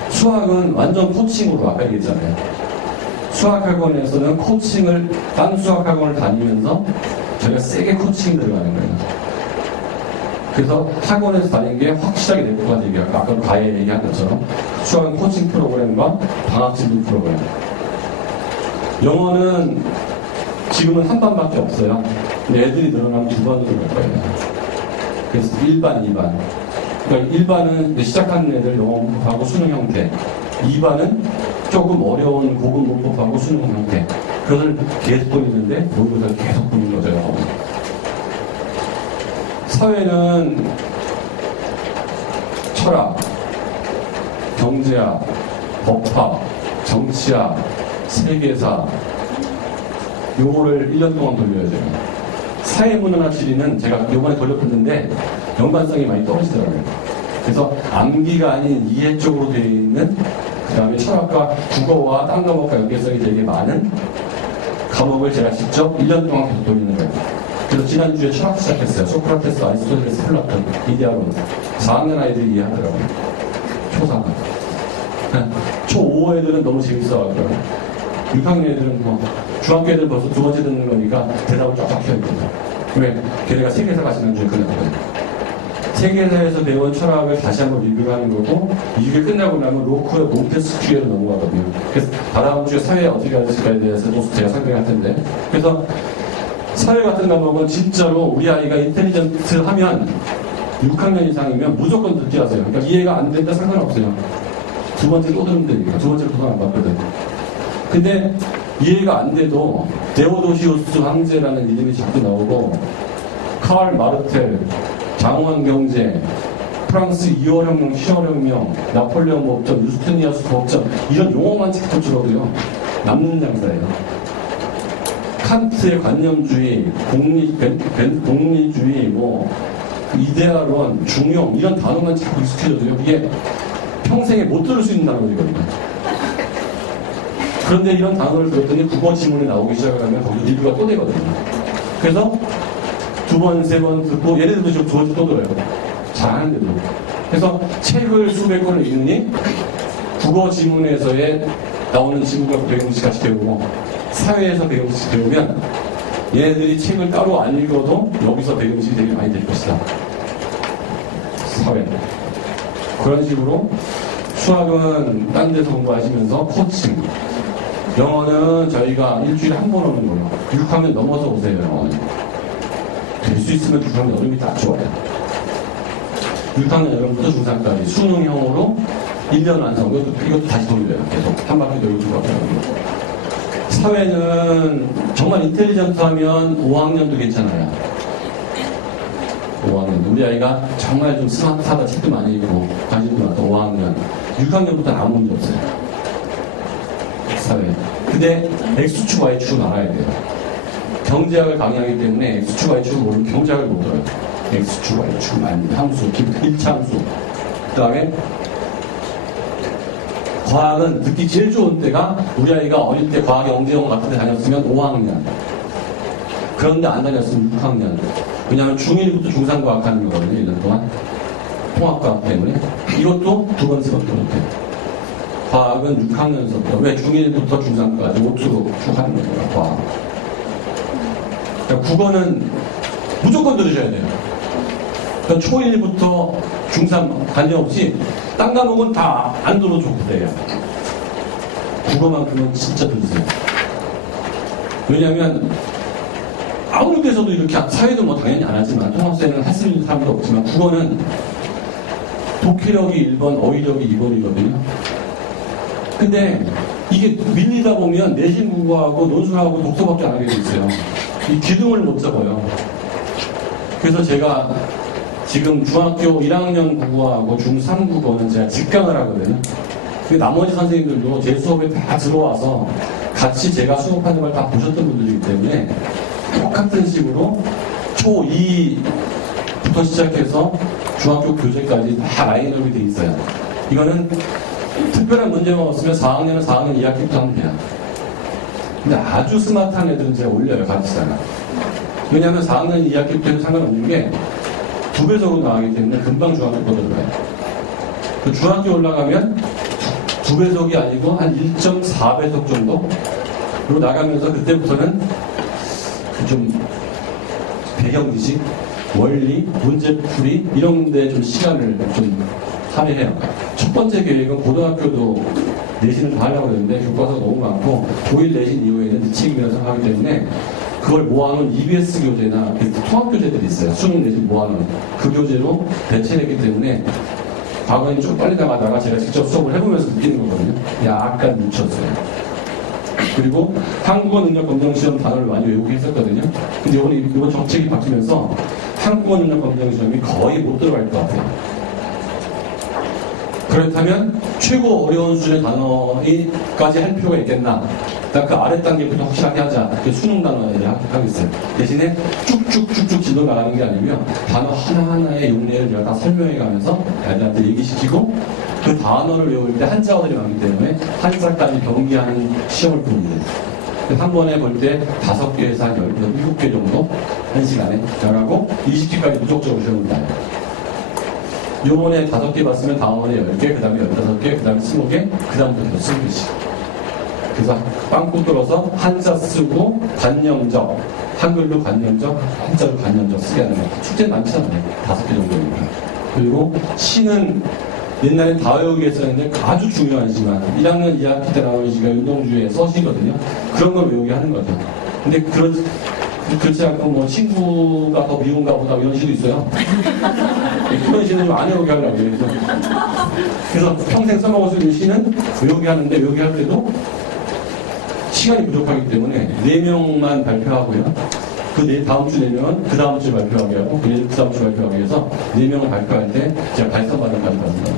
수학은 완전 코칭으로 아까 얘기했잖아요. 수학학원에서는 코칭을, 딴 수학학원을 다니면서 저희가 세게 코칭 들어가는 거예요. 그래서 학원에서 다니는 게 확실하게 될 것 같아요. 얘기가. 아까 가해 얘기한 것처럼. 수학은 코칭 프로그램과 방학 진도 프로그램. 영어는 지금은 3반밖에 없어요. 근데 애들이 늘어나면 두 반으로 갈 거예요. 그래서 1반, 2반. 그러니까 1반은 시작하는 애들 영어 문법하고 수능 형태. 2반은 조금 어려운 고급 문법하고 수능 형태. 그것을 계속 돌리는데 모의고사를 계속 보는 거죠. 사회는 철학, 경제학, 법학, 정치학, 세계사 요거를 1년 동안 돌려야 돼요. 사회문화나 지리는 제가 요번에 돌려봤는데 연관성이 많이 떨어지더라고요. 그래서 암기가 아닌 이해 쪽으로 되어 있는 그 다음에 철학과 국어와 딴 과목과 연계성이 되게 많은 과목을 제가 직접 1년 동안 계속 돌리는 거예요. 그래서 지난주에 철학 시작했어요. 소크라테스, 아리스토텔레스, 플라톤, 이데아론. 4학년 아이들이 이해하더라고요. 초4. 초5 애들은 너무 재밌어하더라고요. 6학년 애들은 뭐, 중학교 애들은 벌써 두 번째 듣는 거니까 대답을 쫙쫙 해야 됩니다. 왜? 걔네가 세계사가 지난주에 끝났거든요. 세계사에서 배운 철학을 다시 한번 리뷰를 하는 거고, 이게 끝나고 나면 로크의 몬테스큐에로 넘어가거든요. 그래서 다음 주에 사회 어떻게 하실까에 대해서도 제가 설명할 텐데. 그래서 사회 같은 과목은 진짜로 우리 아이가 인텔리전트 하면 6학년 이상이면 무조건 듣기 하세요. 그러니까 이해가 안 된다 상관없어요. 두 번째 또 들으면 되니까. 두 번째로 도전 안 받거든. 근데 이해가 안 돼도 데오도시우스 황제라는 이름이 자꾸 나오고 카를 마르텔, 장원경제, 프랑스 2월혁명, 10월혁명, 나폴레옹 법전, 유스티니아스 법전 이런 용어만 자꾸 줄어도요. 남는 장사예요. 칸트의 관념주의, 공리주의, 뭐 이데아론, 중용 이런 단어만 자꾸 익숙해져도요. 이게 평생에 못 들을 수 있는 단어들이거든요. 그런데 이런 단어를 들었더니 국어 지문에 나오기 시작하면 거기 리뷰가 또 되거든요. 그래서 두 번, 세 번 듣고 얘네들도 지금 두 번째 또 들어요. 잘하는데도. 그래서 책을 수백 권을 읽으니 국어 지문에서의 나오는 지문과 배경식 같이 배우고 사회에서 배경식 배우면 얘네들이 책을 따로 안 읽어도 여기서 배경식이 되게 많이 될 것이다. 사회. 그런 식으로 수학은 딴 데서 공부하시면서 코칭. 영어는 저희가 일주일에 한 번 오는 거예요. 6학년 넘어서 오세요, 영어는. 될 수 있으면 6학년 어른이 딱 좋아요. 6학년 여름부터 중3까지 수능형으로 1년 완성. 이것도 다시 돌려요. 계속. 한 바퀴 돌고 두 바퀴 돌고. 사회는 정말 인텔리전트 하면 5학년도 괜찮아요. 5학년. 우리 아이가 정말 좀 스마트하다, 책도 많이 읽고, 관심도 많다, 5학년. 6학년부터는 아무 문제 없어요. 사회. 근데 X축, Y축은 알아야 돼요. 경제학을 강의하기 때문에 X축, Y축을 모르면 경제학을 못 들어요. X축, Y축, 함수, 1차 함수. 그 다음에 과학은 듣기 제일 좋은 때가 우리 아이가 어릴 때 과학 영재영어 같은 데 다녔으면 5학년. 그런데 안 다녔으면 6학년. 왜냐하면 중1부터 중3 과학 하는 거거든요. 1년 동안. 통합과학 때문에. 이것도 두 번, 세 번 들었대요. 과학은 6학년서부터. 왜 중1부터 중3까지 오투로 쭉 하는 거예요. 과학. 그러니까 국어는 무조건 들으셔야 돼요. 그러니까 초1부터 중3 관계없이 딴 과목은 다 안 들어줘도 돼요. 국어만큼은 진짜 들으세요. 왜냐하면 아무리 돼서도 이렇게 사회도 뭐 당연히 안 하지만 통합사회는 할 수 있는 사람도 없지만 국어는 독해력이 1번, 어휘력이 2번이거든요. 근데 이게 밀리다 보면 내신 국어하고 논술하고 독서밖에 안 하게 돼 있어요. 이 기둥을 못 잡아요. 그래서 제가 지금 중학교 1학년 국어하고 중3 국어는 제가 직강을 하거든요. 그 나머지 선생님들도 제 수업에 다 들어와서 같이 제가 수업하는 걸 다 보셨던 분들이기 때문에 똑같은 식으로 초2부터 시작해서 중학교 교재까지 다 라인업이 돼 있어요. 이거는 특별한 문제가 없으면 4학년은 4학년 2학기부터 하면 돼요. 근데 아주 스마트한 애들은 제가 올려요, 가르치다가. 왜냐하면 4학년 2학기부터는 상관없는 게 2배속으로 나가기 때문에 금방 중학교 거 들어가요. 그 중학교 올라가면 2배속이 아니고 한 1.4배속 정도? 그리고 나가면서 그때부터는 좀 배경지식, 원리, 문제풀이 이런 데 좀 시간을 좀 할애해요. 첫 번째 계획은 고등학교도 내신을 다 하려고 했는데 교과서가 너무 많고 고1 내신 이후에는 늦책임이라서 하기 때문에 그걸 모아놓은 EBS 교재나 통합 교재들이 있어요. 수능 내신 모아놓은 그 교재로 대체했기 때문에 과거에는 좀 빨리 나가다가 제가 직접 수업을 해보면서 느끼는 거거든요. 약간 묻혔어요. 그리고 한국어 능력 검정 시험 단어를 많이 외우게 했었거든요. 근데 이번 정책이 바뀌면서 한국어 능력 검정 시험이 거의 못 들어갈 것 같아요. 그렇다면 최고 어려운 수준의 단어까지 할 필요가 있겠나? 그 아래 단계부터 확실하게 하자. 수능 단어에 하겠어요. 대신에 쭉쭉쭉쭉 진도 나가는 게 아니고요. 단어 하나하나의 용례를 제가 다 설명해 가면서 애들한테 얘기시키고 그 단어를 외울 때 한자어들이 많기 때문에 한자까지 병기하는 시험을 봅니다. 한 번에 볼 때 5개에서 한 10개, 7개 정도 한 시간에 나가고 20개까지 무조건적으로 시험을 봐요. 요번에 5개 봤으면 다음번에 10개, 그 다음에 15개, 그 다음에 20개, 그 다음부터 20개씩. 그래서 빵꾸 뚫어서 한자 쓰고 관념적, 한글로 관념적, 한자로 관념적 쓰게 하는 거. 숙제는 많잖아요. 5개 정도니까. 그리고 시는 옛날에 다 외우기 했었는데 아주 중요한 시만 1학년 2학기 때 나오는 시가 윤동주의 서시거든요. 그런 걸 외우게 하는 거죠. 근데 그렇지 않고 뭐 친구가 더 미운가 보다 이런 시도 있어요. 그런 시는 좀 안 외우게 하려고 해요. 그래서 평생 써먹을 수 있는 시는 외우게 하는데 외우게 할 때도 시간이 부족하기 때문에 4명만 발표하고요. 다음 주 4명은 그 다음 주에 발표하게 하고, 그 다음 주에 발표하게 해서 4명을 발표할 때 제가 발선반응까지 받습니다.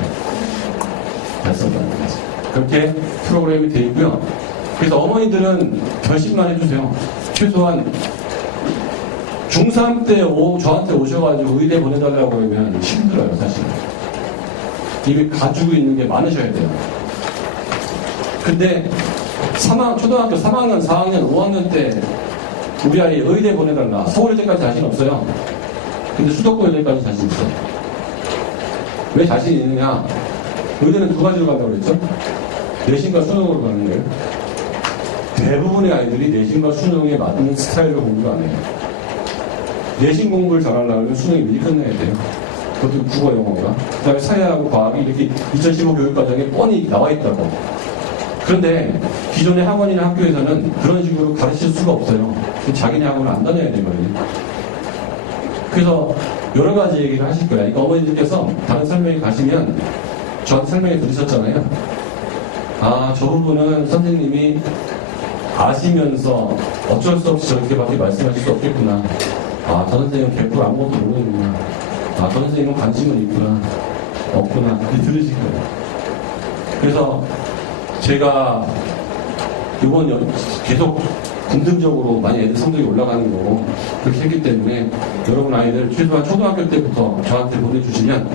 발선반응까지. 그렇게 프로그램이 되어 있고요. 그래서 어머니들은 결심만 해주세요. 최소한 중3 때 저한테 오셔가지고 의대 보내달라고 그러면 힘들어요, 사실. 이미 가지고 있는 게 많으셔야 돼요. 근데 초등학교 3학년, 4학년, 5학년 때 우리 아이 의대 보내달라. 서울의대까지 자신 없어요. 근데 수도권 의대까지 자신 있어요. 왜 자신이 있느냐? 의대는 2가지로 간다고 그랬죠? 내신과 수능으로 가는 거예요. 대부분의 아이들이 내신과 수능에 맞는 스타일로 공부를 안 해요. 내신 공부를 잘하려면 수능이 미리 끝내야 돼요. 그것도 국어, 영어가. 그 다음에 사회하고 과학이 이렇게 2015 교육과정에 뻔히 나와 있다고. 그런데 기존의 학원이나 학교에서는 그런 식으로 가르칠 수가 없어요. 자기네 학원을 안 다녀야 되거든요. 그래서 여러 가지 얘기를 하실 거예요. 그러니까 어머니들께서 다른 설명회 가시면 저한테 설명해 들으셨잖아요. 아, 저 부분은 선생님이 아시면서 어쩔 수 없이 저렇게밖에 말씀하실 수 없겠구나. 아, 저 선생님은 100% 아무것도 모르는구나. 아, 저 선생님은 관심은 있구나. 없구나. 이렇게 들으실 거예요. 그래서 제가 이번 계속 긍정적으로 많이 애들 성적이 올라가는 거고 그렇게 했기 때문에 여러분 아이들 최소한 초등학교 때부터 저한테 보내주시면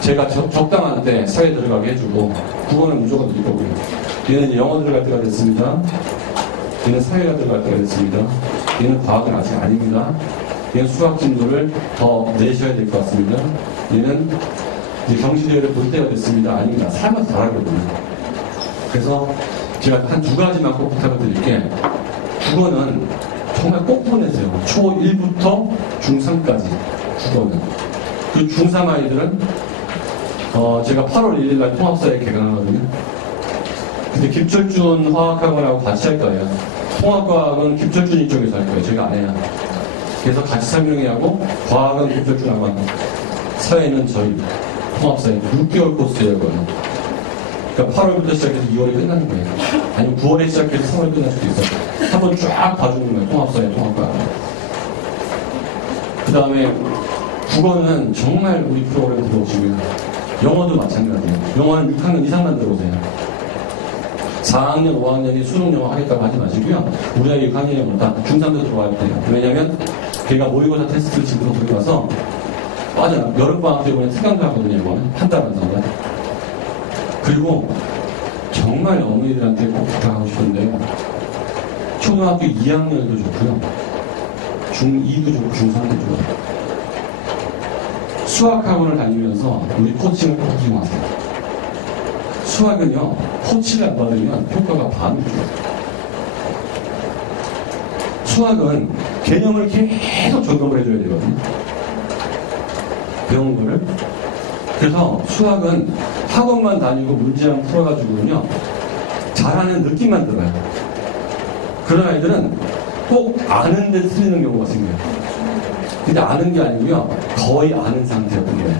제가 적당한 때 사회 들어가게 해주고 국어는 무조건 드릴 거고요. 얘는 이제 영어 들어갈 때가 됐습니다. 얘는 사회가 들어갈 때가 됐습니다. 얘는 과학은 아직 아닙니다. 얘는 수학 진도를 더 내셔야 될 것 같습니다. 얘는 이제 경시대회를 볼 때가 됐습니다. 아닙니다. 살면서 잘하거든요. 그래서 제가 한 2가지만 꼭 부탁을 드릴게. 국어는 정말 꼭 보내세요. 초1부터 중3까지 국어는. 그 중3 아이들은 제가 8월 1일날 통합사회 개강하거든요. 근데 김철준 화학학원하고 같이 할 거예요. 통합과학은 김철준이 쪽에서 할 거예요. 제가 안 해요. 그래서 같이 설명회하고 과학은 김철준 학원, 사회는 저희 통합사회 6개월 코스예요. 그거는. 그러니까 8월부터 시작해서 2월에 끝나는 거예요. 아니면 9월에 시작해서 3월에 끝날 수도 있어요. 한번 쫙 봐주는 거예요. 통합사회, 통합과학. 그 다음에 국어는 정말 우리 프로그램 들어오시고요. 영어도 마찬가지예요. 영어는 6학년 이상만 들어오세요. 4학년, 5학년이 수능 영어 하겠다고 하지 마시고요. 우리 아이 6학년이부터 중3도 들어와야 돼요. 왜냐면 걔가 모의고사 테스트를 지금 들어가서 맞아요. 여름방학 때 이번에 특강도 하거든요. 이거는 한 달 안선다. 그리고 정말 어머니들한테 꼭 부탁하고 싶은데요. 초등학교 2학년도 좋고요. 중2도 좋고 중3도 좋고요. 수학학원을 다니면서 우리 코칭을 꼭 이용하세요. 수학은요, 코치를 안 받으면 효과가 반이죠. 수학은 개념을 계속 점검을 해줘야 되거든요. 배운 거를. 그래서 수학은 학원만 다니고 문제만 풀어가지고는요, 잘하는 느낌만 들어요. 그런 아이들은 꼭 아는데 틀리는 경우가 생겨요. 근데 아는 게 아니고요. 거의 아는 상태였던 거예요.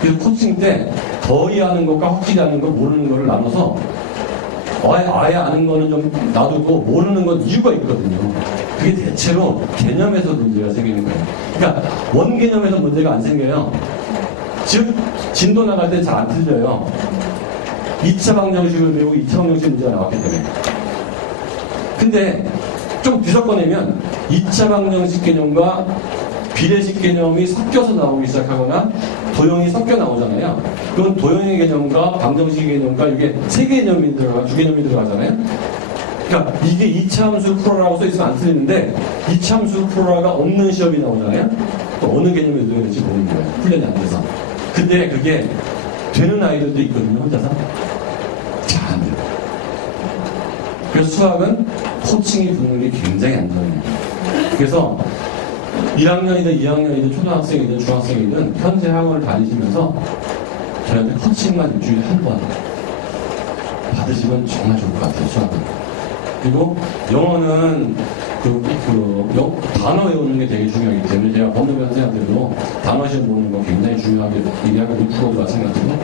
그래서 코칭 때 거의 아는 것과 확실히 아는 거, 모르는 거를 나눠서 아예 아는 거는 좀 놔두고 모르는 건 이유가 있거든요. 그게 대체로 개념에서 문제가 생기는 거예요. 그러니까 원 개념에서 문제가 안 생겨요. 즉 진도 나갈 때 잘 안 틀려요. 2차 방정식을 배우고 2차 방정식 문제가 나왔기 때문에. 근데 좀 뒤섞어내면 2차 방정식 개념과 비례식 개념이 섞여서 나오기 시작하거나 도형이 섞여 나오잖아요. 그건 도형의 개념과 방정식 개념과 이게 세 개념이 들어가, 두 개념이 들어가잖아요. 그러니까 이게 2차 함수 풀어라고 써있으면 안 틀리는데 2차 함수 풀어라가 없는 시험이 나오잖아요. 또 어느 개념이 넣어야 될지 모르는 거예요. 훈련이 안 돼서. 근데 그게 되는 아이들도 있거든요. 혼자서. 잘 안 돼요. 그래서 수학은 코칭이 붙는 게 굉장히 안전해요. 그래서 1학년이든 2학년이든 초등학생이든 중학생이든 현재 학원을 다니시면서 저희한테 코칭만 일주일에 한 번 받으시면 정말 좋을 것 같아요. 수학은. 그리고 영어는 단어 외우는 게 되게 중요하기 때문에 제가 법무부 선생님한테도 단어 시험 보는 거 굉장히 중요하게 얘기하고 국어도 마찬가지고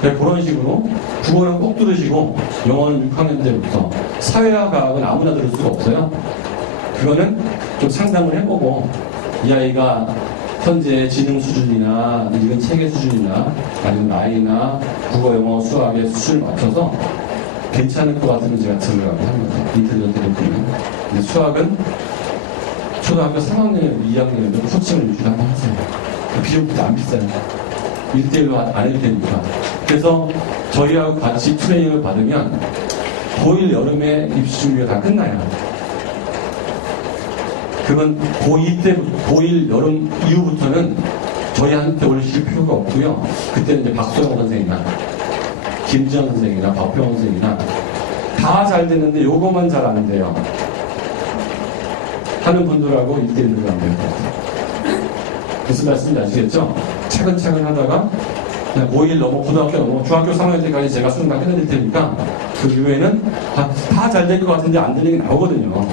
그런 식으로 국어는 꼭 들으시고 영어는 6학년 때부터 사회와 과학은 아무나 들을 수가 없어요. 그거는 좀 상담을 해보고 이 아이가 현재 지능 수준이나 읽은 책의 수준이나 아니면 나이나 국어, 영어, 수학의 수준을 맞춰서 괜찮을 것 같으면 제가 들어가고 합니다. 인텔리전트 보면. 근데 수학은 초등학교 3학년, 2학년에도 코칭을 일주일에 한번 하세요. 비용도 안 비싸요. 1대1로 안 해도 되니까. 그래서 저희하고 같이 트레이닝을 받으면 고1 여름에 입시 준비가 다 끝나요. 그건 고2 때, 고1 여름 이후부터는 저희한테 올리실 필요가 없고요. 그때는 이제 박소영 선생이나 김지현 선생이나 박평원 선생이나 다 잘 되는데 요거만 잘 안 돼요. 하는 분들하고 1대1로 가면 될 것 같아요. 무슨 말씀인지 아시겠죠? 차근차근 하다가 그냥 고1 넘어, 고등학교 넘어, 중학교 3학년 때까지 제가 수능 다 끝내드릴 테니까 그 이후에는 다 잘 될 것 같은데 안 되는 게 나오거든요.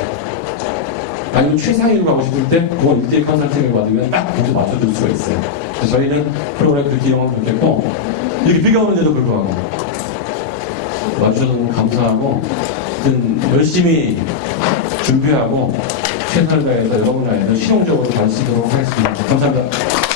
아니면 최상위로 가고 싶을 때 그건 1대1 컨설팅을 받으면 딱 거기서 맞춰줄 수가 있어요. 그래서 저희는 프로그램 그렇게 이용하면 좋겠고 이렇게 비가 오는데도 불구하고 와주셔서 너무 감사하고 열심히 준비하고 최선을 다해서 여러분을 실용적으로 가르치도록 하겠습니다. 감사합니다.